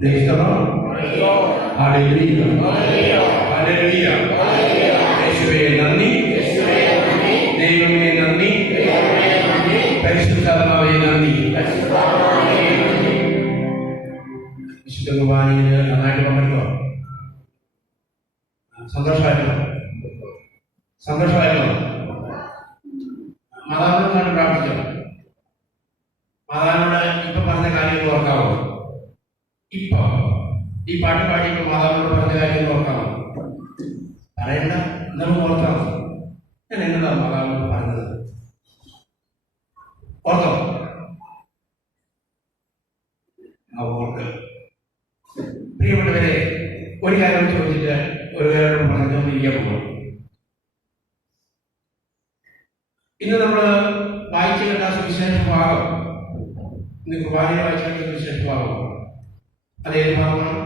Praise the Lord. Hallelujah. Hallelujah. യേശുവേ നന്ദി, ദൈവമേ നന്ദി, പരിശുദ്ധാത്മാവേ നന്ദി. വിശുദ്ധ കുർബാനയിൽ നന്നായിട്ട് പങ്കെടുത്തോ? സന്തോഷമായിരുന്നോ? മാതാവിനോട് പ്രാർത്ഥിച്ചോ? മാതാവിനോട് ഇപ്പൊ പറഞ്ഞ കാര്യങ്ങൾ ഓർക്കാവോ? ഇപ്പൊ ഈ പാട്ട് പാടിയപ്പോ മാതാവിനോട് പറഞ്ഞ കാര്യങ്ങൾ ഓർക്കാമോ? പറയണ്ട, നമുക്ക് ഓർക്കാം. ഞാൻ എന്നതാ മാതാവിനോട് പറഞ്ഞത്? ഓർത്തോ? ഓർക്ക്. പ്രിയപ്പെട്ടവരെ, ഒരു കാര്യം ചോദിച്ചിട്ട് ഒരു കാര്യം പറഞ്ഞുകൊണ്ടിരിക്കാൻ പോകും. ഇന്ന് നമ്മൾ വായിച്ചു കേട്ട സുവിശേഷ ഭാഗം, ഇന്ന് കുർബാനയിൽ വായിച്ചു കേട്ട സുവിശേഷ ഭാഗം അതേത് ഭാഗമാണ്?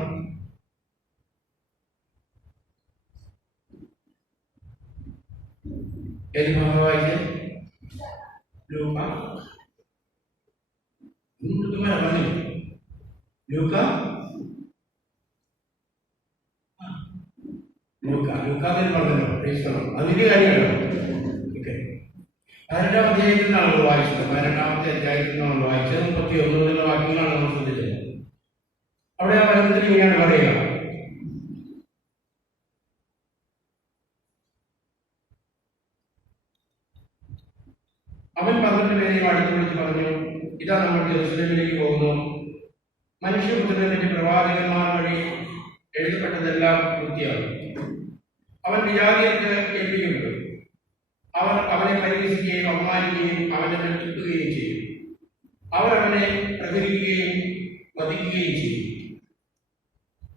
ഏത് ഭാഗം വായിച്ചേ? ലൂക്ക. പറഞ്ഞു ലൂക്കാതിൽ പറഞ്ഞല്ലോ. അത് വലിയ കാര്യമല്ലോ. ഓക്കെ, 12-ാം അധ്യായത്തിലാണ് നമ്മൾ വായിച്ചത്. 12-ാമത്തെ അധ്യായത്തിൽ നമ്മൾ വായിച്ചത് 31 വാക്യങ്ങളാണ് നമ്മൾ ശ്രദ്ധിച്ചത്. അവിടെ ആ വചനത്തിൽ ഇങ്ങനെയാണ് പറയുക: അവൻ 12 പേരെയും അടുത്ത് വിളിച്ച് പറഞ്ഞു, ഇതാ നമ്മൾ ജെറുസലേമിലേക്ക് പോകുന്നു. മനുഷ്യപുത്രനെ പറ്റി പ്രവാചകന്മാർ വഴി എഴുതപ്പെട്ടതെല്ലാം പൂർത്തിയാകും. അവൻ വിജാതിയർക്ക് ഏൽപ്പിക്കപ്പെടും. അവർ അവനെ പരിഹസിക്കുകയും അപമാനിക്കുകയും അവന്റെ മേൽ തുപ്പുകയും ചെയ്യും. അവർ അവനെ പ്രഹരിക്കുകയും വധിക്കുകയും ചെയ്യും.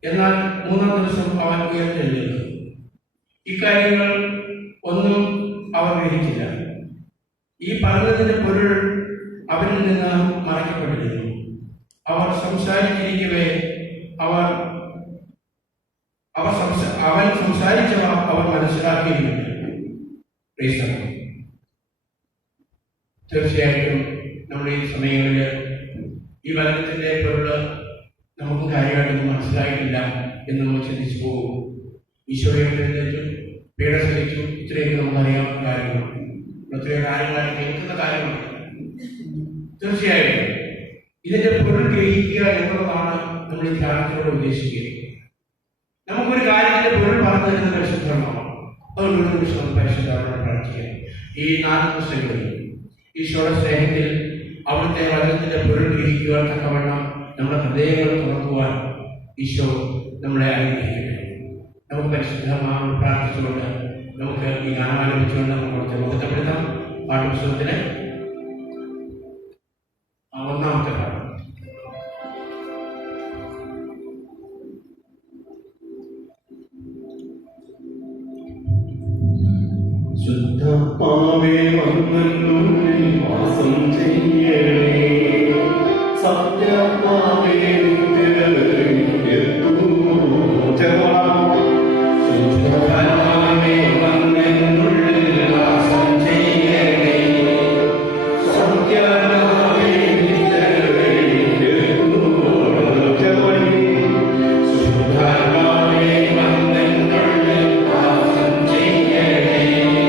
എന്നാൽ 3-ാം ദിവസം അവൻ ഉയർത്തെഴുന്നേൽക്കും. ഇക്കാര്യങ്ങൾ ഒന്നും അവർ ഗ്രഹിച്ചില്ല. ഈ പറഞ്ഞതിന്റെ പൊരുൾ അവരിൽ നിന്ന് മറയ്ക്കപ്പെട്ടിരുന്നു. അവർ സംസാരിച്ചിരിക്കവേ അവൻ സംസാരിച്ചവ അവർ മനസ്സിലാക്കിയിരുന്നില്ല. തീർച്ചയായിട്ടും നമ്മുടെ ഈ സമയങ്ങളിൽ ഈ വചനത്തിന്റെ പൊരുള് നമുക്ക് കാര്യമായിട്ടൊന്നും മനസ്സിലായിട്ടില്ല എന്ന് നമ്മൾ ചിന്തിച്ചു പോകും. ഈശോയെ പീഡ സഹിച്ചു, ഇത്രയൊക്കെ നമുക്കറിയാവുന്ന കാര്യമാണ്. എത്രയോ കാര്യങ്ങളായിട്ട് കേൾക്കുന്ന കാര്യമാണ്. തീർച്ചയായും ഇതിന്റെ പൊരുൾ ഗ്രഹിക്കുക എന്നുള്ളതാണ് നമ്മൾ ഈ ധ്യാനത്തിലൂടെ ഉദ്ദേശിക്കുക. നമുക്കൊരു കാര്യത്തിന്റെ പൊരുൾ പറഞ്ഞു തരുന്ന പരിശുദ്ധമാണ്. അതുകൊണ്ട് ഒരു നിമിഷം പരിശുദ്ധമാണ് പ്രാർത്ഥിക്കുക. ഈ 4 ദിവസങ്ങളിൽ ഈശോയുടെ സ്നേഹത്തിൽ അവിടുത്തെ വചനത്തിന്റെ പൊരുൾ ഗ്രഹിക്കുക തക്കവണ്ണം നമ്മുടെ ഹൃദയങ്ങൾ തുറക്കുവാൻ ഈശോ നമ്മളെ അനുഗ്രഹിക്കട്ടെ. നമുക്ക് പരിശുദ്ധമാണെന്ന് പ്രാർത്ഥിച്ചുകൊണ്ട് നമുക്ക് ഈ ഗാനം ആരംഭിച്ചുകൊണ്ട് നമുക്ക് മുഖത്തപ്പെടുത്താം. പാഠപുസ്തകത്തിലെ 1-ാമത്തെ പാഠം. ശുദ്ധപ്പാവേ വന്നുള്ളിൽ വാസം ചെയ്യണേ, സത്യപ്പാവേ ശുദ്ധപ്പാവേ വന്നുള്ളിൽ വാസം ചെയ്യണേ, സത്യപ്പാവേ ശുദ്ധപ്പാവേ വന്നുള്ളിൽ വാസം ചെയ്യണേ.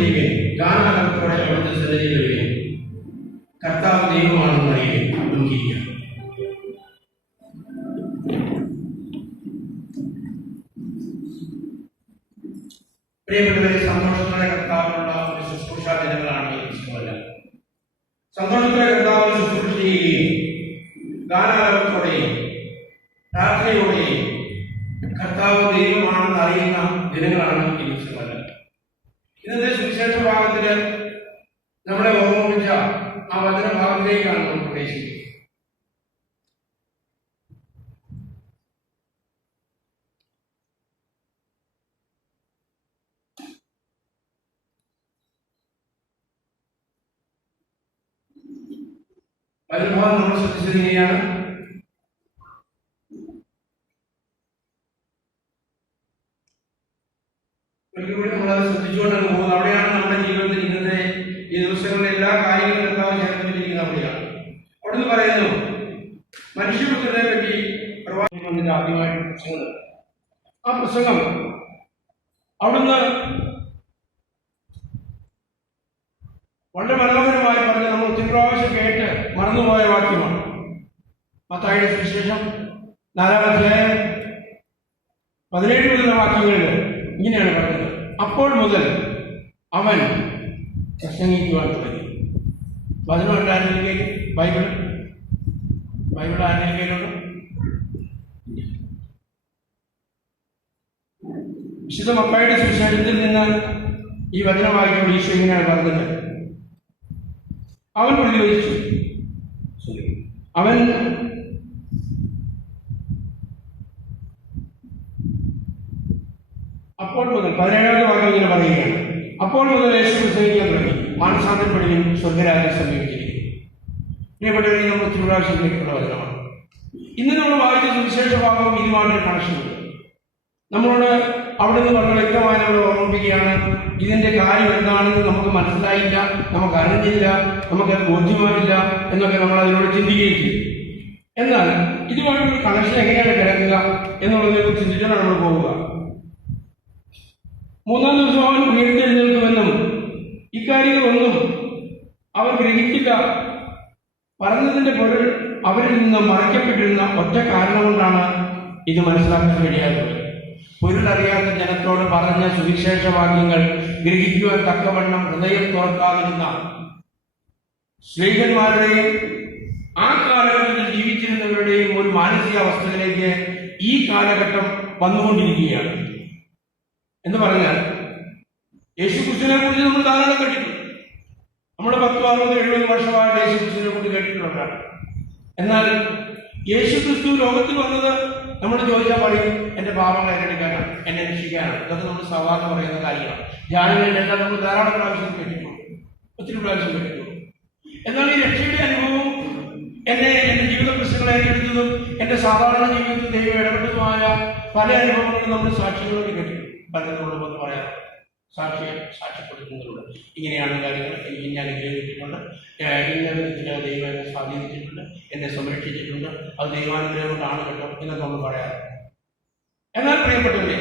ചെയ്യുകയും ഗാനാലത്തോടെ അവിടുത്തെ സന്നിധിയിൽ വരികയും കർത്താവ് ദൈവമാണെന്ന് അറിയുകയും നോക്കിയിരിക്കുക. പ്രിയപ്പെട്ടവരെ, സന്തോഷത്തോടെ കർത്താവിനുള്ള ഒരു ശുശ്രൂഷാ ദിനങ്ങളാണ് ഈ പുസ്തകമല്ല. സന്തോഷത്തോടെ കർത്താവിനെ ശുശ്രൂഷ ചെയ്യുകയും ഗാനാലത്തോടെയും പ്രാർത്ഥനയോടെയും കർത്താവ് ദൈവമാണെന്ന് അറിയുന്ന ദിനങ്ങളാണ് ഈ പുസ്തകമല്ല. ഇന്നത്തെ സുവിശേഷ ഭാഗത്തില് നമ്മളെ ഓർമ്മിപ്പിച്ച ആ വചന ഭാഗത്തിലേക്കാണ് നമ്മൾ പ്രവേശിക്കുന്നത്. വചനഭാഗം നമ്മൾ ശ്രദ്ധിച്ചത് ഇങ്ങനെയാണ്: ഒരിക്കലും നമ്മളത് ശ്രദ്ധിച്ചുകൊണ്ടാണ് പോകുന്നത്. അവിടെയാണ് നമ്മുടെ ജീവിതത്തിൽ ഇന്നത്തെ ഈ ദിവസങ്ങളിലെ എല്ലാ കാര്യങ്ങളും കർത്താവ് ചേർത്തിരിക്കുന്നത്. അവിടെയാണ് അവിടുന്ന് പറയുന്നു മനുഷ്യപുത്രനെ പറ്റി പ്രവാചകന്റെ ആദ്യമായിട്ട് പ്രസംഗം. ആ പ്രസംഗം അവിടുന്ന് വളരെ മനോഹരമായി പറഞ്ഞ് നമ്മൾ ഒത്തിരി പ്രാവശ്യം കേട്ട് മറന്നുപോയ വാക്യമാണ്. മത്തായിയുടെ സുവിശേഷം 4-ാം അധ്യായം 17 മുതലുള്ള വാക്യങ്ങളിൽ ഇങ്ങനെയാണ് പറയുന്നത്: അപ്പോൾ മുതൽ അവൻ പ്രസംഗിക്കുവാൻ തുടങ്ങി. വചനമുണ്ട് ആരുടെ? ബൈബിൾ ആരുടെ കയ്യിലുണ്ട്? വിശുദ്ധ മത്തായിയുടെ സുവിശേഷത്തിൽ നിന്ന് ഈ വചനം വായിക്കുമ്പോൾ ഈശോ ഇങ്ങനെയാണ് പറഞ്ഞത്: അവൻ പ്രതിവചിച്ചു. അവൻ അപ്പോൾ മുതൽ 17-ാമത്തെ വാക്യം ഇങ്ങനെ പറയുകയാണ്: അപ്പോൾ മുതൽ യേശു പ്രസംഗിക്കാൻ തുടങ്ങി, മാനസാന്തരപ്പെടുകയും സ്വർഗ്ഗരാജ്യം സമീപിച്ചിരിക്കും. പ്രിയപ്പെട്ടവരെ, നമ്മൾ ഒത്തിരി പ്രാവശ്യം കേട്ടിട്ടുള്ള വചനമാണ്. ഇന്ന് നമ്മൾ വായിച്ച സുവിശേഷ ഭാഗവും ഇതുമായിട്ടൊരു കണക്ഷനുണ്ട്. നമ്മളോട് അവിടുന്ന് വളരെ വ്യക്തമായി നമ്മൾ ഓർമ്മിപ്പിക്കുകയാണ്, ഇതിന്റെ കാര്യം എന്താണെന്ന് നമുക്ക് മനസ്സിലായില്ല, നമുക്ക് അറിഞ്ഞില്ല, നമുക്ക് ബോധ്യമായില്ല എന്നൊക്കെ നമ്മൾ അതിനോട് ചിന്തിക്കുകയും ചെയ്യും. എന്നാൽ ഇതുമായിട്ടൊരു കണക്ഷൻ എങ്ങനെയാണ് കിടക്കുക എന്നുള്ളതിനെ കുറിച്ച് ചിന്തിച്ചാണ് നമ്മൾ പോവുക. 3-ാം ദിവസം അവൻ ഉയർത്തെഴുന്നേൽക്കുമെന്നും ഇക്കാര്യങ്ങളൊന്നും അവർ ഗ്രഹിക്കില്ല. പറഞ്ഞതിന്റെ പൊരുൾ അവരിൽ നിന്ന് മറയ്ക്കപ്പെട്ടിരുന്ന ഒറ്റ കാരണം കൊണ്ടാണ് ഇത് മനസ്സിലാക്കാൻ കഴിയാത്തത്. പൊരുളറിയാത്ത ജനത്തോട് പറഞ്ഞ സുവിശേഷ വാക്യങ്ങൾ ഗ്രഹിക്കുവാൻ തക്കവണ്ണം ഹൃദയം തുറക്കാതിരുന്ന സ്ത്രീകന്മാരുടെയും ആ കാലഘട്ടത്തിൽ ജീവിച്ചിരുന്നവരുടെയും ഒരു മാനസികാവസ്ഥയിലേക്ക് ഈ കാലഘട്ടം വന്നുകൊണ്ടിരിക്കുകയാണ്. എന്ന് പറഞ്ഞാൽ യേശുക്രിസ്തുവിനെ കുറിച്ച് നമ്മൾ ധാരാളം കേട്ടിട്ടുണ്ട്. നമ്മൾ 10, 60, 70 വർഷമായിട്ട് യേശുക്രിസ്തുവിനെ കുറിച്ച് കേട്ടിട്ടുള്ളവരാണ്. എന്നാൽ യേശുക്രിസ്തു ലോകത്തിൽ വന്നത് നമ്മൾ ചോദിച്ചാൽ പറയും, എന്റെ പാപങ്ങൾ ഏറ്റെടുക്കാനാണ്, എന്നെ രക്ഷിക്കാനാണ്. ഇതൊക്കെ നമ്മൾ സാധാരണ പറയുന്ന കാര്യമാണ്. ജാനുവരിയിലെല്ലാം നമ്മൾ ധാരാളം പ്രാവശ്യം കേട്ടിട്ടുണ്ട്, ഒത്തിരി പ്രാവശ്യം കേട്ടിട്ടുണ്ട്. എന്നാൽ ഈ രക്ഷയുടെ അനുഭവം എന്റെ ജീവിത പ്രശ്നങ്ങളെ ഏറ്റെടുത്തതും എന്റെ സാധാരണ ജീവിതത്തിൽ ദൈവം ഇടപെട്ടതുമായ പല അനുഭവങ്ങളും നമ്മൾ സാക്ഷികളോട് കേട്ടിട്ടുണ്ട്. പലരോടും ഒന്ന് പറയാം, സാക്ഷ്യപ്പെടുത്തുന്നതിലൂടെ ഇങ്ങനെയാണ് കാര്യങ്ങൾ, എനിക്ക് ഞാൻ ഇങ്ങനെ കിട്ടിയിട്ടുണ്ട്, ഇന്ന വിധത്തിൽ ദൈവം എന്നെ സ്വാധീനിച്ചിട്ടുണ്ട്, എന്നെ സംരക്ഷിച്ചിട്ടുണ്ട്, അത് ദൈവാനുഗ്രഹം കൊണ്ടാണ് കേട്ടോ എന്നൊക്കെ നമ്മൾ പറയാറ്. എന്നാൽ പ്രിയപ്പെട്ടവരെ,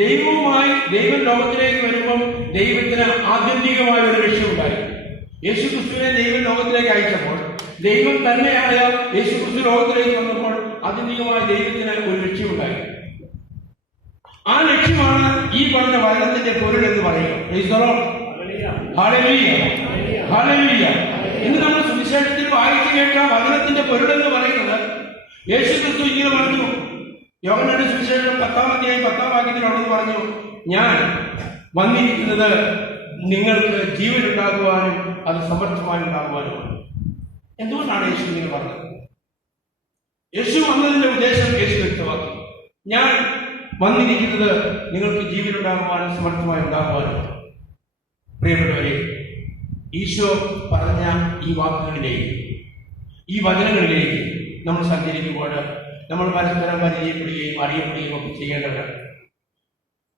ദൈവം ലോകത്തിലേക്ക് വരുമ്പം ദൈവത്തിന് ആത്യന്തികമായ ഒരു ലക്ഷ്യമുണ്ടായി. യേശുക്രിസ്തുവിനെ ദൈവം ലോകത്തിലേക്ക് അയച്ചപ്പോൾ, ദൈവം തന്നെയായ യേശുക്രിസ്തു ലോകത്തിലേക്ക് വന്നപ്പോൾ ആത്യന്തികമായ ദൈവത്തിന് ഒരു ലക്ഷ്യമുണ്ടായി. ആ ലക്ഷ്യമാണ് ഈ പറഞ്ഞ വചനത്തിന്റെ പൊരുൾ എന്ന് പറയുക. ഇന്ന് നമ്മൾ സുവിശേഷത്തിൽ വായിച്ചു കേട്ട വചനത്തിന്റെ പൊരുൾ എന്ന് പറയുന്നത്, യേശുക്രിസ്തു ഇങ്ങനെ പറഞ്ഞു. യോഹന്നാന്റെ സുവിശേഷം 10-ാം അധ്യായം 10-ാം വാക്യത്തിൽ അവിടെ പറഞ്ഞു, ഞാൻ വന്നിരിക്കുന്നത് നിങ്ങൾക്ക് ജീവൻ ഉണ്ടാകുവാനും അത് സമർത്ഥമായി ഉണ്ടാകുവാനുമാണ്. എന്തുകൊണ്ടാണ് യേശു ഇങ്ങനെ പറഞ്ഞത്? യേശു വന്നതിന്റെ ഉദ്ദേശം യേശു വ്യക്തമാക്കി. ഞാൻ വന്നിരിക്കുന്നത് നിങ്ങൾക്ക് ജീവൻ ഉണ്ടാകുവാനും സമർത്ഥമായി ഉണ്ടാകുവാനും. പ്രിയപ്പെട്ടവരെ, ഈശോ പറഞ്ഞ ഈ വാക്കുകളിലേക്ക്, ഈ വചനങ്ങളിലേക്ക് നമ്മൾ സഞ്ചരിക്കുമ്പോൾ നമ്മൾ പരസ്പരം പരിചയപ്പെടുകയും അറിയപ്പെടുകയും ഒക്കെ ചെയ്യേണ്ടവരാണ്.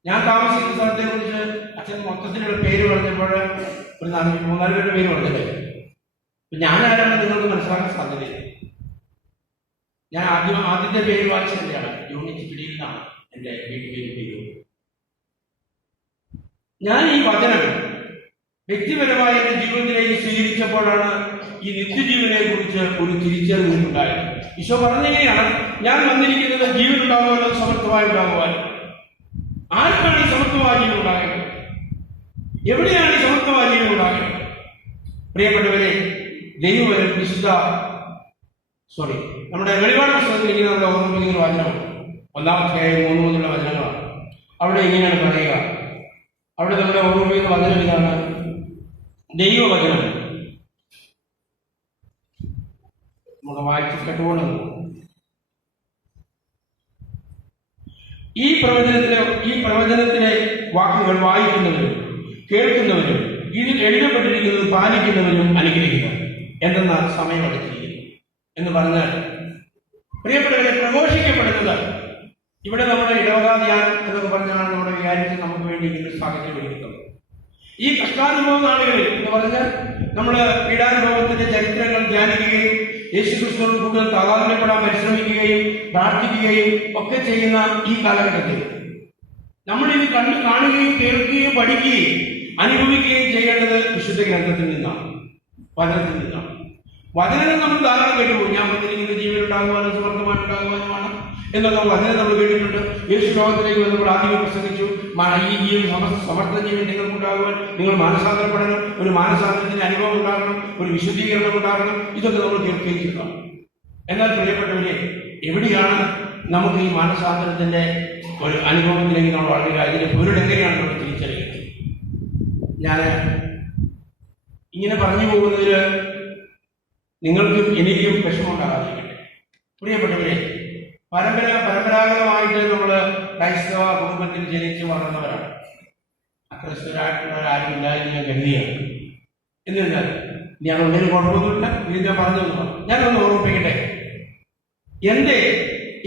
ഞാൻ താമസിക്കുന്ന സ്ഥലത്തെ കുറിച്ച് അച്ഛൻ മൊത്തത്തിലുള്ള പേര് പറഞ്ഞപ്പോൾ ഒരു 3-4 പേരുടെ പേര് പറഞ്ഞില്ലേ. ഞാനാരാണ് നിങ്ങൾക്ക് മനസ്സിലാക്കാൻ സാധ്യതയില്ല. ഞാൻ ആദ്യത്തെ പേര് വായിച്ചതിൻ്റെയാണ്, യൂണിറ്റ് പിടിയിൽ നിന്നാണ് എൻ്റെ വീട്ടുപേര് പേര്. ഞാൻ ഈ വചനം വ്യക്തിപരമായി എന്റെ ജീവിതത്തിലേക്ക് സ്വീകരിച്ചപ്പോഴാണ് ഈ നിത്യജീവനെ കുറിച്ച് ഒരു തിരിച്ചറിവുണ്ടായത്. ഈശോ പറഞ്ഞെങ്ങനെയാണ്, ഞാൻ വന്നിരിക്കുന്നത് ജീവൻ ഉണ്ടാകുവാനോ സമർത്ഥമായി ഉണ്ടാകുവാൻ. ആർക്കാണ് ഈ സമർത്ഥമായ ജീവൻ ഉണ്ടാകേണ്ടത്? എവിടെയാണ് ഈ സമർത്ഥമായ ജീവൻ ഉണ്ടാകേണ്ടത്? പ്രിയപ്പെട്ടവരെ, ദൈവവചനം നമ്മുടെ വെളിപാട് പുസ്തകത്തിൽ ഇങ്ങനെ നമ്മുടെ ഓർമ്മിപ്പിക്കുന്ന വചനമാണ്. 1-3 മുതലുള്ള വചനങ്ങളാണ്. അവിടെ ഇങ്ങനെയാണ് പറയുക. അവിടെ നമ്മുടെ ഓർമ്മിപ്പിക്കുന്ന വചനം ഇതാണ്, ദൈവവചനം. നമ്മുടെ വായിച്ച് കേട്ടുകൊണ്ട് ഈ പ്രവചനത്തിലെ വാക്കുകൾ വായിക്കുന്നവരും കേൾക്കുന്നവരും ഇതിൽ എഴുതപ്പെട്ടിരിക്കുന്നത് പാലിക്കുന്നവരും അനുഗ്രഹിക്കണം. എന്തെന്നാൽ സമയം അടുത്തിരിക്കുന്നു എന്ന് പറഞ്ഞാൽ, പ്രിയപ്പെട്ടവരെ, പ്രഘോഷിക്കപ്പെടുന്നത് ഇവിടെ നമ്മുടെ ഇടവകാധ്യാനം എന്നൊക്കെ പറഞ്ഞാണ് നമ്മുടെ വിചാരിച്ച് നമുക്ക് വേണ്ടി ഇങ്ങനെ സാഹചര്യം ഒരുക്കുന്നത്. ഈ കഷ്ടാനുഭവ നാളുകളിൽ എന്ന് പറഞ്ഞാൽ നമ്മൾ പീഡാനുഭവത്തിന്റെ ചരിത്രങ്ങൾ ധ്യാനിക്കുകയും യേശുക്രിസ്തുവിനോട് കൂടുതൽ താതാത്മ്യപ്പെടാൻ പരിശ്രമിക്കുകയും പ്രാർത്ഥിക്കുകയും ഒക്കെ ചെയ്യുന്ന ഈ കാലഘട്ടത്തിൽ നമ്മളിത് കാണുകയും കേൾക്കുകയും പഠിക്കുകയും അനുഭവിക്കുകയും ചെയ്യേണ്ടത് വിശുദ്ധ ഗ്രന്ഥത്തിൽ നിന്നാണ്, വചനത്തിൽ നിന്നാണ്. വചനങ്ങൾ നമ്മൾ ധാരാളം കേട്ടുപോകും. ഞാൻ വന്നിരിക്കുന്ന ജീവൻ ഉണ്ടാകുവാനും സമർത്ഥമായിട്ടുണ്ടാകുവാനുമാണ് എന്നൊക്കെ വചനം നമ്മൾ കേട്ടിട്ടുണ്ട്. യേശു ലോകത്തിലേക്ക് വന്നപ്പോൾ ആദ്യമേ പ്രസംഗിച്ചു, ഈ ജീവൻ സമർത്ഥ ജീവൻ നിങ്ങൾക്കുണ്ടാകുവാൻ നിങ്ങൾ മാനസാന്തരപ്പെടണം, ഒരു മാനസാന്തരത്തിന്റെ അനുഭവം ഉണ്ടാകണം, ഒരു വിശുദ്ധീകരണം ഉണ്ടാകണം. ഇതൊക്കെ നമ്മൾ കേൾക്കുകയും ചെയ്യണം. എന്നാൽ പ്രിയപ്പെട്ടവരെ, എവിടെയാണ് നമുക്ക് ഈ മാനസാന്തരത്തിന്റെ ഒരു അനുഭവത്തിലേക്ക് നമ്മൾ വളരുക? ഇതിന്റെ പൊരുടെങ്ങനെയാണ് നമ്മൾ തിരിച്ചറിയുന്നത്? ഞാൻ ഇങ്ങനെ പറഞ്ഞു പോകുന്നതിൽ നിങ്ങൾക്കും എനിക്കും വിഷമമുണ്ടാകാതിരിക്കട്ടെ. പ്രിയപ്പെട്ടവരെ, പരമ്പരാഗതമായിട്ട് നമ്മൾ ക്രൈസ്തവ കുടുംബത്തിൽ ജനിച്ച് വളർന്നവരാണ്. അക്രൈസ്തവരായിട്ടുള്ളവരാരും ഇല്ലായെന്ന് ഞാൻ കരുതിയാണ്. എന്നിരുന്നാൽ ഞാൻ ഒന്നിനും കുഴപ്പമൊന്നുമില്ല. ഇത് ഞാൻ പറഞ്ഞു ഞാനൊന്ന് ഓർമ്മിപ്പിക്കട്ടെ.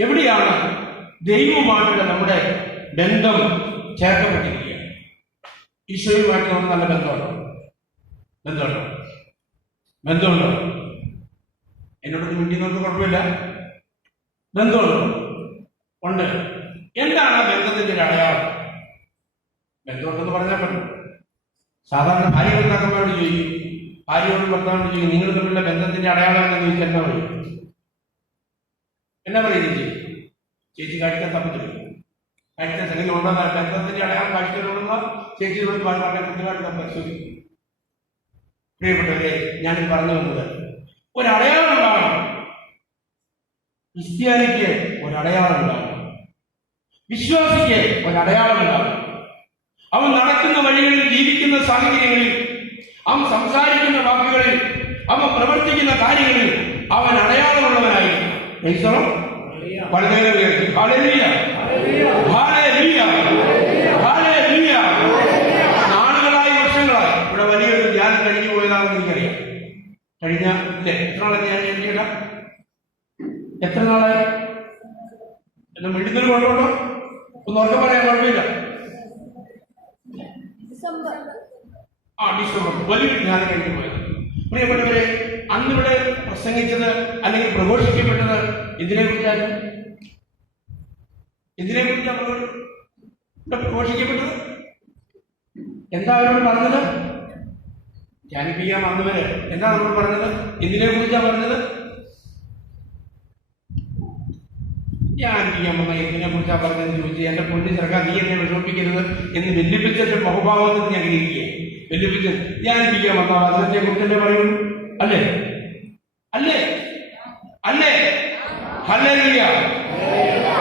എവിടെയാണ് ദൈവവുമായിട്ടുള്ള നമ്മുടെ ബന്ധം ചേർക്കപ്പെട്ടിരിക്കുക? ഈശോയുമായിട്ട് നമുക്ക് നല്ല ബന്ധമുണ്ടോ? എന്നോട് മിണ്ടിങ്ങൾക്ക് കുഴപ്പമില്ല. ബന്ധമുണ്ടോ? ഉണ്ട്. എന്താണ് ആ ബന്ധത്തിന്റെ ഒരു അടയാളം? ബന്ധമുണ്ടെന്ന് പറഞ്ഞാൽ പറ്റും. സാധാരണ ഭാര്യ ഭർത്താക്കന്മാരോട് ചോദിക്കും, ഭാര്യയോടും ഭർത്താവിനോട് ചോദിക്കും, നിങ്ങൾ തമ്മിലുള്ള ബന്ധത്തിന്റെ അടയാളം എന്ന് ചോദിച്ചാൽ എന്നാ പറയുന്നത്? ചേച്ചി കാഴ്ച തപ്പത്തില്ല, കാഴ്ച സംഗതി ഉണ്ടെന്ന ബന്ധത്തിന്റെ അടയാളം കാഴ്ചകളുള്ള ചേച്ചിയോട് വളരെ കുട്ടികളായിട്ട് പരിശോധിക്കും. പ്രിയപ്പെട്ടവരെ, ഞാനിത് പറഞ്ഞു വന്നത് ഒരടയാളം ഉണ്ടാകണം. ക്രിസ്ത്യാനിക്ക് ഒരടയാളം ഉണ്ടാകണം, വിശ്വാസിക്ക് ഒരടയാളം ഉണ്ടാകണം. അവൻ നടക്കുന്ന വഴികളിൽ, ജീവിക്കുന്ന സാഹചര്യങ്ങളിൽ, അവൻ സംസാരിക്കുന്ന വാക്കുകളിൽ, അവൻ പ്രവർത്തിക്കുന്ന കാര്യങ്ങളിൽ അവൻ അടയാളമുള്ളവനായിരിക്കും. നാളുകളായി, വർഷങ്ങളായി ഇവിടെ വലിയൊരു ധ്യാനം കഴിഞ്ഞു പോയതാണെന്ന് എനിക്കറിയാം. കഴിഞ്ഞ എത്ര നാളെ ഞാൻ ചെയ്യണം? എത്ര നാളായി? എന്നെ മിണ്ടുന്നൊരു കുഴപ്പമുണ്ടോ? ഒന്ന് ഉറക്കെ പറയാൻ കുഴപ്പമില്ല. ഡിസംബർ വലിയൊരു ധ്യാനം കഴിഞ്ഞു പോയത്. പ്രിയപ്പെട്ടവരെ, അന്നിവിടെ പ്രസംഗിച്ചത് അല്ലെങ്കിൽ പ്രഘോഷിക്കപ്പെട്ടത് എന്തിനെക്കുറിച്ചാണ്? ഇവിടെ പ്രഘോഷിക്കപ്പെട്ടത് എന്താ അവരോട് പറഞ്ഞത്? ധ്യാനിപ്പിക്കാൻ വന്നവര് എന്താ നമ്മൾ പറഞ്ഞത്? എന്തിനെ കുറിച്ചാണ് പറഞ്ഞത്? ധ്യാനിപ്പിക്കാൻ വന്ന എന്തിനെ കുറിച്ചാണ് പറഞ്ഞതെന്ന് ചോദിച്ചാൽ, എന്റെ പൊന്നു ചെറുക്കാൻ നീ എന്നെ വിഷമിപ്പിക്കരുത് എന്ന് വെല്ലുപ്പിച്ചിട്ട് ബഹുഭാവത്തിൽ ഞാൻ ഗ്രഹിക്കുക. വെല്ലുപ്പിച്ച് ധ്യാനിപ്പിക്കാൻ വന്ന വചനത്തെ കുറിച്ചല്ലേ പറയുള്ളൂ. അല്ലേ? ഹല്ലേലൂയ!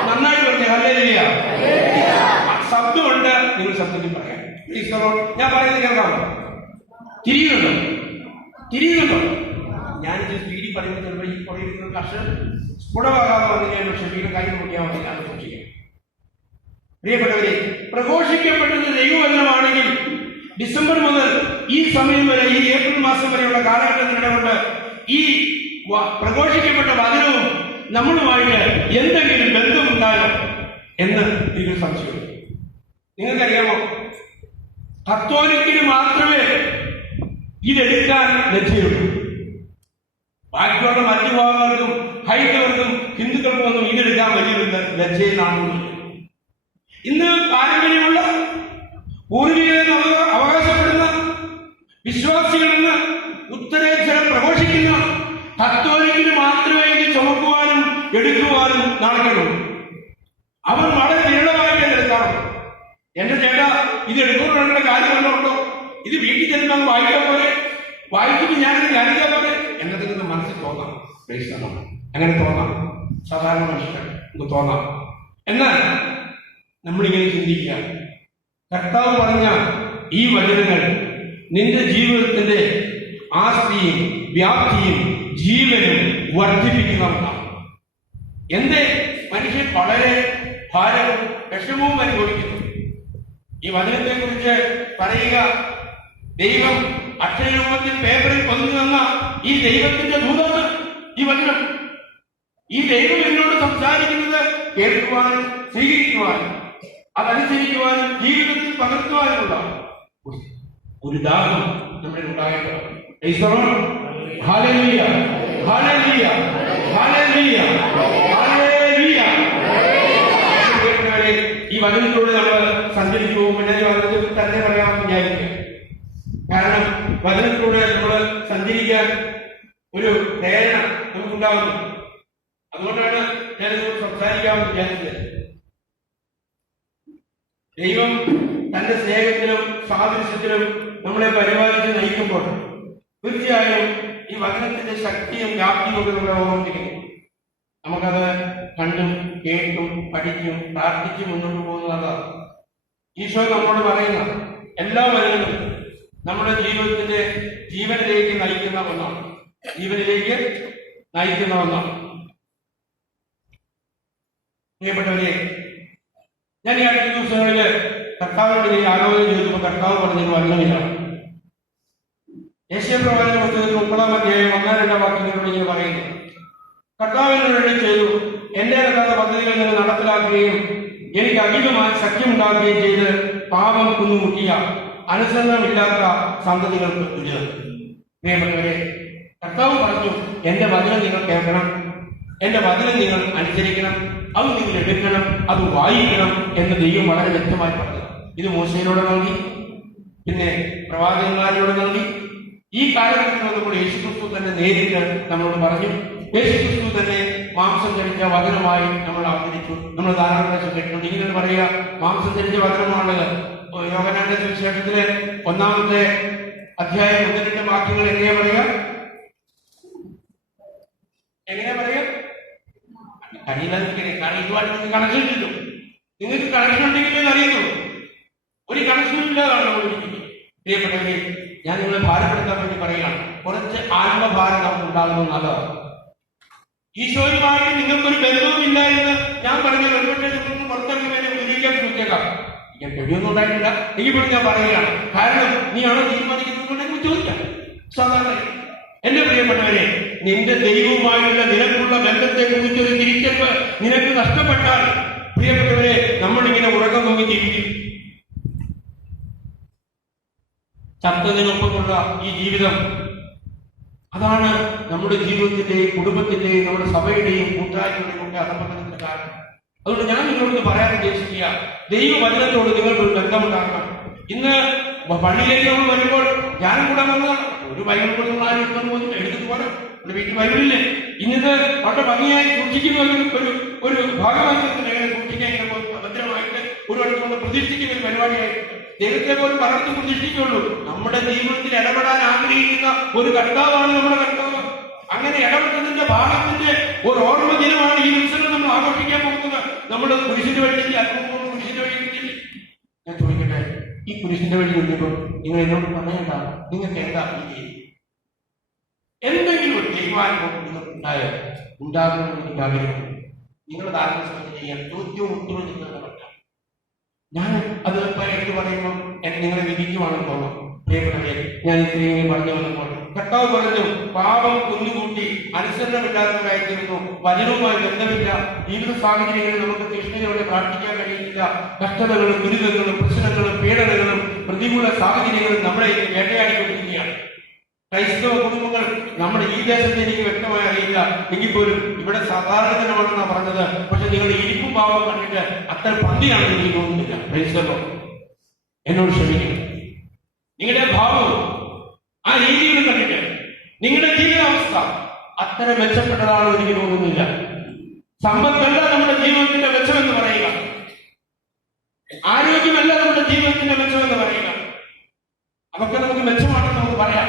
നന്നായിട്ട് പറഞ്ഞു. ഹല്ലേലൂയ! ശബ്ദമുണ്ട്, നിങ്ങൾ ശബ്ദത്തിൽ പറയാം. ഞാൻ പറയുന്നത് കേൾക്കാമോ? തിരിയുന്നുണ്ടോ? ഞാനിത് സ്പീഡിൽ പറയുമ്പോൾ ചിലപ്പോൾ ഈ പറയുന്ന കർഷകർ സ്ഫുടമാകാതെ വന്നു ഞാൻ ക്ഷമിക്കുന്ന കാര്യം നോക്കിയാൽ മതി. അത് സൂക്ഷിക്കാം. പ്രിയപ്പെട്ടവരെ, പ്രഘോഷിക്കപ്പെട്ടത് ദൈവവചനമാണെങ്കിൽ ഡിസംബർ മുതൽ ഈ സമയം വരെ, ഈ ഏപ്രിൽ മാസം വരെയുള്ള കാലഘട്ടത്തിനിടകൊണ്ട് ഈ പ്രഘോഷിക്കപ്പെട്ട വചനവും നമ്മളുമായിട്ട് എന്തെങ്കിലും ബന്ധമുണ്ടായോ എന്ന് എനിക്ക് സംശയമുണ്ട്. നിങ്ങൾക്കറിയാമോ, കത്തോലിക്കിന് മാത്രമേ ഇതെടുക്കാൻ ലജ്ജയുള്ളൂ. ബാക്കിയുള്ള മറ്റു വിഭാഗങ്ങൾക്കും ഹൈന്ദവർക്കും ഹിന്ദുക്കൾക്കും ഒന്നും ഇതെടുക്കാൻ വലിയൊരു ലജ്ജയിൽ കാണുന്നില്ല. ഇന്ന് പാരമ്പര്യമുള്ള പൂർവികരെന്ന് അവകാശപ്പെടുന്ന വിശ്വാസികളെന്ന് ഉത്തരേശ്വരം പ്രഘോഷിക്കുന്ന കത്തോലിക്കിന് മാത്രമേ ഇത് ചുമക്കുവാനും എടുക്കുവാനും നാണങ്ങളുള്ളൂ. അവർ വളരെ വിരളമായിട്ട് എടുക്കാറുണ്ട്. എന്റെ ചേട്ടാ, ഇത് എടുക്കുമ്പോഴുള്ള കാര്യം വല്ലതുണ്ടോ? ഇത് വീട്ടിൽ ചെല്ലുമ്പോൾ വായിക്കാൻ പോലെ, വായിക്കുമ്പോൾ ഞാനിത് ധ്യാനിക്കാൻ പോലെ എന്നതിൽ നിന്ന് മനസ്സിൽ തോന്നാം. അങ്ങനെ തോന്നാം, സാധാരണ മനുഷ്യർ ഇത് തോന്നാം. എന്നാൽ നമ്മളിങ്ങനെ ചിന്തിക്കുക, കർത്താവ് പറഞ്ഞ ഈ വചനങ്ങൾ നിന്റെ ജീവിതത്തിന്റെ ആസ്തിയും വ്യാപ്തിയും ജീവനും വർദ്ധിപ്പിക്കുന്നതാണ്. എന്റെ മനുഷ്യൻ വളരെ ഭാരവും വിഷമവും അനുഭവിക്കുന്നു. ഈ വചനത്തെ കുറിച്ച് പറയുക, ദൈവം അക്ഷരരൂപത്തിൽ പേപ്പറിൽ പൊതിഞ്ഞു തന്ന ഈ ദൈവത്തിന്റെ ദൂതാണ് ഈ വചനം. ഈ ദൈവം എന്നോട് സംസാരിക്കുന്നത് കേൾക്കുവാനും സ്വീകരിക്കുവാനും അതനുസരിക്കുവാനും ജീവിതത്തിൽ പകർത്തുവാനുമുള്ള ഒരു ദാഹം നമ്മുടെ ഉണ്ടായിട്ടുണ്ട്. Hallelujah, hallelujah, hallelujah, hallelujah. ഈ വചനത്തിലൂടെ നമ്മൾ സഞ്ചരിച്ചു പോകുമ്പോൾ ഞാൻ വചനത്തിൽ തന്നെ പറയാമെന്ന് വിചാരിക്കുക. കാരണം വചനത്തിലൂടെ നമ്മൾ സഞ്ചരിക്കാൻ ഒരു പ്രേരണ നമുക്കുണ്ടാകുന്നു. അതുകൊണ്ടാണ് ഞാനിത് സംസാരിക്കാമെന്ന് വിചാരിച്ചത്. ദൈവം തന്റെ സ്നേഹത്തിലും സാദൃശ്യത്തിലും നമ്മളെ പരിപാലിച്ച് നയിക്കുമ്പോൾ തീർച്ചയായും ഈ വചനത്തിന്റെ ശക്തിയും വ്യാപ്തിയും ഒക്കെ നമ്മളെ ഓർമ്മിപ്പിക്കും. നമുക്കത് കണ്ടും കേട്ടും പഠിച്ചും പ്രാർത്ഥിച്ചും മുന്നോട്ട് പോകുന്നതാണ്. ഈശോ നമ്മോട് പറയുന്ന എല്ലാ വചനങ്ങളും നമ്മുടെ ജീവിതത്തിന്റെ ജീവനിലേക്ക് നയിക്കുന്ന ഒന്നാണ്. ജീവനിലേക്ക് നയിക്കുന്ന ഒന്നാണ്. പ്രിയപ്പെട്ടവരെ, ഞാൻ ഈ അടുത്ത ദിവസങ്ങളില് കർത്താവിനോട് ഈ ആലോചന ചെയ്തപ്പോൾ കർത്താവ് പറഞ്ഞത് വചനമില്ലാണ്. യേശയ്യാ പ്രവാചക പുസ്തകത്തിൽ 30-ാം അധ്യായം 1-2 വാക്യങ്ങളോട് ഇങ്ങനെ പറയുന്നു, കർത്താവിനോട് വേണ്ടി ചെയ്തു എന്റെ അല്ലാത്ത പദ്ധതികൾ നിങ്ങൾ നടപ്പിലാക്കുകയും എനിക്ക് അധികമായി സഖ്യമുണ്ടാക്കുകയും ചെയ്ത് പാപം കുന്നുമുട്ടിയ അനുസരണമില്ലാത്ത സന്തതികൾക്ക് ദുരിതം. പ്രിയപ്പെട്ടവരെ, കർത്താവ് പറഞ്ഞു, എന്റെ വചനം നിങ്ങൾ കേൾക്കണം, എന്റെ വചനം നിങ്ങൾ അനുസരിക്കണം, അത് നിങ്ങൾ എടുക്കണം, അത് വായിക്കണം എന്ന് ദൈവം വളരെ വ്യക്തമായി പറഞ്ഞു. ഇത് മോശയിലൂടെ നൽകി, പിന്നെ പ്രവാചകന്മാരിലൂടെ നൽകി. ഈ കാലഘട്ടത്തിൽ നമ്മൾ യേശുക്രിസ്തു തന്നെ നേരിട്ട് നമ്മളോട് പറഞ്ഞു. യേശുക്രിസ്തു തന്നെ മാംസം ധരിച്ച വചനമായി നമ്മൾ അവതരിച്ചു. നമ്മൾ ധാരാളം കേട്ടിട്ടുണ്ട്. ഇങ്ങനെ പറയുക, മാംസം ധരിച്ച വചനമാണത്. യോഹന്നാന്റെ സുവിശേഷത്തിലെ 1-ാമത്തെ അധ്യായം 1-2 വാക്യങ്ങൾ എങ്ങനെയാ പറയുക? എങ്ങനെയാ പറയുക? ഇതുമായിട്ട് കണക്ഷൻ കിട്ടും. നിങ്ങൾക്ക് കണക്ഷൻ ഉണ്ടെങ്കിലേ അറിയുന്നുള്ളൂ. ഒരു കണക്ഷനും ഇല്ലാതാണ് നമ്മൾ ഇരിക്കുന്നത്. പ്രിയപ്പെട്ടവരെ, ഞാൻ നിങ്ങളെ ഭാരപ്പെടുത്താൻ വേണ്ടി പറയുകയാണ്, കുറച്ച് ആത്മഭാരം നമുക്ക് ഉണ്ടാകുന്നത് നല്ലതാണ്. ഈശോയുമായിട്ട് നിങ്ങൾക്കൊരു ബന്ധവുമില്ല എന്ന് ഞാൻ പറഞ്ഞ ഒരുപക്ഷെ നിങ്ങൾക്ക് പുറത്തിറങ്ങി വേണ്ടി വിജയിക്കാൻ ശ്രമിച്ചേക്കാം. ഞാൻ കഴിയൊന്നും ഉണ്ടായിട്ടില്ല. എങ്കിലും ഞാൻ പറയുകയാണ്, കാരണം നീയാണോ തീരുമാനിക്കുന്നത് ചോദിക്കാം. സാധാരണ എന്റെ പ്രിയപ്പെട്ടവരെ, നിന്റെ ദൈവവുമായുള്ള നിനക്കുള്ള ബന്ധത്തെ കുറിച്ചൊരു തിരിച്ചറിവ് നിനക്ക് നഷ്ടപ്പെട്ടാൽ, പ്രിയപ്പെട്ടവരെ, നമ്മളിങ്ങനെ ഉറക്കം തൂങ്ങി ജീവിക്കും. ചത്തതിനൊപ്പമുള്ള ഈ ജീവിതം, അതാണ് നമ്മുടെ ജീവിതത്തിന്റെയും കുടുംബത്തിന്റെയും നമ്മുടെ സഭയുടെയും കൂട്ടായ്മയുടെയും ഒക്കെ അധപതനത്തിന്റെ കാരണം. അതുകൊണ്ട് ഞാൻ നിങ്ങളോട് പറയാൻ ഉദ്ദേശിക്കുക, ദൈവവചനത്തോട് നിങ്ങൾക്കൊരു ബന്ധമുണ്ടാക്കണം. ഇന്ന് പള്ളിയിലേക്ക് നമ്മൾ വരുമ്പോൾ ഞാനും കൂടെ വന്നതാണ്. ഒരു ബൈബിൾ കൊണ്ട് നമ്മൾ ആരും എടുത്തിട്ട് പോലും നമ്മുടെ വീട്ടിൽ ബൈബിളില്ലേ. ഇന്നത് വളരെ ഭംഗിയായി സൂക്ഷിക്കുന്ന ഒരു ഭാഗമായി സൂക്ഷിക്കാൻ ഭദ്രമായിട്ട് ഒരു അടുത്തുകൊണ്ട് പ്രതിഷ്ഠിക്കുന്ന ഒരു പരിപാടിയായിട്ട് ദൈവത്തെ പോലും പലർത്ത് പ്രതിഷ്ഠിക്കുള്ളൂ. നമ്മുടെ ജീവിതത്തിൽ ഇടപെടാൻ ആഗ്രഹിക്കുന്ന ഒരു കർത്താവാണ് നമ്മുടെ കർത്താവ്. അങ്ങനെ ഇടപെട്ടതിന്റെ ഭാഗത്തിന്റെ ഒരു ഓർമ്മ ദിനമാണ് ഈ ഉത്സവം നമ്മൾ ആഘോഷിക്കാൻ പോകുന്നത്. നമ്മുടെ കുരിശിന്റെ വഴിക്ക് അല്പം കുരിശിന്റെ വഴി കിട്ടില്ല. ഞാൻ ചോദിക്കട്ടെ, ഈ കുരിശിന്റെ വഴി കിട്ടിയപ്പോൾ നിങ്ങൾ എന്നോട് പറയണ്ട, നിങ്ങൾക്ക് എന്താ എന്തെങ്കിലും ഒരു ദൈവാനുഭവം നിങ്ങൾക്ക് ഉണ്ടാകണമെന്ന് എനിക്ക് ആഗ്രഹമുണ്ട്. നിങ്ങളുടെ ആത്മസമയം ചെയ്യാൻ ചോദ്യവും ഉത്തരവും നിങ്ങൾ പറ്റാം. ഞാൻ അത് എടുത്ത് പറയുമ്പോൾ നിങ്ങളെ വിധിക്കുവാണെന്ന് തോന്നാം. പ്രിയപ്പെട്ടവരെ, ഞാൻ ഇത്രയും പറഞ്ഞു വന്നപ്പോൾ കർത്താവ് പറഞ്ഞു, പാപം കുന്നുകൂട്ടി അനുസരണമില്ലാത്തവരായിരുന്നു, വചനവുമായി ബന്ധമില്ല, ജീവിത സാഹചര്യങ്ങളിൽ നമുക്ക് തീഷ്ണതയോടെ പ്രാർത്ഥിക്കാൻ കഴിയുന്നില്ല, കഷ്ടതകളും ദുരിതങ്ങളും പ്രശ്നങ്ങളും പീഡനങ്ങളും പ്രതികൂല സാഹചര്യങ്ങളും നമ്മളെ വേട്ടയാടിക്കൊണ്ടിരിക്കുകയാണ്. ക്രൈസ്തവ കുടുംബങ്ങൾ നമ്മുടെ ഈ ദേശത്ത് എനിക്ക് വ്യക്തമായി അറിയില്ല, എങ്കിൽ പോലും ഇവിടെ സാധാരണ ജനമാണെന്നാണ് പറഞ്ഞത്. പക്ഷെ നിങ്ങളുടെ ഇരിപ്പും ഭാവം കണ്ടിട്ട് അത്ര പന്തിയാണെന്ന് എനിക്ക് തോന്നുന്നില്ല. ക്രൈസ്തവ എന്നോട് ക്ഷമിക്കണം. നിങ്ങളുടെ ഭാവവും രീതിയിൽ കണ്ടിട്ട് നിങ്ങളുടെ ജീവിതാവസ്ഥ അത്ര മെച്ചപ്പെട്ടതാണ് എനിക്ക് തോന്നുന്നില്ല. സമ്പത്തല്ല നമ്മുടെ ജീവിതത്തിന്റെ മെച്ചമെന്ന് പറയുക, ആരോഗ്യമല്ല നമ്മുടെ ജീവിതത്തിന്റെ മെച്ചമെന്ന് പറയുക. അതൊക്കെ നമുക്ക് മെച്ചമാണെന്ന് നമുക്ക് പറയാം.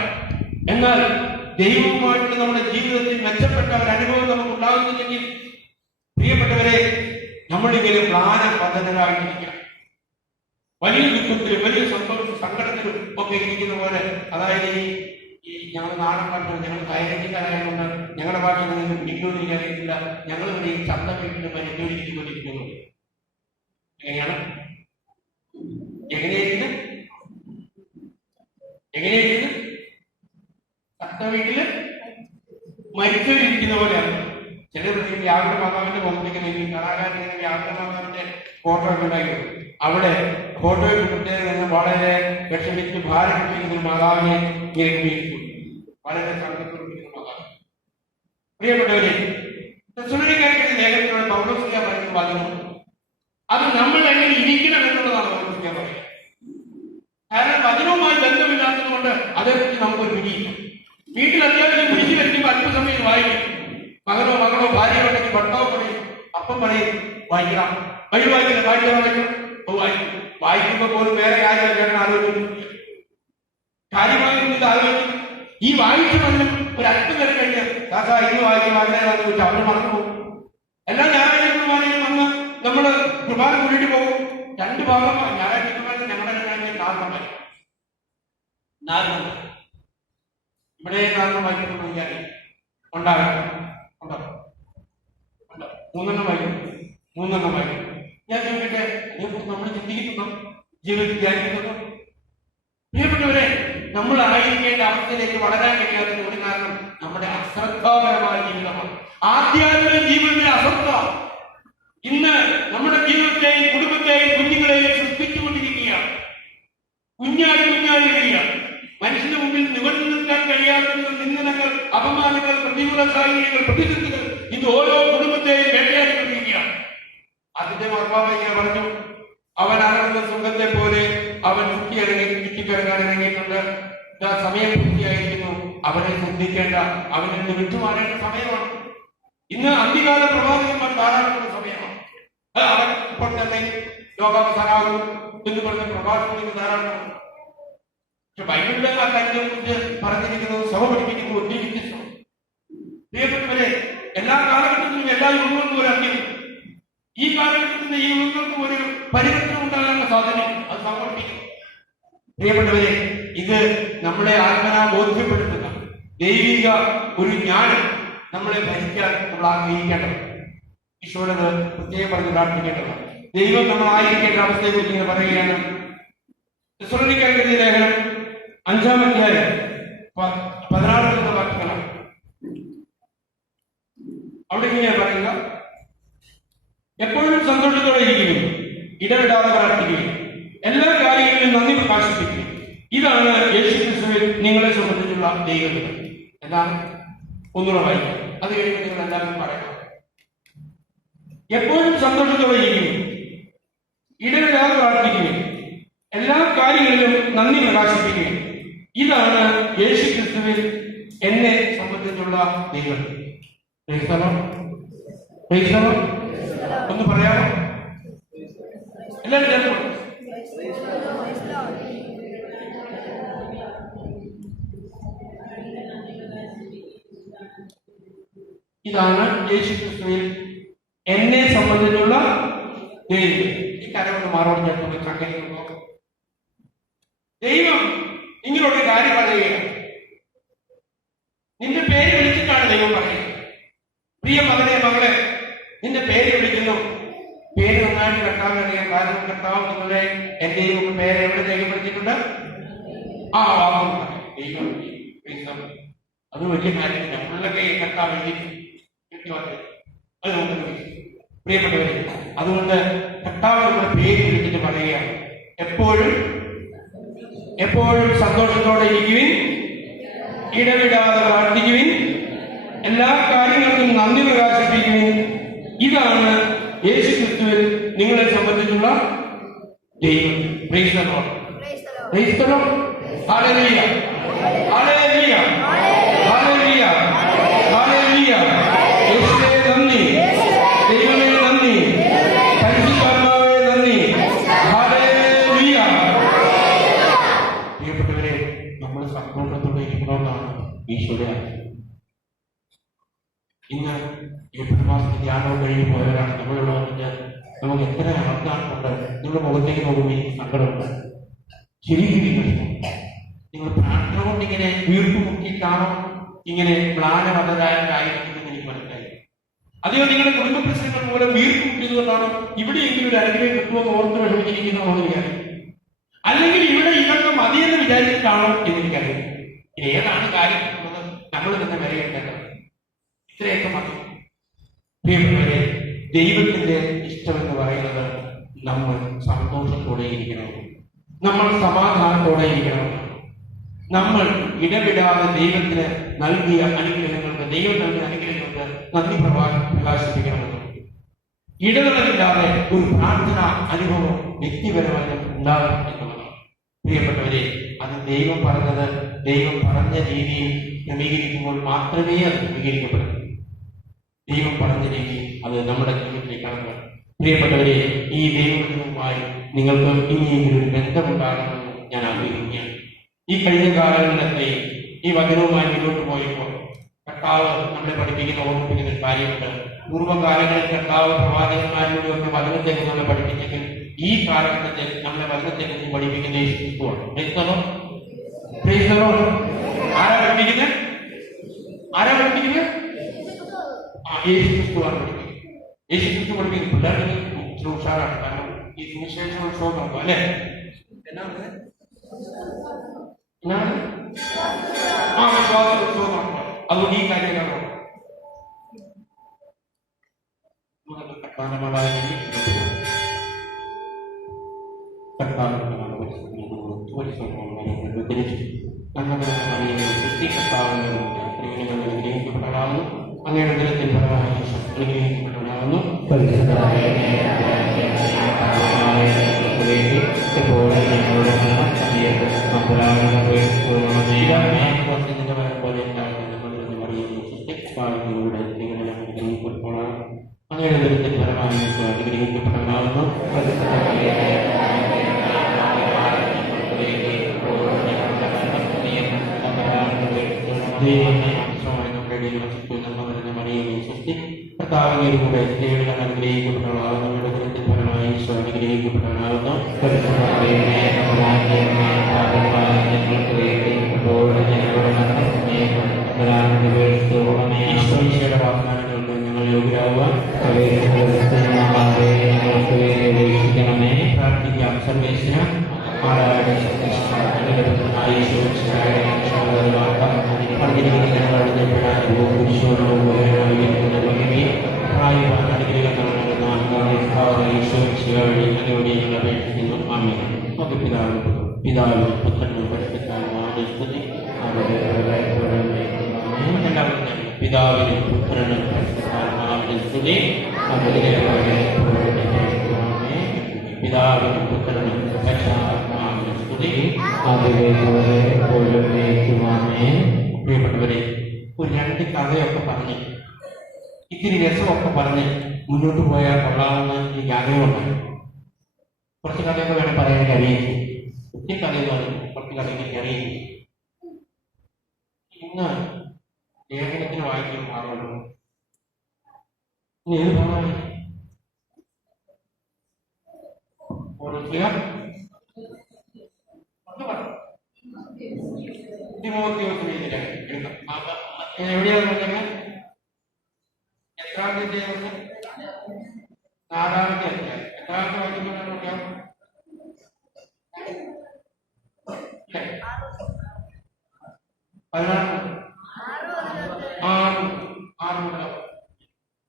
എന്നാൽ ദൈവവുമായിട്ട് നമ്മുടെ ജീവിതത്തിൽ മെച്ചപ്പെട്ട ഒരു അനുഭവം നമുക്ക് ഉണ്ടാകുന്നില്ലെങ്കിൽ പ്രിയപ്പെട്ടവരെ, നമ്മളിങ്ങനെ പ്ലാനബദ്ധരായിട്ടിരിക്കണം. വലിയ ദുഃഖത്തിലും വലിയ സങ്കടത്തിലും ഒക്കെ ഇരിക്കുന്ന പോലെ, അതായത് ഈ ഞങ്ങൾ നാടൻ പറഞ്ഞു, ഞങ്ങൾ കയറിക്കാരായതുകൊണ്ട് ഞങ്ങളുടെ ഭാഷ നിങ്ങൾ പിടിക്കുമെന്ന് എനിക്കറിയത്തില്ല, ഞങ്ങൾ ഇവിടെ ഈ ചന്ത വീട്ടിൽ പരിശോധിച്ചുകൊണ്ടിരിക്കുന്നു. എങ്ങനെയാണ് എങ്ങനെയായിരുന്നു ചന്ത വീട്ടില് മരിച്ചവരിയ്ക്കുന്ന പോലെയാണ്. ചില വ്യാകുല മാതാവിന്റെ മുഖത്തേക്ക് കലാകാരൻ വ്യാകുല മാതാവിന്റെ ഫോട്ടോ ഒക്കെ ഉണ്ടായിരുന്നു. അവിടെ ഫോട്ടോയിൽ പ്രത്യേകം വളരെ വിഷമിച്ച് ഭാരം പിടിക്കുന്ന മാതാവിനെ ഇറങ്ങിയിരിക്കും. വളരെ സങ്കടപ്പെടുന്ന മാതാവ്. പ്രിയപ്പെട്ടവരെ, തെസ്സലോനിക്കർക്കെഴുതിയ ലേഖനത്തിലൂടെ പൗലോസ് പറയുന്ന വാചകം അത് നമ്മൾ എങ്ങനെ ഇരിക്കണം എന്നുള്ളതാണ് പൗലോസ് പറയുന്നത്. കാരണം വചനവുമായി ബന്ധമില്ലാത്തത് കൊണ്ട് അതേക്കുറിച്ച് നമുക്കൊരു പിടിയില്ല. വീട്ടിൽ അത്യാവശ്യം പിടിച്ചു വരുമ്പോൾ അല്പസമയം വായിക്കും. മകനോ ഭാര്യയോ ഉണ്ടെങ്കിൽ ഭർത്താവ് പറയും, അപ്പം പറയും വായിക്കണം, വഴി വായിക്കില്ല, വായിക്കണം, വായിക്കുമ്പോ പോലും വേറെ കാര്യം ആലോചിക്കുന്നു, കാര്യമായൊന്നും ഇത് ആലോചിക്കും. ഈ വായിച്ചവനും ഒരു അല്പം നേരം കഴിഞ്ഞ് കാക്കാ ഇന്ന് വായിക്കും വായനയാണെന്ന് ചോദിച്ചാൽ അവര് മറന്നുപോകും. എല്ലാ ഞായറാഴ്ച കുർബാനയും വന്ന് നമ്മള് കുർബാന കൂടിയിട്ട് പോകും. 2 ഭാഗം ഞായറാഴ്ച കുർബാന ഞങ്ങളുടെ 4 ഇവിടെ 4 വായിക്കുന്നു ഉണ്ടാകും. 3 വായിക്കും. ഞാൻ ചോദിക്കട്ടെ, നമ്മൾ ചിന്തിക്കുന്നുണ്ടോ? ജീവിതത്തിൽ ധ്യാനിക്കുന്നുണ്ടോ? പ്രിയപ്പെട്ടവരെ, നമ്മൾ ആയിരിക്കേണ്ട അവസ്ഥയിലേക്ക് വളരാൻ കഴിയാത്ത ഒരു കാരണം നമ്മുടെ അശ്രദ്ധാപരമായ ജീവിതമാണ്. ആധ്യാത്മിക ജീവിതത്തിലെ അശ്രദ്ധ ഇന്ന് നമ്മുടെ ജീവിതത്തെയും കുടുംബത്തെയും കുഞ്ഞുങ്ങളെയും സൃഷ്ടിച്ചുകൊണ്ടിരിക്കുകയാണ്. കുഞ്ഞായി മനുഷ്യന്റെ മുമ്പിൽ നിവർന്നു നിൽക്കാൻ കഴിയാത്ത നിന്ദനങ്ങൾ, അപമാനങ്ങൾ, പ്രതികൂല സാഹചര്യങ്ങൾ, പ്രതിസന്ധികൾ ഇത് ഓരോ കുടുംബത്തെയും വേട്ടയാടിക്കൊണ്ടിരിക്കുകയാണ്. അതിന്റെ മർമാവയ്യ പറഞ്ഞു, അവൻ അറങ്ങുന്ന സുഖത്തെ പോലെ അവൻ ചുറ്റിക്കിറങ്ങാൻ ഇറങ്ങിയിട്ടുണ്ട്. സമയം പൂർത്തിയായിരിക്കുന്നു. അവനെ ശ്രദ്ധിക്കേണ്ട, അവനിൽ നിന്ന് വിട്ടുമാറേണ്ട സമയമാണ്. ഇന്ന് അന്ത്യകാല പ്രവാചകന്മാർ ധാരാളമുള്ള സമയമാണ്. അവൻ ഇപ്പോൾ തന്നെ ലോകാവസാനാകും എന്ന് പറഞ്ഞ പ്രഭാഷണങ്ങൾ ധാരാളമാണ്. പക്ഷെ ബൈബിളിലെ ആ കാര്യത്തെ കുറിച്ച് പറഞ്ഞിരിക്കുന്നത് സഭ പഠിപ്പിക്കുന്നത് ഒത്തിരി വ്യത്യസ്തമാണ്. പ്രിയപ്പെട്ടവരെ, എല്ലാ കാലഘട്ടത്തിലും എല്ലാ യുഗങ്ങൾക്കും ഒരു അന്ത്യം. ഈ കാലഘട്ടത്തിന്റെ ഈ യുഗങ്ങൾക്കും ഒരു പരിവർത്തനം ഉണ്ടാകാനുള്ള സാധനം അത് സമർപ്പിക്കും. പ്രിയപ്പെട്ടവരെ, ഇത് നമ്മളെ ആത്മനാ ബോധ്യപ്പെടുത്തുന്ന ദൈവിക ഒരു ജ്ഞാനം നമ്മളെ ഭരിക്കാൻ നമ്മൾ ആഗ്രഹിക്കേണ്ടത്. ഈശോയോട് പ്രത്യേകം പറഞ്ഞ് പ്രാർത്ഥിക്കേണ്ടതാണ്. ദൈവം നമ്മളായിരിക്കേണ്ട അവസ്ഥയെ കുറിച്ച് ഇങ്ങനെ പറയുകയാണ്. തെസ്സലോനിക്കർക്കെഴുതിയ ലേഖനം 5-ാം അധ്യായം 16 വാക്യങ്ങളാണ്. അവിടെ ഇങ്ങനെ പറയുക, എപ്പോഴും സന്തോഷത്തോടെ ഇരിക്കുകയും ഇടവിടാതെ പ്രാർത്ഥിക്കുകയും എല്ലാ കാര്യങ്ങളിലും നന്ദി പ്രകാശിപ്പിക്കുകയും ഇതാണ് യേശുക്രിസ്തുവിൽ നിങ്ങളെ സംബന്ധിച്ചുള്ള ദൈവം. എന്താണ്? ഒന്നുകൂടെ വായിക്കാം. അത് കഴിഞ്ഞ് നിങ്ങൾ എല്ലാവരും പറയണം. എപ്പോഴും സന്തോഷത്തോടെ ഇരിക്കുകയും ഇടവിടാതെ പ്രാർത്ഥിക്കുകയും എല്ലാ കാര്യങ്ങളിലും നന്ദി പ്രകാശിപ്പിക്കുകയും ഇതാണ് യേശുക്രിസ്തുവിൽ എന്നെ സംബന്ധിച്ചുള്ള ദൈവം. ഒന്ന് പറയാമോ? എല്ലാവരും ചേർന്നോ? ഇതാണ് യേശുക്രിസ്തുവിൽ എന്നെ സംബന്ധിച്ചുള്ള ദൈവം. ഈ കാര്യമൊന്ന് മാറോട് ചേർത്ത് സംഘടിക്കുമ്പോ ദൈവം നിങ്ങളോട് കാര്യം പറയുകയാണ്. നിന്റെ പേര് വിളിച്ചിട്ടാണ് ദൈവം പറയുന്നത്. പ്രിയ മകനെ, മകളെ, നിന്റെ പേര് വിളിക്കുന്നു. പേര് നന്നായിട്ട് കർത്താവ് അറിയാം. കാരണം കർത്താവ് നിങ്ങളുടെ എന്റെയും പേര് എവിടെ രേഖപ്പെടുത്തിയിട്ടുണ്ട്? ആ വാക്കും ദൈവം. അത് വലിയ കാര്യം. നമ്മളൊക്കെ കർത്താവ് അത് നമുക്ക് പ്രിയപ്പെട്ടവരെ, അതുകൊണ്ട് കർത്താവ് നമ്മുടെ പേര് വിളിച്ചിട്ട് പറയുകയാണ്, എപ്പോഴും സന്തോഷത്തോടെ ഇരിക്കുവിൻ, ഇടവിടാതെ പ്രാർത്ഥിക്കുവിൻ, എല്ലാ കാര്യങ്ങൾക്കും നന്ദി പ്രകാശിപ്പിക്കുവിൻ. ഇതാണ് യേശുക്രിസ്തുവിൽ നിങ്ങളെ സംബന്ധിച്ചുള്ള ദൈവം. Praise the Lord. Praise the Lord. Hallelujah. Hallelujah, hallelujah, hallelujah. യേശുവേ നന്ദി, ദൈവമേ നന്ദി, പരിശുദ്ധാത്മാവേ നന്ദി. ഹല്ലേലൂയ. പ്രിയപ്പെട്ടവരെ, നമ്മൾ സന്തോഷത്തോടെ ഇരിക്കണമെന്നാണ് ഈശോയുടെ ആഗ്രഹം. ഇന്ന് ഏപ്രിൽ മാസത്തിൽ ധ്യാനവും കഴിഞ്ഞ് പോയവരാണ് നമ്മളുള്ള പറഞ്ഞാൽ നമുക്ക് എത്ര ആൾക്കാർക്കുണ്ട്. നിങ്ങളുടെ മുഖത്തേക്ക് നോക്കുമ്പോൾ സങ്കടമുണ്ട്, ശരിക്കും നിങ്ങൾ പ്രാർത്ഥന കൊണ്ട് ഇങ്ങനെ വീർപ്പ് മുക്കിയിട്ടാണോ ഇങ്ങനെ മ്ലാനമതരായതായിരിക്കുമെന്ന് എനിക്ക് മനസ്സിലായി. അതെയോ നിങ്ങളുടെ കുടുംബ പ്രശ്നങ്ങൾ മൂലം വീർപ്പ് മുക്കിയത് കൊണ്ടാണോ ഇവിടെയെങ്കിലും ഒരു അനുഗ്രഹം കിട്ടുമെന്ന് ഓർത്ത് വിഷമിച്ചിരിക്കുന്നതാണോ എനിക്കറിയാം. അല്ലെങ്കിൽ ഇവിടെ ഇതൊക്കെ മതിയെന്ന് വിചാരിച്ചിട്ടാണോ എന്ന് എനിക്കറിയാം. ഇനി ഏതാണ് കാര്യം എന്നുള്ളത് നമ്മൾ തന്നെ വിലയിരുത്തേണ്ടത്. ഇത്രയൊക്കെ മതി. പ്രിയപ്പെട്ടവരെ, ദൈവത്തിന്റെ ഇഷ്ടമെന്ന് പറയുന്നത് നമ്മൾ സന്തോഷത്തോടെ ഇരിക്കണം, നമ്മൾ സമാധാനത്തോടെ ഇരിക്കണം, നമ്മൾ ഇടപെടാതെ ദൈവത്തിന് നൽകിയ അനുഗ്രഹങ്ങൾക്ക്, ദൈവം നൽകിയ അനുഗ്രഹങ്ങൾക്ക് നന്ദി പ്രകാശിപ്പിക്കണമെന്നും ഇടപെടലില്ലാതെ ഒരു പ്രാർത്ഥന അനുഭവം വ്യക്തിപരമായി ഉണ്ടാകും എന്നുള്ളതാണ്. പ്രിയപ്പെട്ടവരെ, അത് ദൈവം പറഞ്ഞത് ദൈവം പറഞ്ഞ രീതിയിൽ ക്രമീകരിക്കുമ്പോൾ മാത്രമേ അത് ക്രമീകരിക്കപ്പെടൂ. ദൈവം പറഞ്ഞ രീതി അത് നമ്മുടെ ജീവിതത്തിലേക്കാണ്. പ്രിയപ്പെട്ടവരെ, ഈ ദൈവവുമായി നിങ്ങൾക്ക് ഇനിയെങ്കിലും ഒരു ബന്ധമുണ്ടാകണമെന്ന് ഞാൻ ആഗ്രഹിക്കുകയാണ്. ഈ കഴിഞ്ഞ കാലങ്ങളിലൊക്കെ ഈ വചനവുമായി മുന്നോട്ട് പോയപ്പോൾ കർത്താവ് നമ്മളെ പഠിപ്പിക്കുന്ന ഓർമ്മിപ്പിക്കുന്ന ഒരു കാര്യമുണ്ട്. പൂർവ്വകാലങ്ങളിൽ കർത്താവ് പ്രവാചകന്മാരിലൂടെയൊക്കെ വചനത്തെ നമ്മളെ പഠിപ്പിച്ചെങ്കിൽ ഈ കാലഘട്ടത്തിൽ നമ്മളെ വചനത്തെ കുറിച്ച് പഠിപ്പിക്കുന്ന യേശുക്രിസ്തുവാണ്. ആരാ പഠിപ്പിക്കുന്നത്? ആരാ പഠിപ്പിക്കുന്നത്? യേശുക്രിസ്തുവാണ് പഠിപ്പിക്കുന്നത്. യേശുക്രിസ്തു പഠിപ്പിക്കുന്നത് പിള്ളേർക്ക് ഇച്ചിരി ഉഷാറാണ്. കാരണം ഈ സുവിശേഷോത്സവം നോക്കുക അല്ലെ, വിശ്വാസോത്സവം നോക്കുക. അതുകൊണ്ട് ഈ കാര്യങ്ങളാണ് അങ്ങയുടെ ദിനത്തിൽ അനുഗ്രഹിക്കപ്പെട്ടവരാകുന്നു. അങ്ങയുടെ ദിനത്തിൽ പരമായി അനുഗ്രഹിക്കപ്പെട്ടവരാകുന്നു. കർത്താവിന്റെ കൂടെ ദൈവം അനുഗ്രഹിക്കപ്പെട്ടവരാകുന്നു. ദിനത്തിൽ പരമായി അനുഗ്രഹിക്കപ്പെട്ടവരാകുന്നു. ഈശോയുടെ വാഗ്ദാനങ്ങൾക്ക് ഞങ്ങൾ യോഗ്യരാകുക. പ്രാർത്ഥിക്കാം. സർവേശ്വര പിതാവ് പുത്രനും പരിശുദ്ധാത്മാവിനും സ്തുതി. പിതാവിനും പുത്രനും പരിശുദ്ധാത്മാവിനും സ്തുതി. പിതാവിനും പുത്രനും പരിശുദ്ധാത്മാവിനും സ്തുതി. പ്രിയപ്പെട്ടവരെ, ഒരു രണ്ട് കഥയൊക്കെ പറഞ്ഞ് ഇത്തിരി രസമൊക്കെ പറഞ്ഞ് മുന്നോട്ട് പോയാൽ കൊള്ളാമെന്ന് എനിക്ക് ആഗ്രഹമുണ്ട്. കുറച്ച് കഥയൊക്കെ വേണം പറയാൻ അറിയിച്ചു. ഒത്തിരി കഥയെന്ന് പറഞ്ഞു, കുറച്ച് കഥയൊക്കെ എനിക്ക് അറിയിച്ചു. ഇന്ന് ലേഖനത്തിന് വായിക്കും ഭാഗമുണ്ട്. ഏത് ഭാഗമാണ്? എവിടെയാണ് പറഞ്ഞത്? എത്രാമത്തെ? 4-ാമത്തെ അധ്യായം. എത്രാമത്തെ വായിക്കുമ്പോഴാണ് നോക്കാം? 16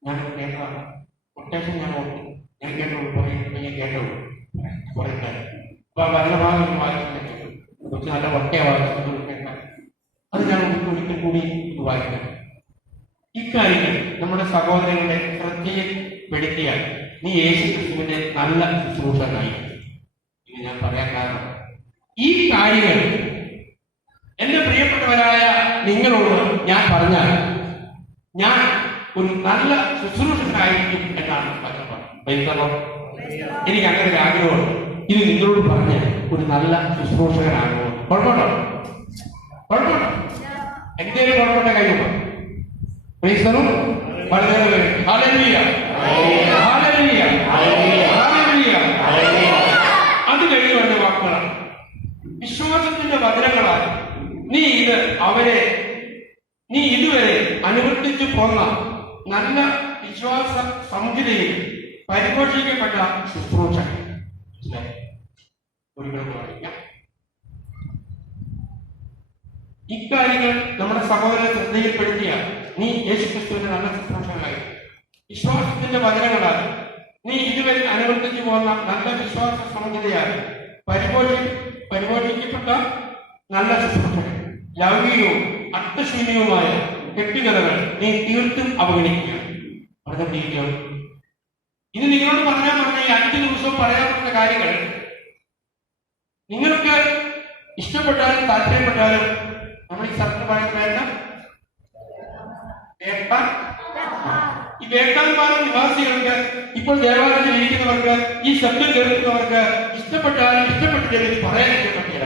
ഞാൻ കേട്ടതാണ്. കൊട്ടേഷൻ ഞാൻ ഓർത്തു. ഞാൻ കേട്ടോളൂ, കേട്ടോളൂ കുറെ അപ്പൊ ഭരണഭാഗം വായിക്കുന്നത് കുറച്ച് നല്ല ഒട്ടയെ വായിച്ചു കേട്ടാൽ അത് ഞാൻ ഒരിക്കൽ കൂടി വായിക്കണം. ഇക്കാര്യങ്ങൾ നമ്മുടെ സഹോദരങ്ങളെ ശ്രദ്ധയിൽപ്പെടുത്തിയാൽ നീ യേശു ക്രിസ്തുവിന്റെ നല്ല ശുശ്രൂഷനായി. ഇത് ഞാൻ പറയാൻ കാരണം ഈ കാര്യങ്ങൾ എന്റെ പ്രിയപ്പെട്ട നിങ്ങളോട് ഞാൻ പറഞ്ഞാൽ ഞാൻ ഒരു നല്ല ശുശ്രൂഷകനായിരിക്കും എന്നാണ് പറയുന്നത്. എനിക്ക് അങ്ങനെ ഒരു ആഗ്രഹമുണ്ട്. ഇത് നിങ്ങളോട് പറഞ്ഞ് ഒരു നല്ല ശുശ്രൂഷകനാകുമോ? കുഴപ്പമുണ്ടോ? കുഴപ്പമുണ്ടോ? എന്തേലും കുഴപ്പമുണ്ട കഴിയുമോ? വളരെ അത് കഴിഞ്ഞു വേണ്ട വാക്കുകളാണ്. വിശ്വാസത്തിന്റെ വചനങ്ങളാൽ നീ ഇതുവരെ അനുവർത്തിച്ചു പോന്ന നല്ല വിശ്വാസ സംഹിതയിൽ പരിപോഷിക്കപ്പെട്ട ശുശ്രൂഷ. ഇക്കാര്യങ്ങൾ നമ്മുടെ സഹോദരനെ ശ്രദ്ധയിൽപ്പെടുത്തിയ നീ യേശുക്രിസ്തുവിന്റെ നല്ല ശുശ്രൂഷകളായി വിശ്വാസത്തിന്റെ വചനങ്ങളാൽ നീ ഇതുവരെ അനുവർത്തിച്ചു പോകുന്ന നല്ല വിശ്വാസ സംഹിതയാൽ പരിപോഷിക്കപ്പെട്ട നല്ല ശുശ്രൂഷകൾ. ലൗകികവും അർത്ഥശൂന്യവുമായ കെട്ടുകഥകൾ നീ തീർത്തും അവഗണിക്കുക. പറഞ്ഞിരിക്കുകയാണ്. ഇത് നിങ്ങളോട് പറഞ്ഞാൽ ഈ 5 ദിവസവും പറയാനുള്ള കാര്യങ്ങൾ നിങ്ങൾക്ക് ഇഷ്ടപ്പെട്ടാലും താല്പര്യപ്പെട്ടാലും നമ്മൾ ഈ സത്യം പറയുന്ന ഈ വേട്ടാൻപാലം നിവാസികൾക്ക്, ഇപ്പോൾ ദേവാലയത്തിൽ ഇരിക്കുന്നവർക്ക്, ഈ ശബ്ദം കേൾക്കുന്നവർക്ക് ഇഷ്ടപ്പെട്ടാലും ഇഷ്ടപ്പെട്ടില്ലെങ്കിൽ പറയാനൊക്കെ പറ്റില്ല.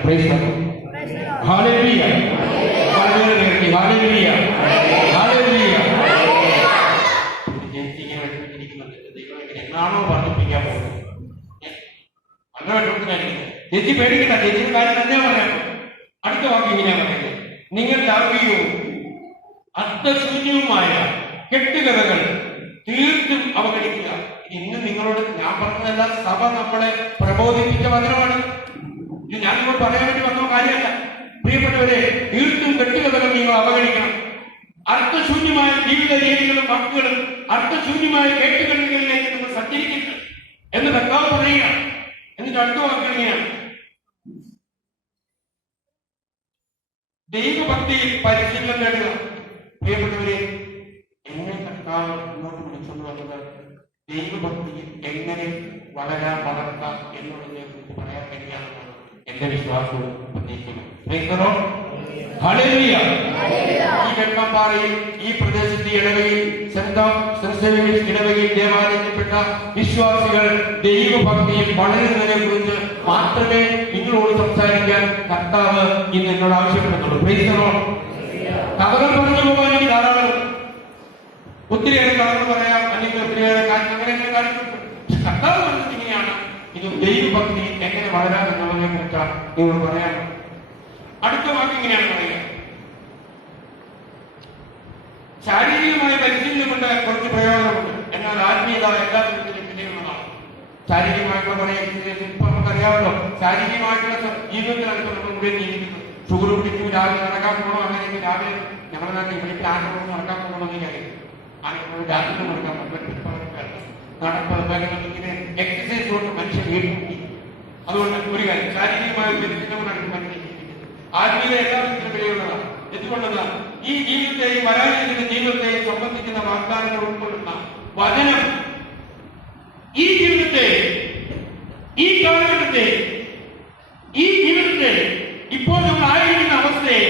എന്നാണോ വർദ്ധിപ്പിക്കാൻ പോകുന്നത്? ചേച്ചി പേടിക്കണ്ട, ചേച്ചിയുടെ കാര്യം തന്നെ പറയാം. അടുത്ത വാക്ക് ഇങ്ങനെയാ പറയുന്നത്: നിങ്ങൾ ലൗകികവും അർത്ഥശൂന്യവുമായ കെട്ടുകഥകൾ തീർത്തും അവഗണിക്കുക. ഇന്ന് നിങ്ങളോട് ഞാൻ പറഞ്ഞതല്ല, സഭ നമ്മളെ പ്രബോധിപ്പിച്ച വചനമാണ്. ഇത് ഞാൻ നിങ്ങളോട് പറയാൻ വേണ്ടി വന്ന കാര്യമല്ല. പ്രിയപ്പെട്ടവരെ, തീർത്തും കെട്ടുകഥകൾ നിങ്ങൾ അവഗണിക്കണം. അർത്ഥശൂന്യമായ ജീവിത രീതികളും വാക്കുകളും അർത്ഥശൂന്യമായ കേട്ടുകളിലേക്ക് നിങ്ങൾ സഞ്ചരിക്കരുത് എന്ന് കർത്താവ് പറയുകയാണ്. എന്നിട്ട് അടുത്ത വാക്കുകൾ ഇങ്ങനെയാണ്: ദൈവഭക്തിയിൽ പരിശീലനം നേടുക. പ്രിയപ്പെട്ടവരെ, എങ്ങനെ കർത്താവ് മുന്നോട്ട് വിളിച്ചുകൊണ്ട് വന്നത് ദൈവഭക്തിയിൽ എങ്ങനെ വളർത്താം എന്നുള്ളതിനെ കുറിച്ച് പറയാൻ കഴിയാമെന്നാണ് എന്റെ വിശ്വാസവും പ്രതീക്ഷയും. ഈ വെള്ളംപാറയിൽ, ഈ പ്രദേശത്തെ ഇടവയിൽ, ഇടവയിൽ ദേവാലയത്തിൽപ്പെട്ട വിശ്വാസികൾ ദൈവഭക്തിയിൽ വളരുന്നതിനെ കുറിച്ച് മാത്രമേ നിങ്ങളോട് സംസാരിക്കാൻ കർത്താവ് ഇന്ന് എന്നോട് ആവശ്യപ്പെടുന്നുള്ളൂ. കഥകൾ പറഞ്ഞു പോകാൻ എനിക്ക് ധാരാളം, ഒത്തിരിയേറെ കഥകൾ പറയാം, അല്ലെങ്കിൽ ഒത്തിരിയേറെ കാര്യങ്ങൾ. കർത്താവ് പറഞ്ഞത് ഇങ്ങനെയാണ്: ഇത് ദൈവഭക്തി എങ്ങനെ വളരാം എന്നുള്ളതിനെ കുറിച്ചാണ് നിങ്ങളോട് പറയാൻ. അടുത്ത വാക്ക് ഇങ്ങനെയാണ് പറയുക: ശാരീരികമായ പരിശീലനം കൊണ്ട് കുറച്ച് പ്രയോജനമുണ്ട്, എന്നാൽ ആത്മീയത എല്ലാ വിധത്തിലും പിന്നെയുള്ളതാണ്. ശാരീരികമായിട്ടുള്ള പറയാൻ ഇപ്പൊ നമുക്കറിയാമല്ലോ, ശാരീരികമായിട്ടുള്ള ജീവിതത്തിലാണ് നമ്മൾ മുഴുവൻ ജീവിക്കുന്നത്. ഷുഗർ പിടിച്ചു, രാവിലെ നടക്കാൻ പോകണോ, അങ്ങനെ രാവിലെ ഞങ്ങളുടെ നാട്ടിൽ ഇവിടെ ആനകളൊന്നും നടക്കാൻ പോകണമെന്ന് കാര്യം ആനകളോട് രാത്രി നടക്കാൻ ഇങ്ങനെ എക്സസൈസ് കൊണ്ട് മനുഷ്യൻ വീട്ടിൽ. അതുകൊണ്ട് ഒരു കാര്യം, ശാരീരികമായ പരിശീലനം കൊണ്ടാണ് മനുഷ്യൻ. ആത്മീയത എല്ലാ വിധത്തിലും വിലയുള്ളതാണ്. എന്തുകൊണ്ടെന്നാൽ ഈ ജീവിതത്തെയും വരാനിരിക്കുന്ന ജീവിതത്തെയും സംബന്ധിക്കുന്ന വാഗ്ദാനങ്ങൾ ഉൾക്കൊള്ളുന്ന വചനം ഈ ജീവിതത്തെ, ഈ കാലഘട്ടത്തെ, ഈ ജീവിതത്തെ, ഇപ്പോൾ നമ്മൾ ആയിരിക്കുന്ന അവസ്ഥയെ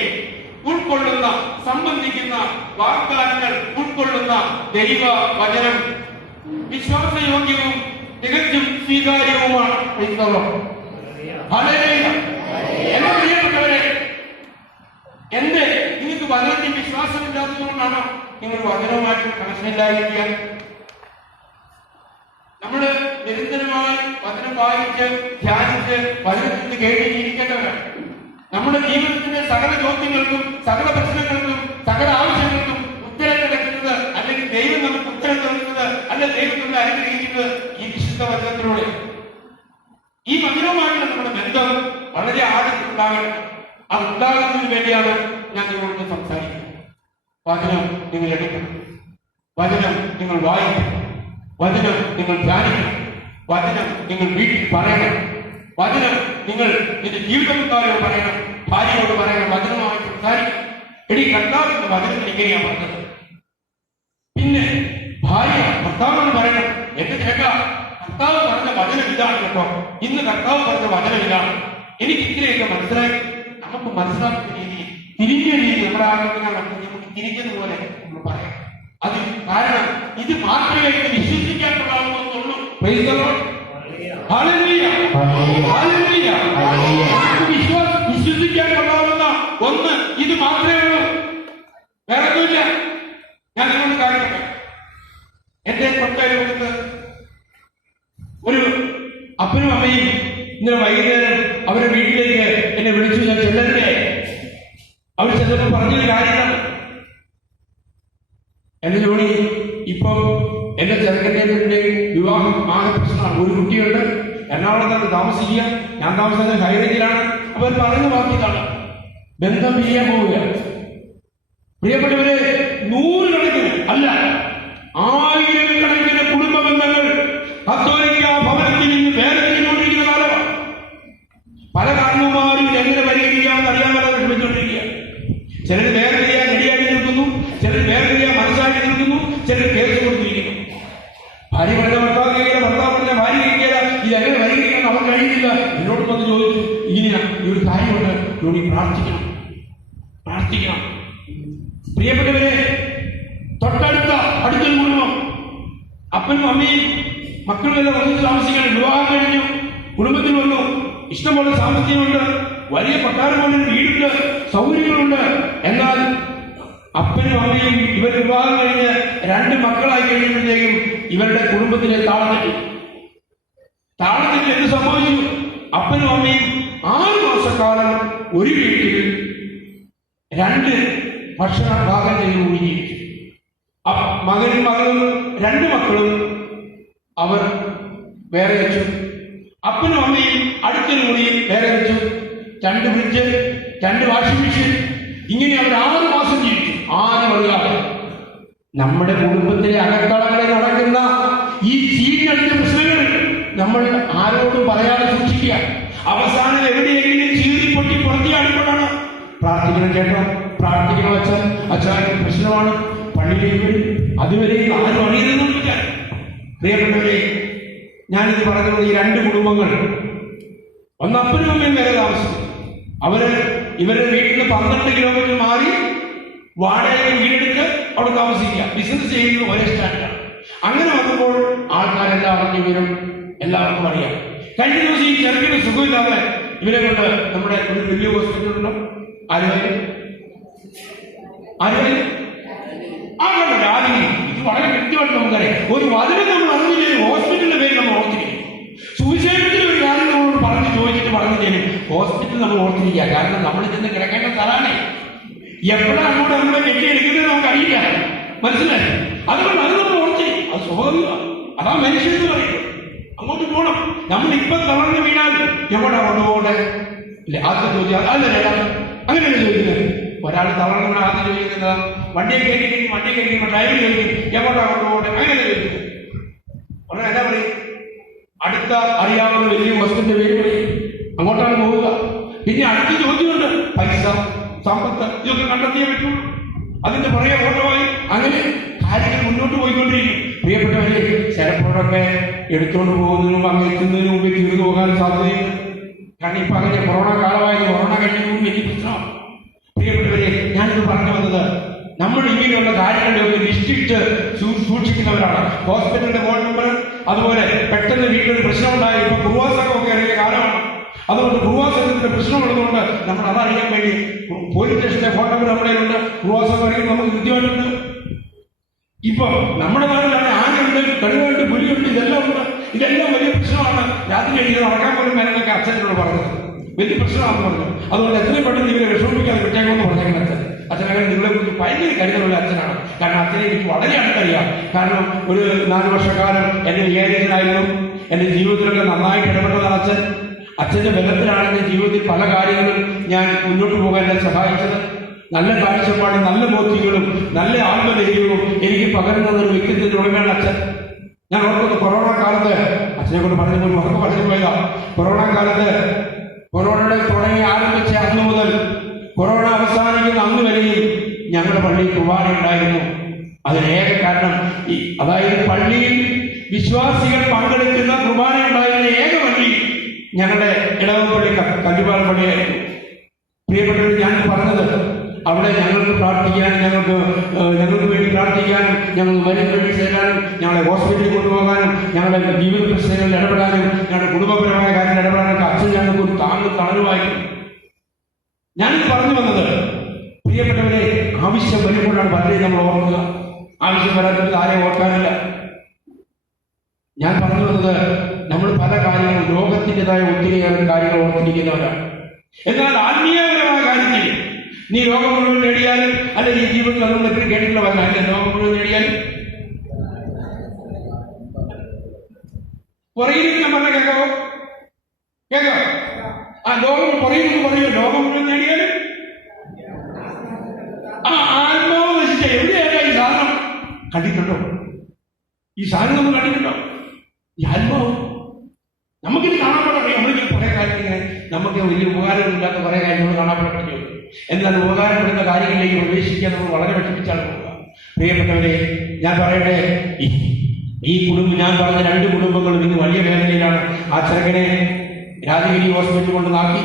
ഉൾക്കൊള്ളുന്ന, സംബന്ധിക്കുന്ന വാഗ്ദാനങ്ങൾ ഉൾക്കൊള്ളുന്ന ദൈവ വചനം വിശ്വാസയോഗ്യവും തികച്ചും സ്വീകാര്യവുമാണ്. എന്റെ പ്രിയപ്പെട്ടവരെ, എന്റെ നിങ്ങൾക്ക് വചനത്തിൽ വിശ്വാസമില്ലാത്തതുകൊണ്ടാണോ നിങ്ങൾ വചനവുമായിട്ട് കണക്ഷനില്ലായിരിക്കുക? നമ്മള് നിരന്തരമായി വചനം വായിച്ച് ധ്യാനിച്ച് വചനത്തിൽ കേട്ടിരിക്കേണ്ടവരാണ്. നമ്മുടെ ജീവിതത്തിന്റെ സകല ചോദ്യങ്ങൾക്കും സകല പ്രശ്നങ്ങൾക്കും സകല ആവശ്യങ്ങൾക്കും ഉത്തരം കിടക്കുന്നത്, അല്ലെങ്കിൽ ദൈവം നമുക്ക് ഉത്തരം നൽകുന്നത്, അല്ലെങ്കിൽ ദൈവം നമ്മളെ അനുഗ്രഹിക്കുന്നത് ഈ വിശുദ്ധ വചനത്തിലൂടെ. ഈ വചനവുമായിട്ടുള്ള നമ്മുടെ ബന്ധം വളരെ ആഴത്തിലുണ്ടാകണം. അതുണ്ടാകുന്നതിന് വേണ്ടിയാണ് ഞാൻ നിങ്ങളോട് സംസാരിക്കുന്നത്. വചനം നിങ്ങൾ എടുക്കണം, വചനം നിങ്ങൾ വായിക്കണം, വചനം നിങ്ങൾ ധ്യാനിക്കണം, വചനം നിങ്ങൾ വീട്ടിൽ പറയണം, വചനം നിങ്ങൾ നിന്റെ ജീവിതക്കാരോട് പറയണം, ഭാര്യയോട് പറയണം, വചനമായി സംസാരിക്കണം. എടി കർത്താവിന്റെ വചനത്തിൽ ഇങ്ങനെയാണ് പറഞ്ഞത്. പിന്നെ ഭാര്യ ഭർത്താവിനോട് പറയണം, എന്റെ ചേട്ട കർത്താവ് പറഞ്ഞ വചനം ഇതാണ് കേട്ടോ, ഇന്ന് കർത്താവ് പറഞ്ഞ വചനം ഇതാണ്. എനിക്ക് ഇത്രയൊക്കെ മനസ്സിലായി. നമുക്ക് മനസ്സിലാക്കുന്ന രീതി, തിരിഞ്ഞ രീതി നമ്മുടെ കാരണത്തിനാണ് നമുക്ക് തിരിഞ്ഞതുപോലെ നമ്മൾ പറയാം. അത് കാരണം ഇത് മാത്രമേ എനിക്ക് വിശ്വസിക്കാൻ കൊള്ളാവുന്നുള്ളൂ. Praise the Lord. Hallelujah. Hallelujah. വിശ്വസിക്കാൻ കൊള്ളാവുന്ന ഒന്ന് ഇത് മാത്രമേ ഉള്ളൂ, വേറെ ഒന്നുമില്ല. ഞാൻ നിങ്ങളോട് കാര്യം പറയാം. എന്റെ തൊട്ടയൽവക്കത്ത് ഒരു അപ്പനും അമ്മയും ഇന്നലെ വൈകുന്നേരം അവരുടെ വീട്ടിലേക്ക് എന്നെ വിളിച്ചു. ഞാൻ ചെല്ലണ്ടേ? അവർ ചെന്നപ്പോൾ പറഞ്ഞൊരു കാര്യമാണ്. എന്റെ ജോലി ഇപ്പൊ എന്റെ ചെറുക്കൻ്റെ വിവാഹം ആകെ പ്രശ്നമാണ്. ഒരു കുട്ടിയുണ്ട്, എറണാകുളത്താണ് താമസിക്കുക, ഞാൻ താമസിക്കുന്നത് ഹൈറേഞ്ചിലാണ്. അവർ പറയുന്ന വാക്കിലാണ്, ബന്ധം പിരിയാൻ പോവുക. പ്രിയപ്പെട്ടവരെ, നൂറുകണക്കിന് അല്ല ആയിരക്കണക്കിന് കുടുംബ ബന്ധങ്ങൾ കത്തോലിക്ക ഭവനത്തിൽ നിന്ന് വേദനിച്ചുകൊണ്ടിരിക്കുന്ന കാലമാണ്. പല കാരണവന്മാരും എങ്ങനെ പരിഹരിക്കാമെന്ന് അറിയാമല്ലോ വിഷമിച്ചുകൊണ്ടിരിക്കുക. ചിലർ വേർപിരിയാൻ റെഡിയാക്കി നിൽക്കുന്നു, ചിലർ വേർപിരിയാൻ മനസ്സാക്കി നിൽക്കുന്നു, ചിലർ കേസ് കൊടുത്തിരിക്കുന്നു. ഭാര്യ പറഞ്ഞ ഭർത്താവ് കഴിയില്ല, ഭർത്താവ് പറഞ്ഞ ഭാര്യ കഴിക്കില്ല. ഇത് എങ്ങനെ പരിഹരിക്കാൻ അവർ കഴിയുന്നില്ല. എന്നോട് വന്ന് ചോദിച്ചു, ഇങ്ങനെയാ ഈ ഒരു കാര്യമുണ്ട്, ജോലി പ്രാർത്ഥിക്കണം. പ്രിയപ്പെട്ടവരെ, അടുത്തൊരു കുടുംബം, അപ്പനും അമ്മയും മക്കളും എല്ലാം ഒന്നിച്ച് താമസിക്കണം. വിവാഹം കഴിഞ്ഞു, കുടുംബത്തിൽ വന്നു, ഇഷ്ടംപോലെ സാമ്പത്തികമുണ്ട്, വലിയ കൊട്ടാരം പോലെ വീടുണ്ട്, സൗകര്യങ്ങളുണ്ട്. എന്നാൽ അപ്പനും അമ്മയും ഇവർ വിവാഹം കഴിഞ്ഞ് 2 മക്കളായി കഴിയുമ്പോഴത്തേക്കും ഇവരുടെ കുടുംബത്തിലെ താളത്തിൽ എന്ത് സംഭവിച്ചു? അപ്പനും അമ്മയും 6 മാസക്കാലം ഒരു വീട്ടിൽ 2 ഭക്ഷണ ഭാഗം ചെയ്ത് ജീവിച്ചു. മകനും മകളും 2 മക്കളും അവർ വേറെ വെച്ചു. അപ്പനും അമ്മയും അടുത്തൊരു മുറിയിൽ വേറെ വെച്ചു. 2 ഫ്രിഡ്ജ്, 2 വാഷിംഗ് മെഷീൻ, ഇങ്ങനെ അവർ 6 മാസം ജീവിച്ചു. ആരും അറിയാതെ നമ്മുടെ കുടുംബത്തിലെ അകത്തളങ്ങളിൽ നടക്കുന്ന ഈ ചീഞ്ഞടിച്ച പ്രശ്നങ്ങൾ നമ്മൾ ആരോടും പറയാതെ സൂക്ഷിക്കുക. അവസാനം എവിടെയെങ്കിലും ചീറിപ്പൊട്ടി പുറത്തിയാടുമ്പോഴാണ് പ്രാർത്ഥിക്കണം ചേട്ടാ, പ്രാർത്ഥിക്കണം അച്ഛൻ പ്രശ്നമാണ്, പള്ളിയിലേക്ക് വരും, അതുവരെ ആരും അറിയുന്നില്ല. പ്രിയപ്പെട്ടവരെ, ഞാനിത് പറഞ്ഞത് ഈ 2 കുടുംബങ്ങൾ, ഒന്ന് അപ്പനും അമ്മയും വേറെ താമസിക്കും. ഇവരുടെ വീട്ടിൽ നിന്ന് 12 കിലോമീറ്റർ മാറി വാടകയ്ക്ക് വീടെടുത്ത് അവിടെ താമസിക്കുക. ബിസിനസ് ചെയ്യുന്നത് ഒരേ സ്റ്റാൻഡാണ്. അങ്ങനെ വന്നപ്പോൾ ആൾക്കാരെല്ലാം അറിഞ്ഞു വരും, എല്ലാവർക്കും അറിയാം. കഴിഞ്ഞ ദിവസം ഈ ചെറുക്കിന് സുഖമില്ലാതെ ഇവരെ കൊണ്ട് നമ്മുടെ ഒരു വലിയ ഹോസ്പിറ്റലുണ്ടോ, ആരുമായി ഇത് വളരെ കൃത്യമായിട്ട് നമുക്കറിയാം. ഒരു വചനം നമ്മൾ അറിഞ്ഞില്ലേ, ഹോസ്പിറ്റലിന്റെ പേര് നമ്മൾ ഓർത്തിരിക്കും. സുവിശേഷത്തിൽ ഒരു കാര്യം നമ്മളോട് പറഞ്ഞിട്ടേനും ഹോസ്പിറ്റൽ നമ്മൾ ഓർത്തിരിക്കുക. കാരണം നമ്മൾ ചെന്ന് കിടക്കേണ്ട സ്ഥലമാണ്. എപ്പോഴാണ് അങ്ങോട്ട് നമ്മളെ കെട്ടിയെടുക്കുന്നത് നമുക്കറിയില്ല, മനസ്സിലായി? അതുകൊണ്ട് അത് നമ്മൾ ഓർത്തിരിക്കും. അത് സ്വാഭാവികമാണ്, അതാ മനുഷ്യൻ എന്ന് പറയുന്നത്. അങ്ങോട്ട് പോകണം. നമ്മൾ ഇപ്പം തളർന്ന് വീണാൽ എവിടെ കൊണ്ടുപോകട്ടെ? ഇല്ല, ആദ്യം ചോദിച്ചാൽ അല്ലല്ല, അങ്ങനെയാണ് ചോദിക്കുന്നത്. ഒരാൾ തളർന്ന ആദ്യം ചോദിക്കുന്നത് വണ്ടിയെ കയറ്റിക്കുമ്പോൾ ഡ്രൈവർ ചോദിക്കും എങ്ങോട്ടാ കൊണ്ടുപോകട്ടെ? അങ്ങനെയല്ല ചോദിക്കുന്നത്. ഉടനെ എന്താ പറയും? അടുത്ത അറിയാവുന്ന വലിയ വസ്തുവിന്റെ പേര് പറയും, അങ്ങോട്ടാണ് പോവുക. പിന്നെ അടുത്ത ചോദ്യമുണ്ട്, പൈസ, സമ്പത്ത്, ഇതൊക്കെ കണ്ടെത്തിയേ പറ്റുള്ളൂ. അതിന്റെ പുറകെ ഓട്ടമായി അങ്ങനെ കാര്യങ്ങൾ മുന്നോട്ട് പോയിക്കൊണ്ടിരിക്കും. പ്രിയപ്പെട്ടവരെ, ചിലപ്പോഴൊക്കെ എടുത്തുകൊണ്ട് പോകുന്നതിന് മുമ്പ് അങ്ങ് എത്തുന്നതിന് മുമ്പ് തീർന്നു പോകാൻ സാധ്യതയുണ്ട്. കാരണം ഇപ്പൊ അങ്ങനെ കൊറോണ കാലമായത്, കൊറോണ കഴിഞ്ഞതിനും വലിയ പ്രശ്നമാണ്. പ്രിയപ്പെട്ടവരെ, ഞാനിത് പറഞ്ഞു വന്നത്, നമ്മൾ ഇങ്ങനെയുള്ള കാര്യങ്ങളിലൊക്കെ ലിസ്റ്റിട്ട് സൂക്ഷിക്കുന്നവരാണ്. ഹോസ്പിറ്റലിന്റെ ഫോൺ നമ്പർ, അതുപോലെ പെട്ടെന്ന് വീട്ടിലൊരു പ്രശ്നമുണ്ടായി. ഇപ്പൊ കുറുവാസംഘമൊക്കെ ഇറങ്ങിയ കാലമാണ്. അതുകൊണ്ട് കുറുവാസംഘത്തിന്റെ പ്രശ്നമുള്ളതുകൊണ്ട് നമ്മൾ അതറിയാൻ വേണ്ടി പോലീസ് സ്റ്റേഷന്റെ ഫോൺ നമ്പർ നമ്മുടെ ഉണ്ട്. കുറുവാസംഘം ഇറങ്ങി നമുക്ക് കൃത്യമായിട്ടുണ്ട്. ഇപ്പൊ നമ്മുടെ നാട്ടിലാണ് ആനയുണ്ട്, കടുവയുണ്ട്, പുലിയുണ്ട്, ഇതെല്ലാം ഉണ്ട്. ഇതെല്ലാം വലിയ പ്രശ്നമാണ്. രാത്രി കഴിഞ്ഞ് നടക്കാൻ പോലും വേണമെന്നൊക്കെ അച്ഛനോട് പറഞ്ഞത് വലിയ പ്രശ്നമാണെന്ന് പറഞ്ഞു. അതുകൊണ്ട് എത്രയും പെട്ടെന്ന് ഇവരെ വിഷമിപ്പിക്കാതെ വിട്ടേക്കുമെന്ന് പറഞ്ഞേക്കുന്ന അച്ഛനങ്ങനെ നിങ്ങളെ കുറിച്ച് ഭയങ്കര കരുതലുള്ള അച്ഛനാണ്. കാരണം അച്ഛനെ എനിക്ക് വളരെ അടുത്തറിയാം. കാരണം ഒരു 4 വർഷക്കാലം എന്റെ വികാരിയനായിരുന്നു. എന്റെ ജീവിതത്തിലൊക്കെ നന്നായിട്ട് ഇടപെട്ടതാണ് അച്ഛൻ. അച്ഛന്റെ ബലത്തിലാണ് എന്റെ ജീവിതത്തിൽ പല കാര്യങ്ങളും ഞാൻ മുന്നോട്ട് പോകാൻ എന്നെ സഹായിച്ചത്. നല്ല കാഴ്ചപ്പാടും നല്ല ബോധ്യങ്ങളും നല്ല ആത്മധൈര്യവും എനിക്ക് പകർന്ന ഒരു വ്യക്തിത്വത്തിന് ഉടമയാണ് അച്ഛൻ. ഞാൻ ഓർക്കുന്നു, കൊറോണ കാലത്ത് അച്ഛനെ കൊണ്ട് പറഞ്ഞപ്പോൾ ഉറപ്പ് പറഞ്ഞു പോയതാ. കൊറോണ കാലത്ത് കൊറോണയുടെ തുടങ്ങി ആരംഭിച്ച അന്ന് മുതൽ കൊറോണ അവസാനിക്കുന്ന അന്ന് വരെയും ഞങ്ങളുടെ പള്ളിയിൽ കുർബാന ഉണ്ടായിരുന്നു. അതിനേക കാരണം അതായത് പള്ളിയിൽ വിശ്വാസികൾ പങ്കെടുക്കുന്ന കുർബാന ഉണ്ടായിരുന്ന ഏക പള്ളി ഞങ്ങളുടെ ഇടവപ്പള്ളി കല്ലുപാലം പള്ളിയായിരുന്നു. പ്രിയപ്പെട്ടവർ, ഞാൻ പറഞ്ഞത് അവിടെ ഞങ്ങൾക്ക് പ്രാർത്ഥിക്കാനും ഞങ്ങൾക്ക് വേണ്ടി പ്രാർത്ഥിക്കാനും ഞങ്ങൾക്ക് മരുന്ന് വേണ്ടി ചേരാനും ഞങ്ങളെ ഹോസ്പിറ്റലിൽ കൊണ്ടുപോകാനും ഞങ്ങളുടെ ജീവിത പ്രശ്നങ്ങളിൽ ഇടപെടാനും ഞങ്ങളുടെ കുടുംബപരമായ കാര്യത്തിൽ ഇടപെടാനൊക്കെ അച്ഛൻ ഞങ്ങൾക്ക് ഒരു തണലുമായി. ഞാനിത് പറഞ്ഞു വന്നത് പ്രിയപ്പെട്ടവരെ, ആവശ്യം വരുമ്പോഴാണ് പലരെയും നമ്മൾ ഓർക്കുക. ആവശ്യം വരാത്തത് ആരെയും ഓർക്കാനില്ല. ഞാൻ പറഞ്ഞു വന്നത് നമ്മൾ പല കാര്യങ്ങളും ലോകത്തിൻ്റെതായ ഒത്തിരിയേറെ കാര്യങ്ങൾ ഓർത്തിരിക്കുന്നവരാണ്. എന്നാൽ ആത്മീയപരമായ കാര്യത്തിൽ നീ ലോകം മുഴുവൻ നേടിയാലും അല്ല, ഈ ജീവിതത്തിൽ നമ്മൾ എപ്പോഴും കേട്ടിട്ടുള്ള അല്ല, ലോകം മുഴുവൻ നേടിയാലും പുറകിൽ ഞാൻ പറഞ്ഞ കേൾക്കാവോ? കേൾക്കാം. ആ ലോകം പുറകിൽ പറയൂ, ലോകം മുഴുവൻ നേടിയാലും ആ ആത്മാവ് നശിച്ച എവിടെയാണ് ഈ സാധനം? കണ്ടിട്ടുണ്ടോ? ഈ സാധനം നമ്മൾ കണ്ടിട്ടുണ്ടോ? ഈ ആത്മാവ് നമുക്കിത് കാണാൻ നമ്മളിങ്ങനെ കുറെ കാര്യങ്ങൾ നമുക്ക് വലിയ ഉപകാരമില്ലാത്ത കുറെ കാര്യങ്ങൾ കാണാൻ. എന്നാൽ ഉപകാരപ്പെടുന്ന കാര്യങ്ങളിലേക്ക് പ്രവേശിക്കാൻ നമ്മൾ വളരെ വിഷമിച്ചാണ് പോവുക. പ്രിയപ്പെട്ടവരെ, ഞാൻ പറയട്ടെ, ഈ കുടുംബം, ഞാൻ പറഞ്ഞ 2 കുടുംബങ്ങളും ഇന്ന് വലിയ വേദനയിലാണ്. ആ ചെറുക്കനെ രാജഗിരി ഹോസ്പിറ്റലിൽ കൊണ്ടുവന്നാക്കി.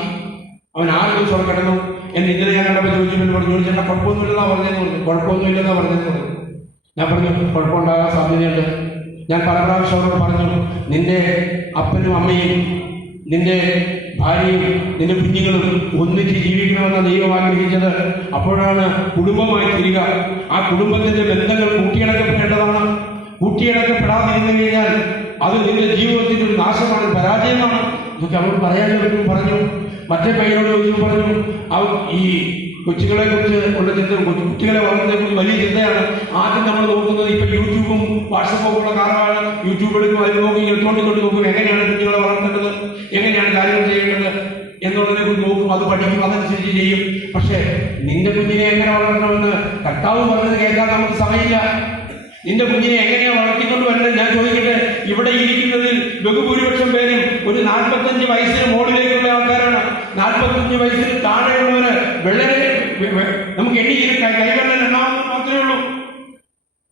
അവൻ 6 ദിവസം കിടന്നു. എന്ന് ഇന്നലെ ഞാൻ കണ്ടപ്പോൾ ചോദിച്ചപ്പോൾ ചേട്ടാ കുഴപ്പമൊന്നുമില്ലെന്നാ പറഞ്ഞതെന്ന് പറഞ്ഞു. കുഴപ്പമൊന്നുമില്ലെന്നാ പറഞ്ഞതെന്ന് പറഞ്ഞു. ഞാൻ പറഞ്ഞു കുഴപ്പമുണ്ടാകാൻ സാധ്യതയുണ്ട്. ഞാൻ പല പ്രാവശ്യം അവരോട് പറഞ്ഞു, നിന്റെ അപ്പനും അമ്മയും നിന്റെ ഭാര്യയും നിന്റെ കുഞ്ഞുങ്ങളും ഒന്നിച്ച് ജീവിക്കണമെന്ന ദൈവം ആഗ്രഹിച്ചത്. അപ്പോഴാണ് കുടുംബമായി തീരുക. ആ കുടുംബത്തിന്റെ ബന്ധങ്ങൾ കൂട്ടിയിണക്കപ്പെടേണ്ടതാണ്. കൂട്ടിയിണക്കപ്പെടാതിരുന്നു കഴിഞ്ഞാൽ അത് നിന്റെ ജീവിതത്തിന്റെ ഒരു നാശമാണ്, പരാജയമാണ്. ഇതൊക്കെ അവർ പറയാൻ പറഞ്ഞു. മറ്റേ പയ്യനോട് ചോദിച്ചു പറഞ്ഞു, അവർ ഈ കൊച്ചുകളെ കുറിച്ച് ഉള്ള ചിന്ത, കുട്ടികളെ വളർന്നതിനെ കുറിച്ച് വലിയ ചിന്തയാണ്. ആദ്യം നമ്മൾ നോക്കുന്നത് ഇപ്പൊ യൂട്യൂബും വാട്സപ്പും ഉള്ള കാലമാണ്. യൂട്യൂബ് എടുക്കും, അതിൽ നോക്കി എടുത്തോണ്ട് നോക്കും, എങ്ങനെയാണ് കുഞ്ഞുങ്ങളെ വളർത്തേണ്ടത്, എങ്ങനെയാണ് കാര്യങ്ങൾ ചെയ്യേണ്ടത് എന്നുള്ളതിനെ കുറിച്ച് നോക്കും, അത് പഠിക്കും, അതനുസരിച്ച് ചെയ്യും. പക്ഷെ നിന്റെ കുഞ്ഞിനെ എങ്ങനെ വളർത്തണമെന്ന് കർത്താവ് പറഞ്ഞത് കേൾക്കാൻ നമുക്ക് സമയമില്ല. നിന്റെ കുഞ്ഞിനെ എങ്ങനെയാണ് വളർത്തിക്കൊണ്ട് വരേണ്ടത്? ഞാൻ ചോദിക്കട്ടെ, ഇവിടെ ഇരിക്കുന്നതിൽ ബഹുഭൂരിപക്ഷം പേരും ഒരു 45 വയസ്സിന് മുകളിലേക്കുള്ള ആൾക്കാരാണ്. 45 വയസ്സിന് താഴെയുള്ളവര് വളരെ നമുക്ക് കൈകളിൽ എണ്ണാവുന്നത് മാത്രമേ ഉള്ളൂ.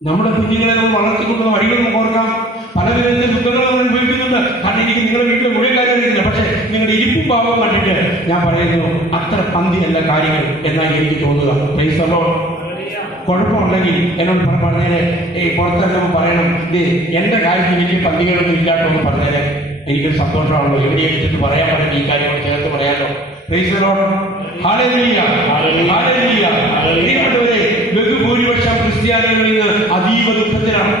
നമ്മുടെ കുഞ്ഞുങ്ങളെ നമ്മൾ വളർത്തിക്കൊണ്ടുള്ള വഴികൾ നമുക്ക് ഓർക്കാം. പലവിധ ദുഃഖങ്ങൾ നമ്മൾ അനുഭവിക്കുന്നുണ്ട്. കാരണം എനിക്ക് നിങ്ങളുടെ വീട്ടിലെ മുഴുവൻ കാര്യം അറിയില്ല. പക്ഷെ നിങ്ങളുടെ ഇരിപ്പും ഭാവവും കണ്ടിട്ട് ഞാൻ പറയുന്നു, അത്ര പന്തിയല്ല കാര്യങ്ങൾ എന്നാണ് എനിക്ക് തോന്നുക. Praise the Lord. കുഴപ്പമുണ്ടെങ്കിൽ എന്നോട് പറഞ്ഞേരെ, പുറത്തിറങ്ങുമ്പോൾ പറയണം, എന്റെ കാര്യത്തിൽ വലിയ പന്തികളൊന്നും ഇല്ലാട്ടോ എന്ന് പറഞ്ഞേരെ, എനിക്കൊരു സന്തോഷമാണല്ലോ. എവിടെ എടുത്തിട്ട് പറയാൻ പറ്റും, ഈ കാര്യങ്ങൾ ചേർത്ത് പറയാമല്ലോ. Praise the Lord. Hallelujah, hallelujah. പ്രിയപ്പെട്ടവരെ, ബഹുഭൂരിപക്ഷം ക്രിസ്ത്യാനികളിൽ നിന്ന് അതീവ ദുഃഖത്തിലാണ്,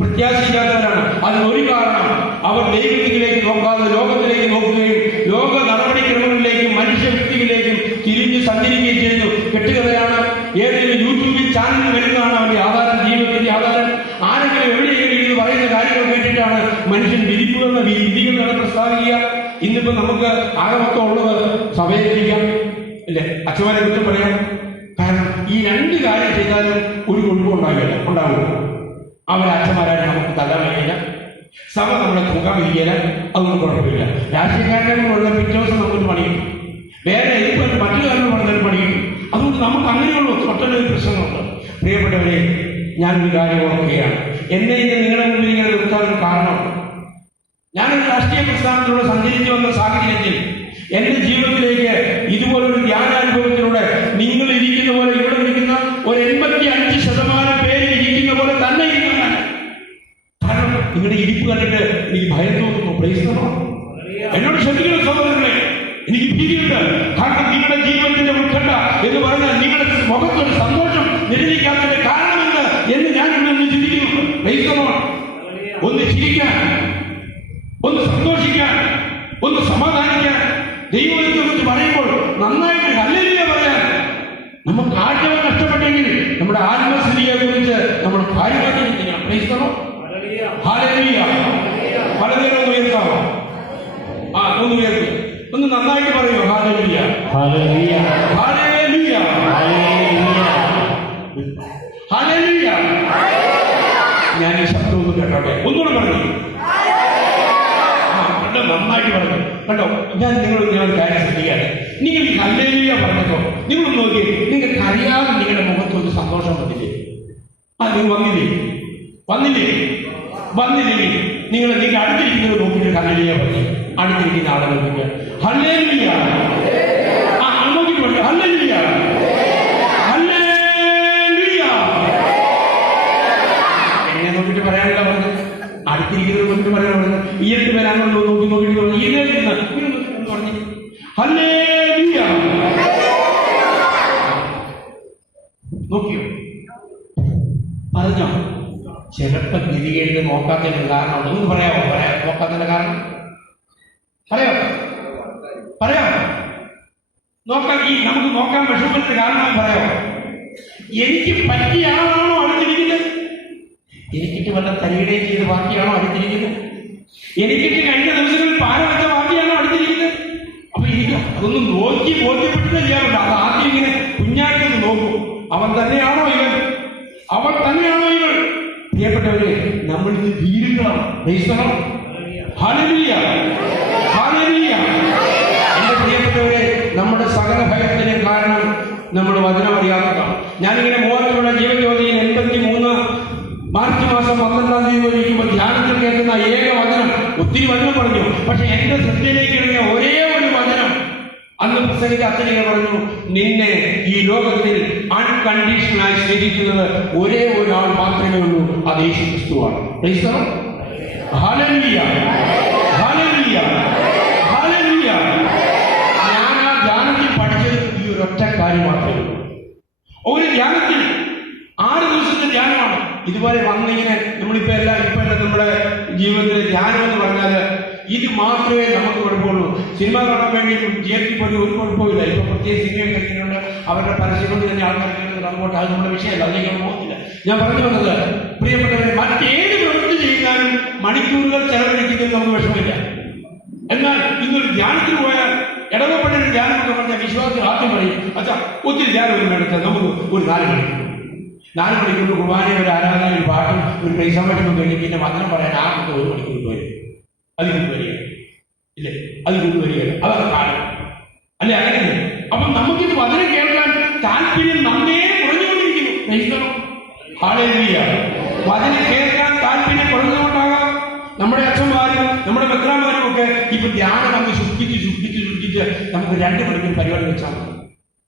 പ്രത്യാശയില്ലാത്തവരാണ്. അതിനൊരു കാരണം, അവർ ദൈവത്തിലേക്ക് നോക്കാതെ ലോകത്തിലേക്ക് നോക്കുകയും ലോക നടപടിക്രമങ്ങളിലേക്കും മനുഷ്യ വ്യക്തികളിലേക്കും തിരിഞ്ഞ് സഞ്ചരിക്കുകയും ചെയ്യുന്നു. കെട്ടുകഥയാണ്. ഏതെങ്കിലും യൂട്യൂബിൽ ചാനൽ വരുന്നതാണ് അവന്റെ ആധാരം, ജീവിതത്തിന്റെ ആധാരം. ആരെങ്കിലും എവിടെയെങ്കിലും ഇത് പറയുന്ന കാര്യങ്ങൾ കേട്ടിട്ടാണ് മനുഷ്യൻ വിധികൾ പ്രസ്താവിക്കുക. ഇന്നിപ്പോ നമുക്ക് ആകമൊക്കെ ഉള്ളത് സഭയിലിരിക്കാം, അല്ലേ? അച്ഛന്മാരെ കുറിച്ച് പറയാം. കാരണം ഈ 2 കാര്യം ചെയ്താലും ഒരു കുഴപ്പം ഉണ്ടാവില്ല. അവരച്ഛന്മാരായിട്ട് നമുക്ക് തല്ലാൻ കഴിയില്ല, സഭ നമ്മളെ തൂക്കാൻ കഴിയില്ല, അതൊന്നും കുഴപ്പമില്ല. രാഷ്ട്രീയക്കാരുടെ ഉള്ള പിറ്റേ ദിവസം നമുക്ക് പണിയും, വേറെ ഇപ്പൊ മറ്റു കാര്യങ്ങൾ പറഞ്ഞാലും പണിയും. അതുകൊണ്ട് നമുക്ക് അങ്ങനെയുള്ള ഒട്ടനവധി പ്രശ്നങ്ങളുണ്ട്. പ്രിയപ്പെട്ടവരെ, ഞാനൊരു കാര്യം ഓർക്കുകയാണ്. എന്നെ ഇന്ന് നിങ്ങളുടെ മുമ്പിൽ ഇങ്ങനെ നിർത്താനൊരു കാരണം, ഞാനൊരു രാഷ്ട്രീയ പ്രസ്ഥാനത്തിലൂടെ സഞ്ചരിച്ചു വന്ന സാഹചര്യത്തിൽ എന്റെ ജീവിതത്തിലേക്ക് ഇതുപോലൊരു ധ്യാനാനുഭവത്തിലൂടെ നിങ്ങൾ ഇരിക്കുന്ന പോലെ ഇവിടെ ഇരിക്കുന്ന ഒരു 85% പേര് ഇരിക്കുന്ന പോലെ തന്നെ ഇരിക്കുന്നതാണ്. കാരണം നിങ്ങളുടെ ഇരിപ്പ് കണ്ടിട്ട് എനിക്ക് ഭയം തോന്നുന്നു. Praise the Lord. എന്നോട് ക്ഷമിക്കുന്ന സഹോദരങ്ങളെ, എനിക്ക് ഭീതിയുണ്ട്. കാരണം നിങ്ങളുടെ ജീവിതത്തിന്റെ ഉത്കണ്ഠ എന്ന് പറഞ്ഞാൽ നിങ്ങളുടെ മുഖത്തൊരു സന്തോഷം നിരൂപിക്കാത്തതിന്റെ കാരണമെന്ന് എന്ന് ഞാൻ ഇവിടെ ചിന്തിക്കുന്നു. Praise the Lord. ഒന്ന് ചിരിക്കാൻ, ഒന്ന് സന്തോഷിക്കാൻ, ഒന്ന് സമാധാനിക്കാൻ, ദൈവത്തെ കുറിച്ച് പറയുമ്പോൾ നന്നായിട്ട് ഹല്ലേലൂയ പറയാൻ നമുക്ക് ആർജവം നഷ്ടപ്പെട്ടെങ്കിൽ നമ്മുടെ ആത്മസ്ഥിതിയെ കുറിച്ച് നമ്മൾ കാര്യമായിട്ട് ചിന്തിക്കണം. Praise the Lord. ഹല്ലേലൂയ. വളരെ ഉയർത്താമോ? ഒന്ന് ഉയർത്തി, ഒന്ന് നന്നായിട്ട് പറയോ. Hallelujah, hallelujah, hallelujah, hallelujah. ഞാൻ ഈ ശബ്ദം ഒന്ന് കേട്ടോട്ടെ, ഒന്നുകൂടെ പറഞ്ഞു. നന്നായിട്ട് പറഞ്ഞു കേട്ടോ. ഞാൻ നിങ്ങളൊരു കാര്യം ശ്രദ്ധിക്കാതെ, നിങ്ങൾ ഈ ഹല്ലേലൂയ പറഞ്ഞപ്പോ നിങ്ങളൊന്ന് നോക്കി, നിങ്ങൾക്ക് അറിയാതെ നിങ്ങളുടെ മുഖത്തൊരു സന്തോഷം വന്നില്ലേ? നിങ്ങൾ വന്നില്ലെങ്കിൽ നിങ്ങൾ അടുത്തിരിക്കുന്നത് നോക്കിയിട്ട് ഹല്ലേലൂയ പറഞ്ഞു. അടുത്തിരിക്കുന്ന ആളുകൾ ഹല്ലേലൂയ, നോക്കിയിട്ട് പറഞ്ഞു ഹല്ലേലൂയ, നോക്കിയോ? അറിഞ്ഞോ? ചിലപ്പോൾ ഗതികേട് നോക്കാത്തതിന് കാരണം ഒന്ന് പറയാമോ? നോക്കാത്തതിന്റെ കാരണം പറയാമോ? നോക്കാൻ നമുക്ക് നോക്കാൻ വിഷമത്തിന് കാരണം പറയാമോ? എനിക്ക് പറ്റിയ ആളാണോ അടുത്തിരിക്കുന്നത്? എനിക്കിട്ട് വല്ല തരികടയും ചെയ്ത പാർട്ടിയാണോ അടുത്തിരിക്കുന്നത്? എനിക്കിട്ട് കഴിഞ്ഞ ദിവസങ്ങളിൽ പാല വെച്ച പാർട്ടിയാണോ അടുത്തിരിക്കുന്നത്? അപ്പൊ എനിക്ക് അതൊന്നും നോക്കി ബോധ്യപ്പെട്ടിട്ട് ചെയ്യാറുണ്ട്. അത് ആദ്യം ഇങ്ങനെ കുഞ്ഞായിട്ടൊന്ന് നോക്കും. അവൻ തന്നെയാണോ ഇവൻ? അവൾ തന്നെയാണോ ഇവൾ? പ്രിയപ്പെട്ടവരെ, നമ്മൾ ഇത് ഭീരുക്കളാണ്. Hallelujah, hallelujah. എന്റെ പ്രിയപ്പെട്ടവരെ, നമ്മുടെ സകല ഭയത്തിന് കാരണം നമ്മൾ വചനം അറിയാത്തതാണ്. ഞാനിങ്ങനെ മൂവാറ്റുപുഴ ജീവജ്യോതിയിൽ 83 മാർച്ച് മാസം 12-ാം തീയതി ഇരിക്കുമ്പോൾ ധ്യാനത്തിൽ കേൾക്കുന്ന ഏക വചനം, ഒത്തിരി വചനം പറഞ്ഞു, പക്ഷെ എന്റെ ശ്രദ്ധയിലേക്ക് ഇറങ്ങിയ ഒരേ ഒരു വചനം, അന്ന് പ്രസംഗിച്ച അച്ഛനെ പറഞ്ഞു, നിന്നെ ഈ ലോകത്തിൽ അൺകണ്ടീഷണലായി സ്നേഹിക്കുന്നത് ഒരേ ഒരാൾ മാത്രമേ ഉള്ളൂ, അത് യേശു ക്രിസ്തുവാണ്. Hallelujah, hallelujah, hallelujah. ഞാൻ ആ ധ്യാനത്തിൽ പഠിച്ചത് ഈ ഒരൊറ്റ കാര്യം മാത്രമേ ഉള്ളൂ. ഒരു ധ്യാനത്തിൽ 6 ദിവസത്തെ ധ്യാനമാണ്. ഇതുപോലെ വന്നിങ്ങനെ നമ്മളിപ്പോ എല്ലാം നമ്മുടെ ജീവിതത്തിലെ ധ്യാനം എന്ന് പറഞ്ഞാൽ ഇത് മാത്രമേ നമുക്ക് കുഴപ്പമുള്ളൂ. സിനിമ കാണാൻ വേണ്ടി തിയേറ്ററിൽ പോയി ഒരു കുഴപ്പമില്ല. ഇപ്പൊ പ്രത്യേക സിനിമയൊക്കെ കളിക്കുന്നുണ്ട്, അവരുടെ പരസ്യം കൊണ്ട് തന്നെ ആൾക്കാർ അങ്ങോട്ട്, അത് നമ്മുടെ വിഷയമല്ല, അതിലേക്ക് പോകത്തില്ല. ഞാൻ പറഞ്ഞു വന്നത്, പ്രിയപ്പെട്ടവരെ, മറ്റേത് പ്രവൃത്തി ചെയ്യാനും മണിക്കൂറുകൾ ചെലവഴിക്കുന്നതിൽ നമുക്ക് വിഷമില്ല. എന്നാൽ ഇന്നൊരു ധ്യാനത്തിന് പോയാൽ ഇടവപ്പെട്ട ധ്യാനം ഒക്കെ പറഞ്ഞാൽ വിശ്വാസത്തിൽ ആദ്യം പറയും, അച്ഛാ ഒത്തിരി ധ്യാനം ഒരു എടുത്താൽ നമുക്ക് ഒരു 4 മണിക്കൂർ കുർബാനയും ഒരു ആരാധനയും ഒരു പാട്ടും ഒരു പൈസാമറ്റും കഴിഞ്ഞ് പിന്നെ വചനം പറയാൻ ആർക്കും 1 മണിക്കൂർ വരും. അത് കൊണ്ടുവരികയാണ് ഇല്ലേ? അത് കൊണ്ടുവരികയാണ്. അതൊക്കെ കാലം അല്ലെ? അങ്ങനെ. അപ്പം നമുക്കിത് വചനം കേൾക്കാൻ താല്പര്യം നമ്മേ കുറഞ്ഞുകൊണ്ടിരിക്കുന്നു. ഹല്ലേലൂയ. വചനം കേൾക്കാൻ താല്പര്യം കുറഞ്ഞുകൊണ്ടാകാം നമ്മുടെ അച്ഛന്മാരും നമ്മുടെ മെത്രാന്മാരും ഒക്കെ ഇപ്പൊ ധ്യാനം അങ്ങ് ശുദ്ധിച്ച് നമുക്ക് 2 മണിക്കൂർ പരിപാടി വെച്ചാൽ മതി.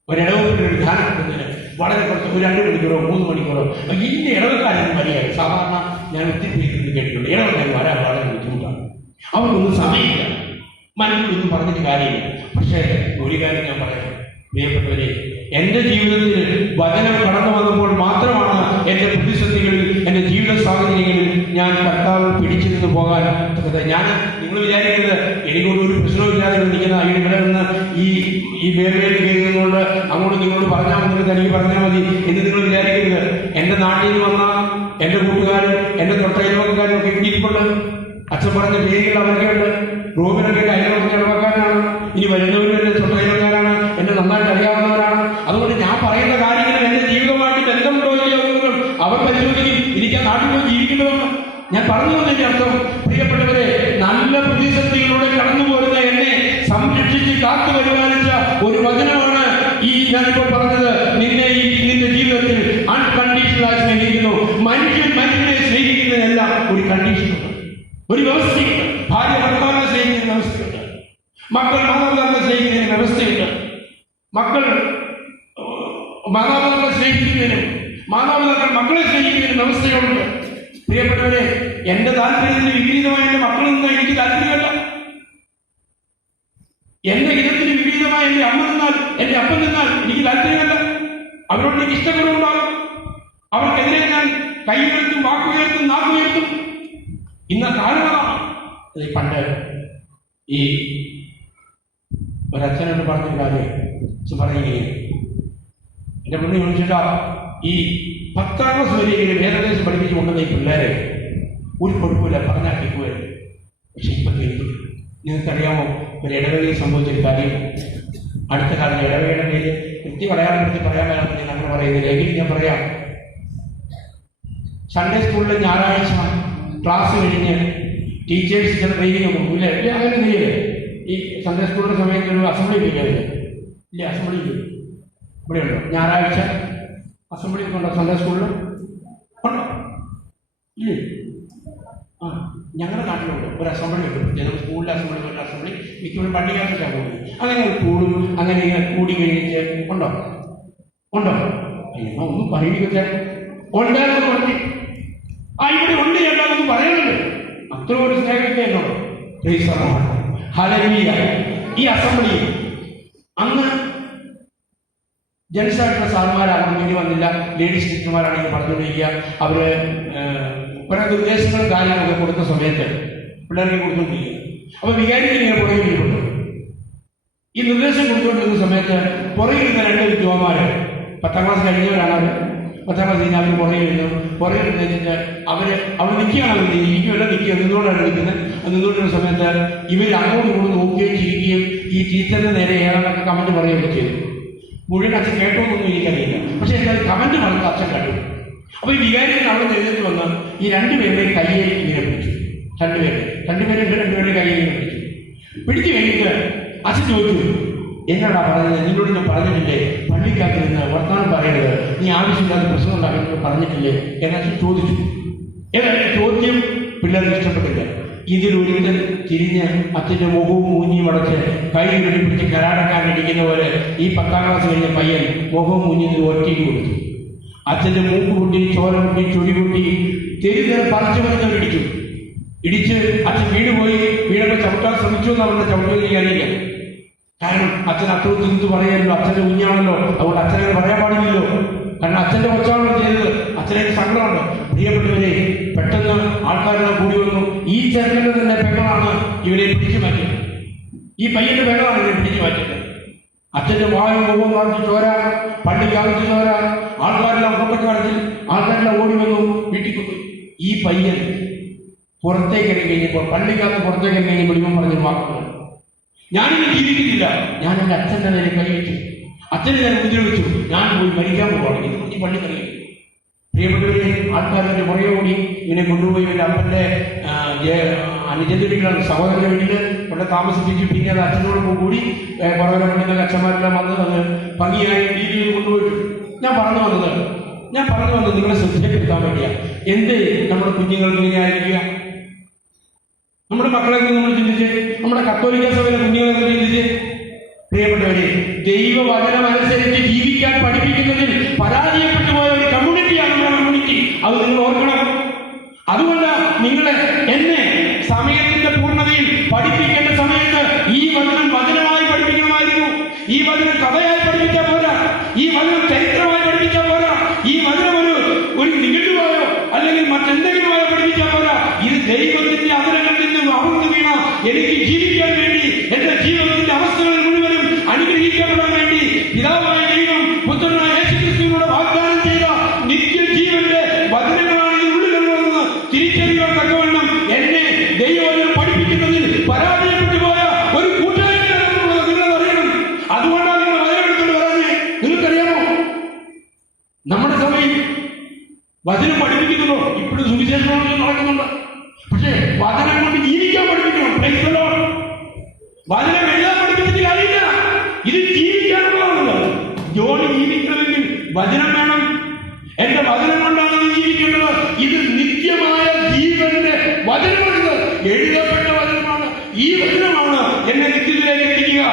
ഒരിടവപ്പിന്റെ ഒരു ധ്യാനം കിട്ടുന്നതിന് വളരെ കുറച്ച് ഒരു 2 മണിക്കൂറോ 3 മണിക്കൂറോ. ഇന്ന ഇടവക്കാരൊന്നും വരികയാണ്. സാധാരണ ഞാൻ ഒത്തിരി പേര് കേട്ടിട്ടുണ്ട്, ഇടവക്കാർ വരാൻ വളരെ ബുദ്ധിമുട്ടാണ്, അവർക്കൊന്നും സമയമില്ല, മനസ്സിലൊന്നും പറഞ്ഞിട്ട് കാര്യമില്ല. പക്ഷേ ഒരു കാര്യം ഞാൻ പറയാം, പ്രിയപ്പെട്ടവരെ, എൻ്റെ ജീവിതത്തിൽ വചനം കടന്നു വന്നപ്പോൾ മാത്രമാണ് എൻ്റെ പ്രതിസന്ധികളിൽ, എൻ്റെ ജീവിത സാഹചര്യങ്ങളിൽ ഞാൻ കർത്താവ് പിടിച്ചിരുന്ന് പോകാൻ. ഞാൻ നിങ്ങൾ വിചാരിക്കുന്നത് എനിക്കൊരു പ്രശ്നമില്ലാതെ നിൽക്കുന്ന ഇവിടെ നിന്ന് ഈ വേറെയിൽ കേൾക്കുന്നതുകൊണ്ട് അങ്ങോട്ട് നിങ്ങളോട് പറഞ്ഞാൽ മതി, തനിക്ക് പറഞ്ഞാൽ മതി എന്ന് നിങ്ങൾ വിചാരിക്കരുത്. എൻ്റെ നാട്ടിൽ നിന്ന് വന്ന എൻ്റെ കൂട്ടുകാരും എൻ്റെ തൊട്ടയൽവക്കാരും ഒക്കെ ഇരിപ്പുണ്ട്. അച്ഛൻ പറഞ്ഞ പേരുകൾ അവരൊക്കെ ഉണ്ട്. റോബിനൊക്കെ അയൽവക്ക ഇടവക്കാരാണ്. ഇനി വരുന്നവരും എൻ്റെ തൊട്ടയൽവക്കാരാണ്, എന്നെ നന്നായിട്ട് അറിയാവുന്നവരാണ്. അതുകൊണ്ട് ഞാൻ പറയുന്ന കാര്യങ്ങൾ എൻ്റെ ജീവിതമായിട്ട് ബന്ധമുണ്ടോ ഇല്ലയോ അവർ പരിശോധിക്കും. എനിക്ക് ആ നാട്ടിൽ പോയി ജീവിക്കേണ്ടതാണ്. ഞാൻ പറഞ്ഞു വന്നതിന്റെ അർത്ഥം, പ്രിയപ്പെട്ടവരെ, നല്ല പ്രതിസന്ധികളിലൂടെ കടന്നു പോരുന്ന എന്നെ സംരക്ഷിച്ച് കാത്തു പരിപാലിച്ച ഒരു വചനമാണ് ഈ ഞാനിപ്പോൾ പറഞ്ഞത്. നിന്റെ ജീവിതത്തിൽ അൺകണ്ടീഷണലായി സ്നേഹിക്കുന്നു. മനുഷ്യനെ സ്നേഹിക്കുന്നതിനെല്ലാം ഒരു കണ്ടീഷനുണ്ട്, ഒരു വ്യവസ്ഥയുണ്ട്. ഭാര്യ ഭർത്താവിനെ സ്നേഹിക്കുന്ന വ്യവസ്ഥയുണ്ട്, മക്കൾ മാതാപിതാക്കളെ സ്നേഹിക്കുന്നതിന് വ്യവസ്ഥയുണ്ട്, മക്കൾ മാതാപിതാക്കളെ സ്നേഹിക്കുന്നതിനും മാതാപിതാക്കൾ മക്കളെ സ്നേഹിക്കുന്നതിനും വ്യവസ്ഥകളുണ്ട്. പ്രിയപ്പെട്ടവരെ, എന്റെ താല്പര്യത്തിന് വിപരീതമായ എന്റെ മക്കളിൽ നിന്ന് എനിക്ക് താല്പര്യമല്ല. എന്റെ ഇനത്തിന് വിപരീതമായി എന്റെ അമ്മ നിന്നാൽ, എന്റെ അപ്പൻ നിന്നാൽ എനിക്ക് താല്പര്യമല്ല. അവരോട് എനിക്ക് ഇഷ്ടക്കുറവുണ്ടാകും. അവർക്കെതിരെ ഞാൻ കൈയുയർത്തും, വാക്കുയർത്തും, നാക്കുയർത്തും. ഇന്ന കാലമാണ്. പണ്ട് ഈ ഒരച്ഛനോട് പറഞ്ഞൊരു കാര്യം പറയുകയും, എന്റെ മുന്നിൽ വിളിച്ചിട്ടാ, ഈ 10ാം ക്ലാസ് വരെ വേദദേശം പഠിപ്പിച്ചു കൊണ്ടുവന്ന ഈ പിള്ളേരെ ഒരു കുഴപ്പമില്ല പറഞ്ഞാൽ കേൾക്കുമായിരുന്നു. പക്ഷെ ഇപ്പൊ കേൾക്കും. നിങ്ങൾക്കറിയാമോ, ഒരു ഇടവേളയിൽ സംഭവിച്ചൊരു കാര്യം? അടുത്ത കാലം ഇടവേളയുടെ പേര് കൃത്യം അടയാളപ്പെടുത്തി പറയാൻ വേണമെന്ന് ഞാൻ അങ്ങനെ പറയുന്നില്ല, എങ്കിലും ഞാൻ പറയാം. സൺഡേ സ്കൂളിൽ ഞായറാഴ്ച ക്ലാസ് കഴിഞ്ഞ് ടീച്ചേഴ്സ് ചില ട്രെയിനിങ് ഒന്നും ഇല്ല, അങ്ങനെ ചെയ്യല്ലേ? ഈ സൺഡേ സ്കൂളിന്റെ സമയത്ത് ഒരു അസംബ്ലി ചെയ്യാറില്ല? ഇല്ല, അസംബ്ലി ഇവിടെയുണ്ടോ? ഞായറാഴ്ച അസംബ്ലി ഉണ്ടോ? സൺഡേ സ്കൂളിൽ ഉണ്ടോ? ഇല്ലേ? ആ, ഞങ്ങളുടെ നാട്ടിലുണ്ട് ഒരു അസംബ്ലി ഉണ്ട്. ഞങ്ങൾ സ്കൂളിലെ അസംബ്ലി, ഒരു അസംബ്ലി മിക്കവരും പള്ളിക്കാർക്കാണ് പോകുന്നത്. അങ്ങനെ ഒരു കൂടും, അങ്ങനെ ഇങ്ങനെ കൂടി കഴിഞ്ഞിട്ട് ഉണ്ടോ? അയ്യോ, ഒന്നും പറയുക ഉണ്ടായിരുന്നു പറഞ്ഞു. ആ, ഇവിടെ ഉണ്ട് ചേട്ടാന്ന് പറയണല്ലോ. അത്ര ഒരു സ്നേഹത്തെ എന്നോട്. ഹല്ലേലൂയ. ഈ അസംബ്ലി അന്ന് ജെൻസായിട്ടുള്ള സാറുമാരാകും, ഇനി വന്നില്ല, മാത്രമല്ല ലേഡീസ് ടീച്ചർമാരാണെങ്കിൽ പറഞ്ഞുകൊണ്ടിരിക്കുക. അവര് കുറെ നിർദ്ദേശങ്ങളും കാര്യങ്ങളൊക്കെ കൊടുത്ത സമയത്ത് പിള്ളേർക്ക് കൊടുത്തുകൊണ്ടിരിക്കുക. അപ്പൊ വികാരിക്ക് ഇങ്ങനെ പുറകിലിരിപ്പുണ്ട്. ഈ നിർദ്ദേശം കൊടുത്തുകൊണ്ടിരുന്ന സമയത്ത് പുറകിലിരുന്ന രണ്ട് വിദ്വാന്മാര് 10ാം ക്ലാസ് കഴിഞ്ഞവരാണ്. അവർ 10ാം ക്ലാസ് കഴിഞ്ഞാൽ അവർ പുറകിൽ നിന്നിട്ട് അവിടെ നിൽക്കുകയാണ്. അവർ ഇരിക്കുമല്ല, നിൽക്കുക, നിന്നുകൊണ്ടാണ് നിൽക്കുന്നത്. നിന്നുകൊണ്ടിരുന്ന സമയത്ത് ഇവർ അങ്ങോട്ടും ഇങ്ങോട്ടും നോക്കുകയും ചിരിക്കുകയും ഈ ടീച്ചറിന് നേരെ ഏതാണ്ടൊക്കെ കമന്റ് പറയുകയൊക്കെ ചെയ്തു. മുഴുവൻ അച്ഛൻ കേട്ടോന്നൊന്നും എനിക്കറിയില്ല, പക്ഷെ എന്തായാലും കമന്റ് പറഞ്ഞ അച്ഛൻ കണ്ടു. അപ്പൊ ഈ വികാരികൾ അവിടെ എഴുന്നേറ്റ് വന്ന് ഈ രണ്ടുപേരുടെയും കയ്യെ ഇങ്ങനെ പിടിച്ചു. രണ്ടുപേരുടെ കയ്യെ ഇങ്ങനെ പിടിച്ചു കഴിഞ്ഞിട്ട് അച്ഛൻ ചോദിച്ചു, എന്നാടാ പറഞ്ഞത്? നിന്നോട് ഞാൻ പറഞ്ഞിട്ടില്ലേ പള്ളിക്കകത്തിരുന്ന് വർത്തമാനം പറയരുത്, നീ ആവശ്യമില്ലാത്ത പ്രശ്നം ഉണ്ടാക്കുന്നത് പറഞ്ഞിട്ടില്ലേ എന്ന് അച്ഛൻ ചോദിച്ചു. ഏതായാലും ചോദ്യം പിള്ളേർക്ക് ഇഷ്ടപ്പെട്ടില്ല. ഇതിലൊരുത്തൻ തിരിഞ്ഞ് അച്ഛൻ്റെ മുഖവും മൂഞ്ഞിയും അടച്ച് കൈ ഉരുട്ടി പിടിച്ച് കരാടക്കാരനിരിക്കുന്ന പോലെ ഈ 10ാം ക്ലാസ് കഴിഞ്ഞ പയ്യൻ മുഖവും മൂഞ്ഞിന് ഒറ്റയ്ക്ക് കൊടുത്തു. അച്ഛൻ്റെ മൂക്ക് പൊട്ടി, ചോര പൊട്ടി, ചൊടി പൊട്ടി, തെരുതരം പറിച്ചു ഇടിച്ച് അച്ഛൻ വീണപ്പോൾ ചവിട്ടാൻ ശ്രമിച്ചു എന്ന് അവരുടെ ചവിട്ടുകയും അറിയില്ല. കാരണം അച്ഛൻ അത്രയും തിരിച്ചു പറയാമല്ലോ, അച്ഛൻ്റെ കുഞ്ഞാണല്ലോ, അതുകൊണ്ട് അച്ഛനെ പറയാൻ പാടില്ലല്ലോ. കാരണം അച്ഛൻ്റെ കൊച്ചാണല്ലോ ചെയ്തത്. അച്ഛനൊക്കെ സങ്കടമുണ്ട്. പ്രിയപ്പെട്ടവരെ, പെട്ടെന്ന് ആൾക്കാരെല്ലാം കൂടി വന്നു. ഈ ചെറുക്കൻ്റെ തന്നെ പെങ്ങളാണ് ഇവരെ പിടിച്ചു മാറ്റിയത്. ഈ പയ്യന്റെ പെങ്ങളാണ് ഇവരെ പിടിച്ചു മാറ്റിയത്. അച്ഛൻ്റെ വായും മുഖവും കാണിച്ച് ചോര, പള്ളിക്കകത്ത് ചോര, ആൾക്കാരെല്ലാം കൂട്ടക്കാലത്തിൽ ആൾക്കാരെല്ലാം ഓടി വന്നു, വീട്ടിൽ കൊണ്ടു. ഈ പയ്യൻ പുറത്തേക്ക് ഇറങ്ങി കഴിഞ്ഞപ്പോൾ, പള്ളിക്കകത്ത് പുറത്തേക്ക് ഇറങ്ങി കഴിഞ്ഞപ്പോൾ ഇവൻ പറഞ്ഞ വാക്കുകൾ, ഞാനിത് ജീവിക്കുന്നില്ല, ഞാൻ എൻ്റെ അച്ഛൻ്റെ നേരെ കൈവച്ചു, അച്ഛനെ ഞാൻ ഉപദ്രവിച്ചു, ഞാൻ പോയി മരിക്കാൻ പോവാണ്, ഇത് കുറിച്ച് പള്ളി കഴിയും. പ്രിയപ്പെട്ടവരെ, ആൾക്കാരുടെ പുറകെ കൂടി ഇവനെ കൊണ്ടുപോയി ഇവൻ്റെ അപ്പൻ്റെ അനുജന്റെ വീട്ടിലാണ്, സഹോദരന്റെ വീട്ടിൽ ഇവിടെ താമസിപ്പിച്ചു. പിന്നെ അത് അച്ഛനോടൊപ്പം കൂടി പുറകെ പള്ളിയിലെ അച്ഛന്മാരെല്ലാം വന്ന് അത് ഭംഗിയായി രീതിയിൽ കൊണ്ടുപോയിട്ടു. ഞാൻ പറഞ്ഞു വന്നത് നിങ്ങളെ ശ്രദ്ധപ്പെടുത്താൻ വേണ്ടിയാണ്. എന്ത് നമ്മുടെ കുഞ്ഞുങ്ങൾക്ക് ഇങ്ങനെയായിരിക്കുക? നമ്മുടെ മക്കളെ നമ്മൾ ചിന്തിച്ച്, നമ്മുടെ കത്തോലിക്ക സഭയിലെ കുഞ്ഞുങ്ങളെ ചിന്തിച്ച്. പ്രിയപ്പെട്ടവരെ, ദൈവവചനം അനുസരിച്ച് ജീവിക്കാൻ പഠിപ്പിക്കുന്നതിൽ പരാജയപ്പെട്ടു പോയ ഒരു കമ്മ്യൂണിറ്റിയാണ് നമ്മുടെ കമ്മ്യൂണിറ്റി. അത് നിങ്ങൾ ഓർക്കണം. അതുകൊണ്ട് എന്നെ സമയത്തിന്റെ പൂർണ്ണതയിൽ പഠിപ്പിക്കേണ്ട സമയത്ത് ഈ വചനം വചനമായി പഠിപ്പിക്കണമായിരുന്നു. ഈ വചനം കഥയായി പഠിപ്പിക്കാൻ പോരാ, ഈ വചനം ചരിത്രമായി പഠിപ്പിക്കാൻ പോരാ, ഈ വചനം ഒരു നിഘണ്ടുവായോ അല്ലെങ്കിൽ മറ്റെന്തെങ്കിലുമായോ പഠിപ്പിക്കാൻ പോരാ. ഇത് ദൈവത്തിന്റെ അതിരങ്ങളിൽ നിന്ന് അറുന്നു വീണ എനിക്ക് ജീവിക്കാൻ വേണ്ടി, എന്റെ ജീവിതത്തിന്റെ അവസ്ഥകളിൽ മുഴുവനും അനുഗ്രഹിക്കപ്പെടാൻ വേണ്ടി പിതാവായ ദൈവം പുത്രനായ യേശുക്രിസ്തുവിനോട് വാഗ്ദാനം ചെയ്ത നിത്യജീവന്റെ വചനങ്ങളാണ് ഇതിനുള്ളിലുള്ളതെന്ന് തിരിച്ചറിയാൻ തക്കവണ്ണം എന്നെ ദൈവം പഠിപ്പിക്കുന്നതിൽ പരാജയപ്പെട്ടു പോയ ഒരു കൂട്ടുകാരനാണെന്നുള്ളത് നിങ്ങൾ അറിയണം. അതുകൊണ്ടാണ് നിങ്ങൾ വചനമെടുത്തുകൊണ്ട് പറഞ്ഞേ. നിങ്ങൾക്കറിയാമോ, നമ്മുടെ സഭയിൽ വചനം പഠിപ്പിക്കുന്നുണ്ടോ? ഇപ്പോഴും സുവിശേഷങ്ങളൊന്നും നടക്കുന്നുണ്ട്. പക്ഷേ വചനം കൊണ്ട് ജീവിക്കാൻ പഠിപ്പിക്കണം. Praise the Lord. വചനം എഴുതാൻ പഠിപ്പിച്ചിട്ട് കാര്യമില്ല, ഇത് ജീവിക്കാനുള്ളതാണല്ലോ. ജോലി ജീവിക്കണമെങ്കിൽ വചനം വേണം. എന്റെ വചനം കൊണ്ടാണ് നീ ജീവിക്കേണ്ടത്. ഇത് നിത്യമായ ജീവന്റെ വചനമാണിത്, എഴുതപ്പെട്ട വചനമാണ്. ഈ വചനമാണ് എന്നെ നിത്യത്തിലേക്ക് എത്തിക്കുക.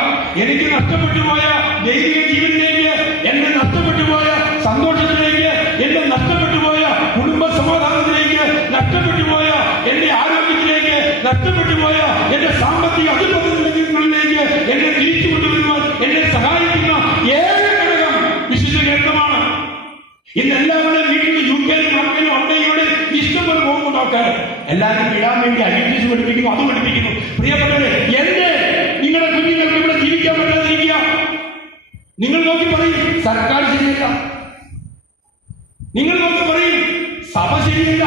എനിക്ക് നഷ്ടപ്പെട്ടു പോയ ദൈവിക ജീവനിലേക്ക്, എന്നെ നഷ്ടപ്പെട്ടു പോയ സന്തോഷത്തിലേക്ക്, എന്നെ നഷ്ടപ്പെട്ടു പോയ കുടുംബ സമാധാനത്തിലേക്ക്, നഷ്ടപ്പെട്ടു പോയ എന്റെ ആരോഗ്യത്തിലേക്ക്, നഷ്ടപ്പെട്ടു പോയ എന്റെ സാമ്പത്തിക അധിപത്യങ്ങളിലേക്ക് എന്നെ തിരിച്ചു കൊണ്ടുവരുവാൻ എന്നെ സഹായിക്കുന്ന ഏക ഘടകം വിശുദ്ധ ഗ്രന്ഥമാണ്. ഇന്ന് എല്ലാവരുടെയും വീട്ടിൽ യുകെയിലും അമ്മയിലും അമ്മയോട് ഇഷ്ടം പോലെ പോകുന്നു ആൾക്കാർ. എല്ലാവരും ഇടാൻ വേണ്ടി ഐഡന്റിറ്റി പഠിപ്പിക്കുന്നു, അത് പഠിപ്പിക്കുന്നു. പ്രിയപ്പെട്ടവരെ, നിങ്ങളുടെ കുഞ്ഞുങ്ങൾക്ക് ഇവിടെ ജീവിക്കാൻ പറ്റാതിരിക്കുക. നിങ്ങൾ നോക്കി പറയും സർക്കാർ ശരിയല്ല, നിങ്ങൾ നോക്കി പറയും സഭ ശരിയല്ല,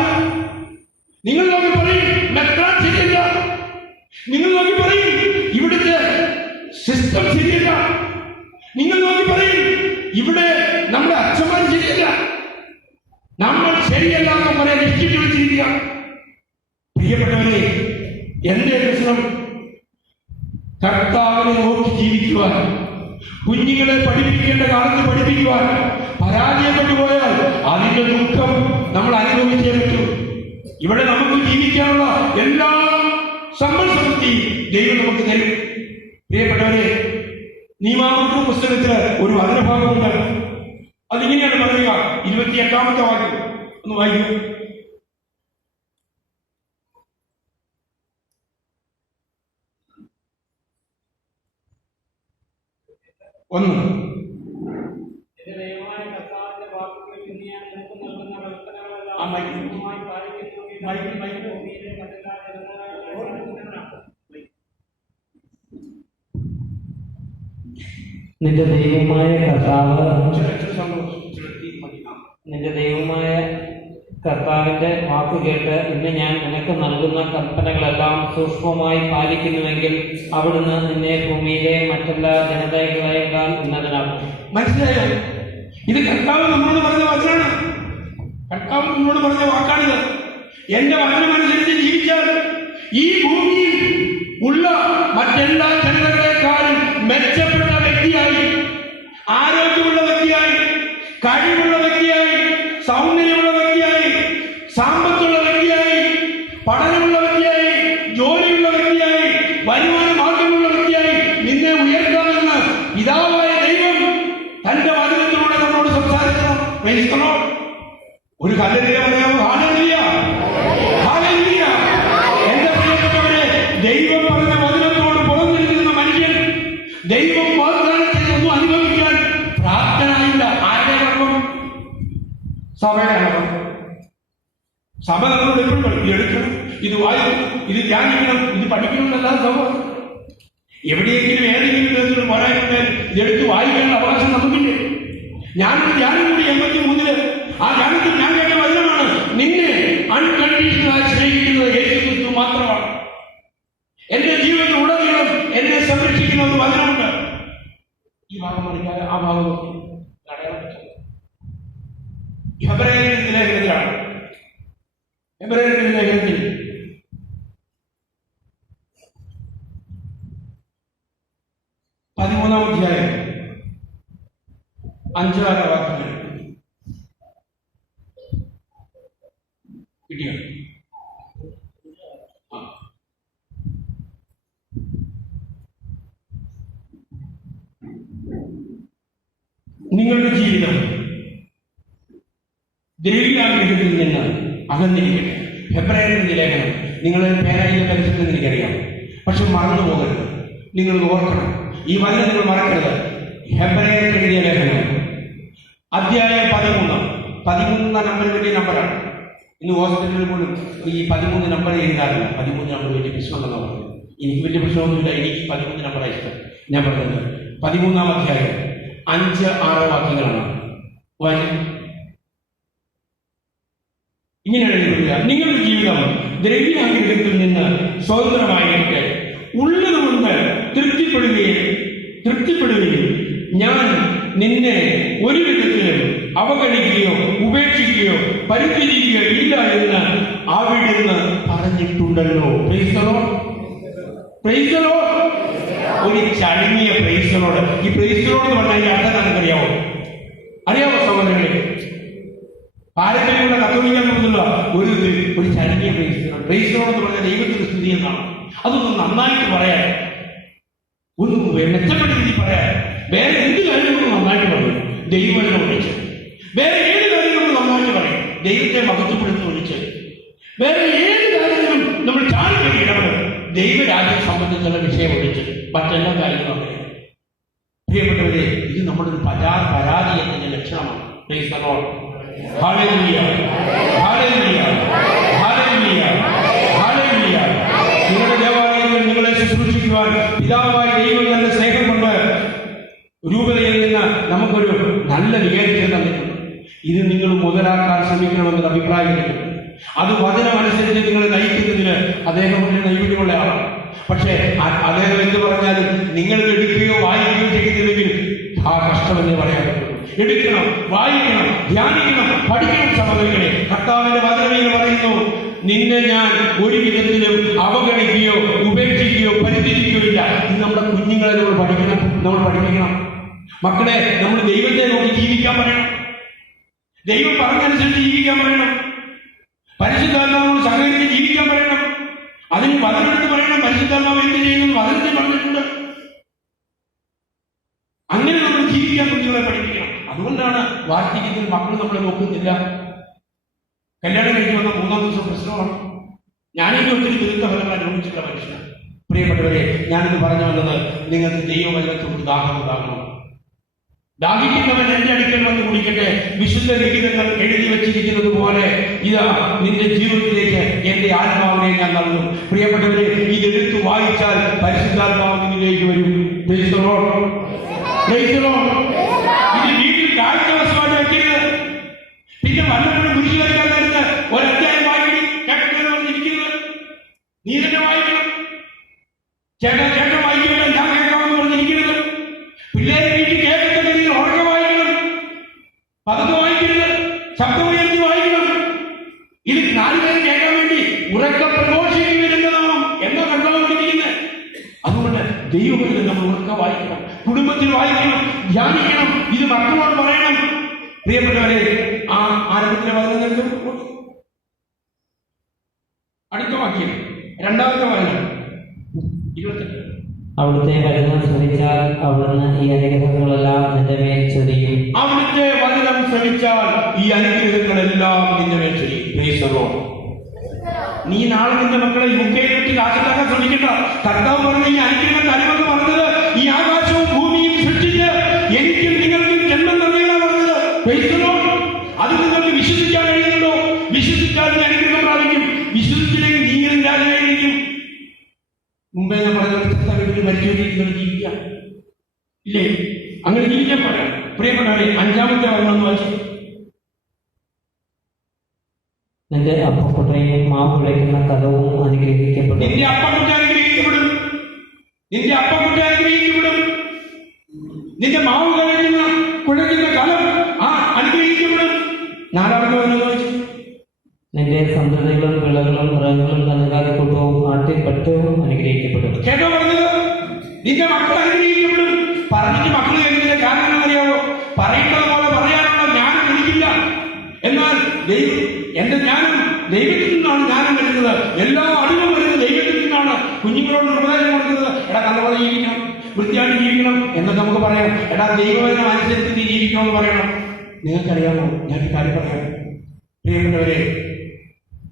നിങ്ങൾ നോക്കി പറയും മെത്രാൻ ശരിയല്ല, നിങ്ങൾ നോക്കി പറയും ഇവിടുത്തെ സിസ്റ്റം ശരിയല്ല, നിങ്ങൾ നോക്കി പറയും ഇവിടെ നമ്മുടെ അച്ഛന്മാർ ശരിയല്ല, നമ്മൾ ശരിയല്ല എന്ന് പറയാൻ ഇഷ്ടിച്ചു വെച്ചിരിക്കുക. പ്രിയപ്പെട്ടവരെ, എന്റെ പ്രശ്നം കർത്താവിനെ നോക്കി ജീവിക്കുവാൻ, കുഞ്ഞുങ്ങളെ പഠിപ്പിക്കേണ്ട കാലത്ത് പഠിപ്പിക്കുവാൻ പരാജയപ്പെട്ടു പോയാൽ അതിന്റെ ദുഃഖം നമ്മൾ അനുഭവിച്ചേ പറ്റൂ. ഇവിടെ നമുക്ക് ജീവിക്കാനുള്ള എല്ലാ സമ്പൽ സമൃദ്ധിയും ദൈവം നമുക്ക് തരും. പ്രിയപ്പെട്ടവരെ, നിയമാവർത്തന പുസ്തകത്തില് ഒരു വചനഭാഗമുണ്ട്. അതിങ്ങനെയാണ് പറയുക. 28ാമത്തെ വാക്യം ഒന്ന് വായിക്കൂ. എന്റെ ദൈവമായ കർത്താവിന്റെ വാക്കുകൾ ആ മൈക്ക് മൈക്ക് മൈക്ക് നിന്റെ ദൈവമായ കർത്താവ് മതി. നിന്റെ ദൈവമായ കർത്താവിന്റെ വാക്ക് കേട്ട് ഇന്ന് ഞാൻ നിനക്ക് നൽകുന്ന കൽപ്പനകളെല്ലാം സൂക്ഷ്മമായി പാലിക്കുന്നുവെങ്കിൽ അവിടുന്ന് നിന്നെ ഭൂമിയിലെ മറ്റെല്ലാ ജനതകളേക്കാൾ ഉന്നതനാക്കും. മനസ്സിലായോ? ഇത് കർത്താവ് നമ്മളോട് പറഞ്ഞ വാക്കാണ്. കർത്താവ് നമ്മളോട് പറഞ്ഞ വാക്കാണിത്. എന്റെ വചനമനുസരിച്ച് ജീവിച്ചാൽ ഈ ഭൂമിയിൽ ഉള്ള മറ്റെല്ലാ ജനതകളെക്കാളും മെച്ചപ്പെട്ട വ്യക്തിയായി, ആരോഗ്യമുള്ള വ്യക്തിയായി, കഴിവുള്ള വ്യക്തിയായി, സൗന്ദര്യമുള്ള വ്യക്തിയായി, സാമ്പത്തുള്ള വ്യക്തിയായി, പഠനമുള്ള വ്യക്തിയായി, ജോലിയുള്ള വ്യക്തിയായി, വരുമാന മാർഗമുള്ള വ്യക്തിയായി നിന്നെ ഉയർത്താമെന്ന് പിതാവായ ദൈവം തന്റെ വചനത്തിലൂടെ നമ്മളോട് സംസാരിക്കണം. ഒരു ഹല്ലേലൂയ പറയാമോ? Hallelujah, hallelujah. എന്റെ പ്രിയപ്പെട്ടവരെ, ദൈവം പറഞ്ഞ വചനത്തോട് പുറത്തിരിക്കുന്ന മനുഷ്യൻ ദൈവം വാഗ്ദാനം ചെയ്തൊന്നും അനുഭവിക്കാൻ പ്രാപ്തനായില്ല. ആരുടെ കർമ്മം? സഭയാണ്. സഭ നമ്മളോട് എപ്പോഴും ഇത് എടുക്കണം, ഇത് വായിക്കണം, ഇത് ധ്യാനിക്കണം, ഇത് പഠിക്കണം എന്നല്ലാതെ സഭ എവിടെയെങ്കിലും ഏതെങ്കിലും വിധത്തിലുള്ള പോരായ്മ ഇതെടുത്ത് വായിക്കേണ്ട അവകാശം നമുക്കില്ലേ? ഞാനൊരു ധ്യാനം കൂടി 83 ആ ധ്യാനത്തിൽ ഞാൻ കേട്ട വചനമാണ്, നിന്നെ അൺകണ്ടീഷണലായി സ്നേഹിക്കുന്നത് യേശുക്രിസ്തു മാത്രമാണ്. എന്റെ ജീവിതത്തിൽ ഉടനീളം എന്നെ സംരക്ഷിക്കുന്ന ഒരു വചനമുണ്ട്. ഈ ഭാഗം പഠിക്കാൻ ആ ഭാഗം ഹെബ്രായരുടെ ലേഖനത്തിലാണ്. ഹെബ്രായരുടെ ലേഖനത്തിൽ 13-ാം അധ്യായം 5-6 വാക്യങ്ങൾ കിട്ടിയോ? നിങ്ങളുടെ ജീവിതം ദ്രവ്യാഗ്രഹത്തിൽ നിന്ന് അകന്നിരിക്കട്ടെ. ഹെബ്രായരുടെ ലേഖനം നിങ്ങളുടെ പേരായിലെ പരിസരത്ത് എനിക്കറിയാം, പക്ഷെ മറന്നു പോകരുത്. നിങ്ങൾ ഓർക്കണം, ഈ വചനം നിങ്ങൾ മറക്കരുത്. ഹെബ്രായർക്ക് എഴുതിയ ലേഖനം അധ്യായം 13 നമ്പർ വലിയ നമ്പറാണ്. ഇന്ന് ഹോസ്പിറ്റലിൽ പോലും ഈ 13 നമ്പർ എഴുതാറില്ല. 13 നമ്പർ വലിയ പ്രശ്നമെന്ന് പറഞ്ഞു. എനിക്ക് വലിയ പ്രശ്നമൊന്നുമില്ല, എനിക്ക് 13 നമ്പറാണ് ഇഷ്ടം. ഞാൻ പറഞ്ഞത് 13-ാം അധ്യായം 5-6 വാക്യങ്ങളാണ്. ഇങ്ങനെ എഴുതിയില്ല, നിങ്ങളുടെ ജീവിതം ദ്രവ്യാഗ്രഹത്തിൽ നിന്ന് സ്വതന്ത്രമായിരിക്കെ ഉള്ളതുകൊണ്ട് തൃപ്തിപ്പെടുകയും ഞാൻ നിന്നെ ഒരു വിധത്തിലും അവഗണിക്കുകയോ ഉപേക്ഷിക്കുകയോ പരിത്യജിക്കുകയോ ഇല്ല എന്ന് അവിടുന്ന് പറഞ്ഞിട്ടുണ്ടല്ലോ. ഒരു ചടങ്ങിയ പ്രൈസലോട്. ഈ പ്രൈസലോട് എന്ന് പറഞ്ഞാൽ അർത്ഥം നമുക്കറിയാവോ? അറിയാവോ സഹോദരങ്ങളെ? പാരമ്പര്യമുള്ള കത്തോലിക്ക എന്നുള്ള ഒരു ചടങ്ങിയ പ്രൈസലോട് എന്ന് പറഞ്ഞാൽ ദൈവത്തിന്റെ സ്തുതി എന്നാണ്. അതൊന്ന് നന്നായിട്ട് പറയാൻ, ഒന്ന് മെച്ചപ്പെട്ട രീതി പറയാൻ, വേറെ എന്ത് കാര്യങ്ങളും നന്നായിട്ട് പറയും ദൈവത്തെ വിളിച്ച്, വേറെ ഏത് കാര്യങ്ങളും നന്നായിട്ട് പറയും ദൈവത്തെ മഹത്വപ്പെടുത്തി വിളിച്ച്, വേറെ ഏത് കാര്യങ്ങളും നമ്മൾ ചാടിക്കടി ഇടപെടും ദൈവരാജ്യം സംബന്ധിച്ചുള്ള വിഷയം ഒഴിച്ച് മറ്റെല്ലാ കാര്യങ്ങളും അങ്ങനെ. പ്രിയപ്പെട്ടവരെ, ഇത് നമ്മുടെ ഒരു പരാജയത്തിന്റെ ലക്ഷണമാണ്. നിങ്ങളുടെ ദേവാലയത്തിൽ നിങ്ങളെ ശുശ്രൂഷിക്കുവാൻ പിതാവായ ദൈവം നല്ല സ്നേഹം കൊണ്ട് രൂപതയിൽ നിന്ന് നമുക്കൊരു നല്ല വികാരിച്ചു തന്നിട്ടുണ്ട്. ഇത് നിങ്ങൾ മുതലാക്കാൻ ശ്രമിക്കണമെന്ന് അഭിപ്രായപ്പെട്ടിട്ടുണ്ട്. അത് വചനമനുസരിച്ച് നിങ്ങളെ നയിക്കുന്നതിന് അദ്ദേഹം ഒരു നൈപുണ്യമുള്ള ആളാണ്. പക്ഷേ അദ്ദേഹം എന്ത് പറഞ്ഞാലും നിങ്ങൾ എടുക്കുകയോ വായിക്കുകയോ ചെയ്യുന്നില്ലെങ്കിൽ ആ കഷ്ടമെന്ന് പറയാൻ പറ്റും. എടുക്കണം, വായിക്കണം, ധ്യാനിക്കണം, പഠിക്കണം. സഹോദരങ്ങളെ, കർത്താവിന്റെ വചനം പറയുന്നു, നിന്നെ ഞാൻ ഒരു വിധത്തിലും അവഗണിക്കുകയോ ഉപേക്ഷിക്കുകയോ പരിത്യജിക്കുകയോ ഇല്ല. ഇത് നമ്മുടെ കുഞ്ഞുങ്ങളെ നമ്മൾ പഠിപ്പിക്കണം. മക്കളെ, നമ്മൾ ദൈവത്തെ നോക്കി ജീവിക്കാൻ പറയണം. ദൈവം പറഞ്ഞനുസരിച്ച് ജീവിക്കാൻ പറയണം. പരിശുദ്ധാത്മാവോട് സഹകരിച്ച് ജീവിക്കാൻ പറയണം. അതിന് വചനമെടുത്ത് പറയണം. പരിശുദ്ധാത്മാവ് എന്ത് ചെയ്യുന്നു വചനത്തിൽ പറഞ്ഞിട്ടുണ്ട്. അങ്ങനെ നമ്മൾ ജീവിക്കാൻ കുഞ്ഞുങ്ങളെ പഠിപ്പിക്കണം. അതുകൊണ്ടാണ് വാർദ്ധക്യത്തിൽ മക്കൾ നമ്മളെ നോക്കുന്നില്ല. കല്യാണം കഴിഞ്ഞ് വന്ന 3-ാം ദിവസം പ്രശ്നമാണ്. ഞാനിത് ഒത്തിരി ദുരിത ഫലങ്ങൾ അനുഭവിച്ചിട്ടുള്ള മനുഷ്യനാണ്. പ്രിയപ്പെട്ടവരെ, ഞാനിത് പറഞ്ഞു വന്നത് നിങ്ങൾക്ക് ദൈവവചനത്തോട് ദാഹം ഉണ്ടാകണം. ദാഹിക്കുന്നവൻ എന്റെ അടുക്കൽ വന്ന് കുടിക്കട്ടെ. വിശുദ്ധ ലിഖിതങ്ങൾ എഴുതി വെച്ചിരിക്കുന്നത് പോലെ ഇതാ നിന്റെ ജീവിതത്തിലേക്ക് എന്റെ ആത്മാവിനെ ഞാൻ നൽകും. പ്രിയപ്പെട്ടവരെ, ഇതെടുത്തു വായിച്ചാൽ പരിശുദ്ധാത്മാവ് നിന്നിലേക്ക് വരും. Praise the Lord. Praise the Lord. ഇത് വീട്ടിൽ കാഴ്ചവശമായിട്ട് വെക്കരുത്. പിന്നെ വല്ലപ്പോഴും കുരിശ് വരയ്ക്കാൻ തരുന്ന ഒരധ്യായം വായിക്കണം, കേട്ടെന്ന് പറഞ്ഞിരിക്കുന്നത് നീ തന്നെ വായിക്കണം. ചേട്ടൻ വായിക്കട്ടെ, ഞാൻ കേൾക്കാമെന്ന് പറഞ്ഞിരിക്കരുത്. പിള്ളേരെ വീട്ടിൽ കേൾക്കുന്ന രീതിയിൽ ഉറക്കെ വായിക്കണം, പതുക്കെ വായിക്കരുത്, ശബ്ദമുയർത്തി വായിക്കണം. ഇത് 4 പേര് കേൾക്കാൻ വേണ്ടി ഉറക്കം പ്രഘോഷിക്കുന്നതാവും എന്നോ കണ്ടുകൊണ്ടിരിക്കുന്നത്. അതുകൊണ്ട് ദൈവത്തിൽ നമ്മൾ ഉറക്കെ വായിക്കണം, കുടുംബത്തിൽ വായിക്കണം, ധ്യാനിക്കണം, ഇത് മക്കളോട് പറയണം. പ്രിയപ്പെട്ടവരെ, ആ ആരംഭത്തിലെ വചനം അടുത്ത വാക്യം 2ാമത്തെ വചനം 28. അവിടുത്തെ വചനം ശ്രമിച്ചാൽ അവിടുന്ന് ഈ അനുഗ്രഹങ്ങളെല്ലാം നിന്റെ മേൽ ചൊരിയും. അവിടുത്തെ വചനം ശ്രമിച്ചാൽ ഈ അനുഗ്രഹങ്ങളെല്ലാം നിന്റെ മേൽ ചൊരിയും. Praise the Lord. നീ നാളെ നിന്റെ മക്കളെ UK വിട്ട് കാശിലാക്കാൻ ശ്രമിക്കണ്ട. കർത്താവ് പറഞ്ഞ ഈ അനുഗ്രഹം തരുമെന്ന് പറഞ്ഞത് ഈ ആകാശവും ഭൂമിയും സൃഷ്ടിച്ച് എനിക്കും നിങ്ങൾക്കും ജന്മം നൽകുകയാണ് പറഞ്ഞത്. Praise the Lord. അത് നിങ്ങൾക്ക് വിശ്വസിക്കാൻ കഴിയുന്നുണ്ടോ? വിശ്വസിച്ചാൽ നീ അനുഗ്രഹം പ്രാപിക്കും. വിശ്വസിച്ചില്ലെങ്കിൽ നീ രാജായിരിക്കും. മുമ്പേ ഞാൻ പറഞ്ഞ വീട്ടിൽ മരിച്ചുകൊണ്ടിരിക്കുന്നവർ ജീവിക്കാം ഇല്ലേ? അങ്ങനെ ജീവിക്കാൻ പറയാം. പ്രിയപ്പെട്ടവരെ, 5ാമത്തെ വചനം വായിച്ചു. നിന്റെ അപ്പക്കുട്ടയും മാവ് വിളയ്ക്കുന്ന കലവും അനുഗ്രഹിക്കപ്പെടും. നിന്റെ അപ്പക്കുട്ട അനുഗ്രഹിക്കപ്പെടും. നിന്റെ അപ്പക്കുട്ട അനുഗ്രഹിക്കപ്പെടും. നിന്റെ മാവ് കുഴയ്ക്കുന്ന കലം അനുഗ്രഹിക്കപ്പെടും. 4ാമത്തെ വചനം വായിച്ചു. നിന്റെ സന്തതികളും വിളകളും നിറങ്ങളും നൽകാതെക്കൂട്ടവും ആട്ടിൻപറ്റവും അനുഗ്രഹിക്കപ്പെടും. കേട്ടോ പറഞ്ഞത്? നിന്റെ മക്കൾ അനുഗ്രഹിക്കപ്പെടും. പറഞ്ഞിട്ട് മക്കൾ കേൾക്കുന്നതിന്റെ കാരണം അറിയാവോ? പറയേണ്ടത് പോലെ പറയാനുള്ള ജ്ഞാനം എനിക്കില്ല. എന്നാൽ എന്റെ ജ്ഞാനം ദൈവത്തിൽ നിന്നാണ് ജ്ഞാനം വരുന്നത്. എല്ലാ അറിവും വരുന്നത് ദൈവത്തിൽ നിന്നാണ്. കുഞ്ഞുങ്ങളോട് ഉപദേശം കൊടുക്കുന്നത്, എടാ നല്ലപോലെ ജീവിക്കണം, വൃത്തിയായിട്ട് ജീവിക്കണം എന്നൊക്കെ നമുക്ക് പറയാം. എടാ ദൈവവചനം അനുസരിച്ച് നീ ജീവിക്കണമെന്ന് പറയണം. നിങ്ങൾക്കറിയാമോ, ഞാൻ ഈ കാര്യം പറയാം. പ്രിയപ്പെട്ടവരെ,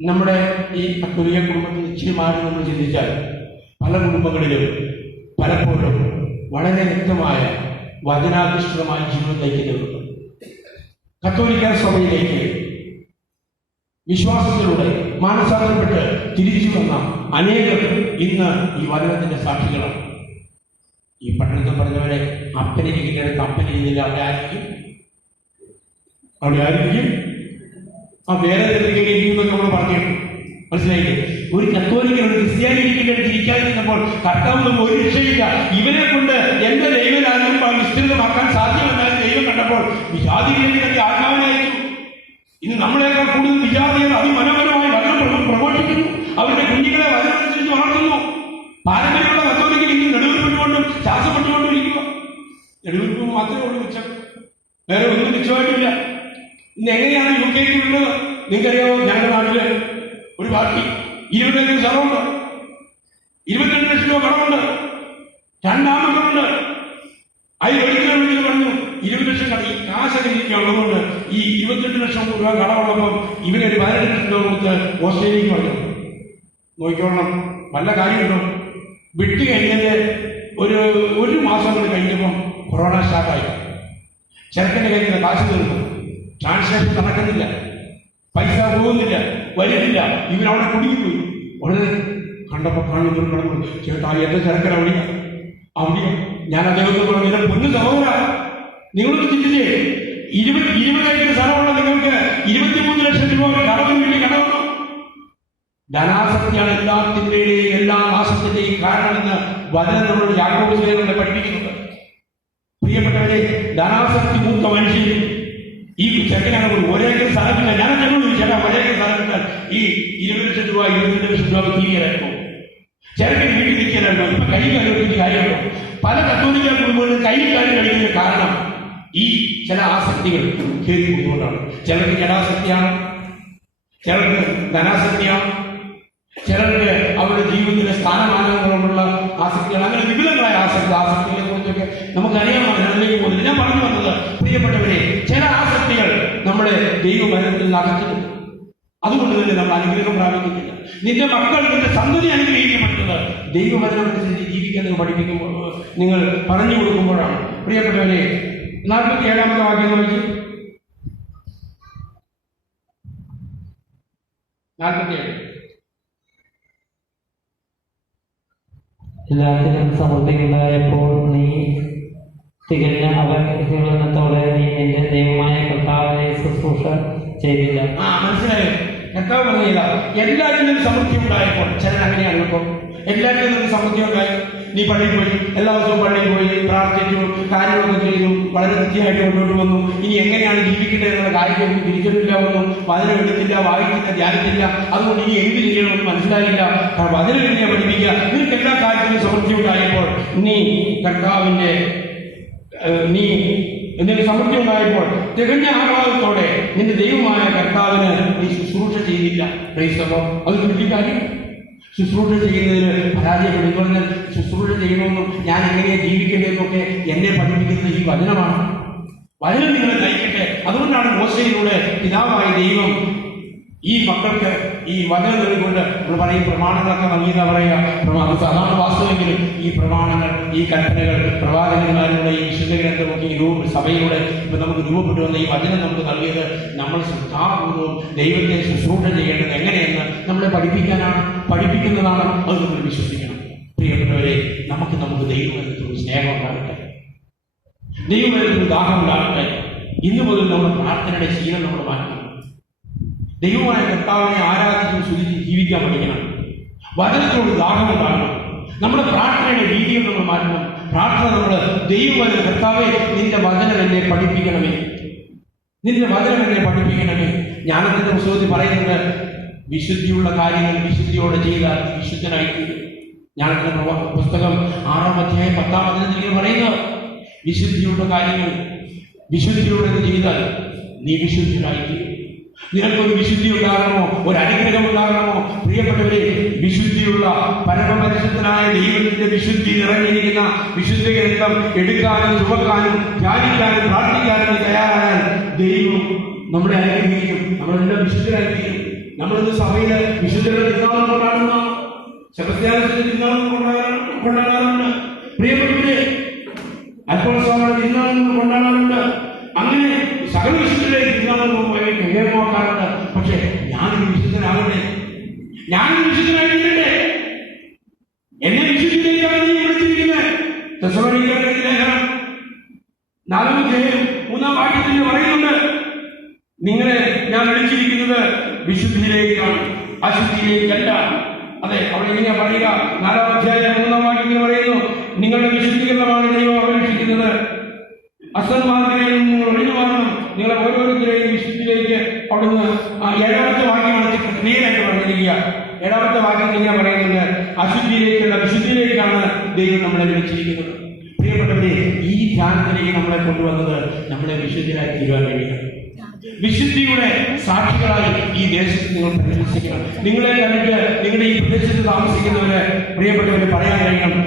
നമ്മുടെ ഈ കത്തോലിക്ക കുടുംബത്തിൽ ഇച്ചിരി മാറി നമ്മൾ ചിന്തിച്ചാൽ പല കുടുംബങ്ങളിലും പലപ്പോഴും വളരെ വ്യക്തമായ വചനാധിഷ്ഠിതമായ ജീവിതം നയിക്കുന്നവരുണ്ട്. കത്തോലിക്ക സഭയിലേക്ക് വിശ്വാസത്തിലൂടെ മാനസാന്തരപ്പെട്ട് തിരിച്ചു വന്ന അനേകം ഇന്ന് ഈ വചനത്തിന്റെ സാക്ഷികളാണ്. ഈ പട്ടണത്തിൽ പറഞ്ഞവരെ അപ്പനിരിക്കുന്നിടത്ത് അപ്പനിരുന്നില്ല, അവിടെ ആയിരിക്കും വേറെ ഇരിക്കുന്നതൊക്കെ നമ്മൾ പറഞ്ഞിട്ടുണ്ട്. മനസ്സിലായില്ലേ? ഒരു കത്തോലിക്കൻ ഒരു ക്രിസ്ത്യാനി ഇരിക്കുന്നിടത്ത് ഇരിക്കാതിരുന്നപ്പോൾ കർത്താവ് ഒരു രക്ഷയില്ല, ഇവനെ കൊണ്ട് എന്റെ ദൈവരാജ്യം വിസ്തൃതമാക്കാൻ സാധ്യമല്ലാതെ ദൈവം കണ്ടപ്പോൾ വിജാതികളിലേക്ക് ആത്മാവിനെ അയച്ചു. ഇന്ന് നമ്മളെക്കാൾ കൂടുതൽ വിജാതികൾ അതിമനോഹരമായി വചനം പ്രഘോഷിക്കുന്നു. അവരുടെ കുഞ്ഞുങ്ങളെ വചനമനുസരിച്ച് വളർത്തുന്നു. പാരമ്പര്യമുള്ള കത്തോലിക്കൽ ഇന്ന് നെടുവീർപ്പിട്ടുകൊണ്ടും ശ്വാസപ്പെട്ടുകൊണ്ടും ഇരിക്കുക. നെടുവീർപ്പ് മാത്രമേ ഉള്ളൂ മിച്ചം, വേറെ ഒന്നും മിച്ചമായിട്ടില്ല. ഇന്ന് എങ്ങനെയാണ് UK ഉള്ളത്? നിങ്ങൾക്കറിയാമോ? ഞങ്ങളുടെ നാട്ടില് ഒരു പാർട്ടി 25 സ്ഥലമുണ്ട്, 22 ലക്ഷം രൂപ കടമുണ്ട്, 2 ആമക്കളുണ്ട്. അതിൽ ഒരിക്കലും വിളിച്ച് പറഞ്ഞു 20 ലക്ഷം കട ഈ കാശൊക്കെ ഉള്ളതുകൊണ്ട് ഈ 22 ലക്ഷം രൂപ കടമുള്ളപ്പോൾ ഇവനൊരു 18 ലക്ഷം രൂപ കൊടുത്ത് ഓസ്ട്രേലിയക്ക് പറഞ്ഞു. നോക്കിക്കോളണം, വല്ല കാര്യമുണ്ടോ? വിട്ട് കഴിഞ്ഞത് ഒരു മാസം കൊണ്ട് കഴിഞ്ഞപ്പം കൊറോണ സ്റ്റാർട്ടായി. ചെറുക്കൻ്റെ കയ്യിൽ കാശ് തീർന്നു, ട്രാൻസ്ലേഷൻ നടക്കുന്നില്ല, പൈസ പോകുന്നില്ല, വരുന്നില്ല. ഇവനവിടെ കുടുങ്ങിപ്പോയി. ഉടനെ കണ്ടപ്പോൾ കടന്നു, ചേട്ടാ എന്റെ ചെറുക്കൻ അവിടെയാ. ഞാൻ അദ്ദേഹത്തോട് പറഞ്ഞു, എന്റെ പൊന്നു സഹോദര, നിങ്ങളൊന്ന് ചിന്തിച്ചേ, 20 ഏക്കർ സ്ഥലമുള്ള നിങ്ങൾക്ക് 23 ലക്ഷം രൂപ കടവിന് വേണ്ടി കടന്നു. ധനാസക്തിയാണ് എല്ലാത്തിന്റെയും എല്ലാ നാശത്തിന്റെയും കാരണമെന്ന് വചനം നമ്മളോട് യാക്കോബ് ശ്ലീഹ പഠിപ്പിക്കുന്നുണ്ട്. പ്രിയപ്പെട്ടവരെ, ധനാസക്തി മൂത്ത മനുഷ്യൻ ഈ ചെറുക്കനാണ് ഒരേക്കർ സ്ഥലത്തില്ല. ഞാൻ ഞങ്ങൾ ചേട്ടാ ഒരേക്കർ സ്ഥലത്തില്ല, ഈ 20 ലക്ഷം രൂപ 22 ലക്ഷം രൂപ തീരെയായിരുന്നു. ചെറുക്കൻ വീട്ടിൽ നിൽക്കാനായിരുന്നു. ഇപ്പൊ കൈ കാര്യം കാര്യമുണ്ടോ? പല കത്തോലിക്ക കുടുംബങ്ങളിലും കൈ കാര്യം കഴിക്കുന്ന കാരണം ഈ ചില ആസക്തികൾ കയറി കൊണ്ടുകൊണ്ടാണ്. ചിലർക്ക് ജടാസക്തിയാണ്, ചിലർക്ക് ധനാസക്തിയാണ്, ചിലർക്ക് അവരുടെ ജീവിതത്തിലെ സ്ഥാനമാനങ്ങളോടുള്ള ആസക്തിയാണ്. അങ്ങനെ വിപുലങ്ങളായ ആസക്തികളെ കുറിച്ചൊക്കെ നമുക്കറിയാമോ? അതിലേക്ക് പോകുന്നില്ല. ഞാൻ പറഞ്ഞു വന്നത്, പ്രിയപ്പെട്ടവരെ, ചില ആസക്തികൾ നമ്മുടെ ദൈവഭരണത്തിൽ അകറ്റുന്നു. അതുകൊണ്ട് തന്നെ നമ്മൾ അനുഗ്രഹം പ്രാപിക്കുന്നില്ല. നിന്റെ മക്കൾ, നിന്റെ സന്തതി അനുഗ്രഹിക്കപ്പെടുന്നത് ദൈവഭരണമനുസരിച്ച് ജീവിക്കാൻ നിങ്ങൾ പഠിപ്പിക്കുമ്പോൾ, നിങ്ങൾ പറഞ്ഞു കൊടുക്കുമ്പോഴാണ്. പ്രിയപ്പെട്ടവരെ, 47-ാമത്തെ വാക്യം നോക്കി. 47. എല്ലാത്തിനും സമൃദ്ധിയുണ്ടായപ്പോൾ നീ തികഞ്ഞ അവഹേളനത്തോടെ നീ നിന്റെ ദൈവമായ കർത്താവിനെ ശുശ്രൂഷ ചെയ്തില്ല. മനസ്സിലായോ? കർത്താവ് പറഞ്ഞില്ല എല്ലാത്തിനും സമൃദ്ധി ഉണ്ടായപ്പോൾ. ചിലർ അങ്ങനെയാണ്. ഇപ്പോൾ എല്ലാത്തിനും സമൃദ്ധി ഉണ്ടായി. നീ പള്ളിയിൽ പോയി, എല്ലാ ദിവസവും പള്ളിയിൽ പോയി പ്രാർത്ഥിച്ചു, കാര്യങ്ങളൊക്കെ ചെയ്തു, വളരെ വൃത്തിയായിട്ട് മുന്നോട്ട് വന്നു. ഇനി എങ്ങനെയാണ് ജീവിക്കേണ്ടത് എന്നുള്ള കാര്യത്തിൽ തിരിച്ചറിയില്ല വന്നു. വചനം എടുത്തില്ല, വായിച്ചില്ല, ധ്യാനിച്ചില്ല. അതുകൊണ്ട് ഇനി എന്ത് ചെയ്യണമെന്ന് മനസ്സിലായില്ല. വചനം എഴുതിയാൽ പഠിപ്പിക്കുക. നിനക്ക് എല്ലാ കാര്യത്തിലും സമൃദ്ധി ഉണ്ടായപ്പോൾ നീ കർത്താവിന്റെ നിന്റെ സമൃദ്ധി ഉണ്ടായപ്പോൾ തികഞ്ഞ ആഹ്ലാദത്തോടെ നിന്റെ ദൈവമായ കർത്താവിന് നീ ശുശ്രൂഷ ചെയ്തില്ല. അത് വലിയ കാര്യം. ശുശ്രൂഷ ചെയ്യുന്നതിന് പരാജയപ്പെടുന്ന ശുശ്രൂഷ ചെയ്യണമെന്നും ഞാൻ എങ്ങനെയാണ് ജീവിക്കേണ്ടതെന്നൊക്കെ എന്നെ പഠിപ്പിക്കുന്നത് ഈ വചനമാണ്. വചനം നിങ്ങളെ നയിക്കട്ടെ. അതുകൊണ്ടാണ് മോശയിലൂടെ പിതാവായ ദൈവം ഈ മക്കൾക്ക് ഈ വചനം നൽകിക്കൊണ്ട് നമ്മൾ പറയും പ്രമാണങ്ങളൊക്കെ നൽകിയെന്നാ പറയുക. അത് സാധാരണ വാസ്തവെങ്കിലും ഈ പ്രമാണങ്ങൾ, ഈ കൽപ്പനകൾ പ്രവാചകന്മാരുടെ ഈ വിശുദ്ധ ഗ്രന്ഥമൊക്കെ ഈ സഭയിലൂടെ ഇപ്പൊ നമുക്ക് രൂപപ്പെട്ടു വന്ന ഈ വചനം നമുക്ക് നൽകിയത് നമ്മൾ ശ്രദ്ധാപൂർവ്വം ദൈവത്തെ ശുശ്രൂഷ ചെയ്യേണ്ടത് എങ്ങനെയെന്ന് നമ്മളെ പഠിപ്പിക്കുന്നതാണ്. അത് നമ്മൾ വിശ്വസിക്കണം. പ്രിയപ്പെട്ടവരെ, നമുക്ക് ദൈവത്തിനൊരു സ്നേഹം ഉണ്ടാകട്ടെ, ദൈവത്തിനൊരു ദാഹം ഉണ്ടാകട്ടെ. ഇന്നു മുതൽ നമ്മുടെ പ്രാർത്ഥനയുടെ ശീലം നമ്മൾ മാറ്റണം. ദൈവമായ കർത്താവിനെ ആരാധിച്ചും സ്തുതിച്ചും ജീവിക്കാൻ പഠിക്കണം. വചനത്തോട് ദാഹം ഉണ്ടാകണം. നമ്മുടെ പ്രാർത്ഥനയുടെ രീതികൾ നമ്മൾ മാറ്റണം. പ്രാർത്ഥന നമ്മൾ ദൈവമായ കർത്താവെ നിന്റെ വചനം എന്നെ പഠിപ്പിക്കണമേ, നിന്റെ വചനം എന്നെ പഠിപ്പിക്കണമേ. ജ്ഞാനത്തിന്റെ പുസ്തകത്തിൽ പറയുന്നത് വിശുദ്ധിയുള്ള കാര്യങ്ങൾ വിശുദ്ധിയോടെ ചെയ്താൽ വിശുദ്ധനായിത്തീരും. ജ്ഞാനത്തിന്റെ പുസ്തകം 6-ാം അധ്യായം 10-ാം വചനത്തിൽ പറയുന്നത് വിശുദ്ധിയുള്ള കാര്യങ്ങൾ വിശുദ്ധിയോടെ ചെയ്താൽ നീ വിശുദ്ധനായിത്തീരും. നിനക്കൊരു വിശുദ്ധി ഉണ്ടാകണമോ, ഒരു അനുഗ്രഹം ഉണ്ടാകണമോ? പ്രിയപ്പെട്ടവരെ, വിശുദ്ധിയുള്ള പരമപരിശുദ്ധനായ ദൈവത്തിന്റെ വിശുദ്ധി നിറഞ്ഞിരിക്കുന്ന വിശുദ്ധ ഗ്രന്ഥം എടുക്കാനും ചുമക്കാനും ധ്യാനിക്കാനും പ്രാർത്ഥിക്കാനും തയ്യാറായാൽ ദൈവം നമ്മളെ അനുഗ്രഹിക്കും. നമ്മളെല്ലാം വിശുദ്ധരായിരിക്കും. നമ്മളിന്ന് സഭയിലെ വിശുദ്ധരുടെ തിരുനാളം കൊണ്ടാടുന്ന സെബസ്ത്യാനോസിന്റെ തിരുനാളം കൊണ്ടാടാറുണ്ട്. പ്രിയപ്പെട്ടവരെ, അൽഫോൻസാമ്മയുടെ തിരുനാളം കൊണ്ടാടാറുണ്ട്. അങ്ങനെ സകല വിശുദ്ധരെ തിരുനാളങ്ങളുമായി നോക്കാറുണ്ട്. പക്ഷെ ഞാനൊരു വിശുദ്ധനാകട്ടെ, ഞാനൊരു വിശുദ്ധനായിട്ടെ. എന്നെ വിശുദ്ധിയിലേക്കാണ് നീ വിളിച്ചിരിക്കുന്നത്. തെസ്സലോനിക്കരുടെ ലേഖനം 4-ാം അധ്യായം 3-ാം വാക്യത്തിൽ പറയുന്നുണ്ട്, നിങ്ങളെ ഞാൻ വിളിച്ചിരിക്കുന്നത് വിശുദ്ധിയിലേക്കാണ്, അശുദ്ധിയിലേക്കല്ല. അതെ, അവിടെ എങ്ങനെയാ പറയുക? 4-ാം അധ്യായം 3-ാം വാക്യത്തിൽ പറയുന്നു, നിങ്ങളുടെ വിശുദ്ധീകരണമാണ് ദൈവം അപേക്ഷിക്കുന്നത്. അസന്മാർഗതയിൽ നിങ്ങൾ ഒഴിഞ്ഞു മാറണം. നിങ്ങളെ ഓരോരുത്തരെയും വിശുദ്ധിയിലേക്ക് അവിടുന്ന് 7-ാമത്തെ വാക്യമാണ് ക്ലിയറായിട്ട് പറഞ്ഞിരിക്കുക. 7-ാമത്തെ വാക്യം ഇങ്ങനെ പറയുന്നത് അശുദ്ധിയിലേക്കുള്ള വിശുദ്ധിയിലേക്കാണ് ദൈവം നമ്മളെ വിളിച്ചിരിക്കുന്നത്. പ്രിയപ്പെട്ടവരെ, ഈ ധ്യാനത്തിലേക്ക് നമ്മളെ കൊണ്ടുവന്നത് നമ്മളെ വിശുദ്ധരായി തീരുവാൻ വേണ്ടിയാണ്. വിശുദ്ധിയുടെ സാക്ഷികളായി ഈ ദേശത്ത് നിങ്ങൾ പരിശീലിക്കണം. നിങ്ങളെ കണ്ടിട്ട് നിങ്ങളുടെ ഈ പ്രദേശത്ത് താമസിക്കുന്നവരെ പ്രിയപ്പെട്ടവരെ പറയാൻ കഴിയണം,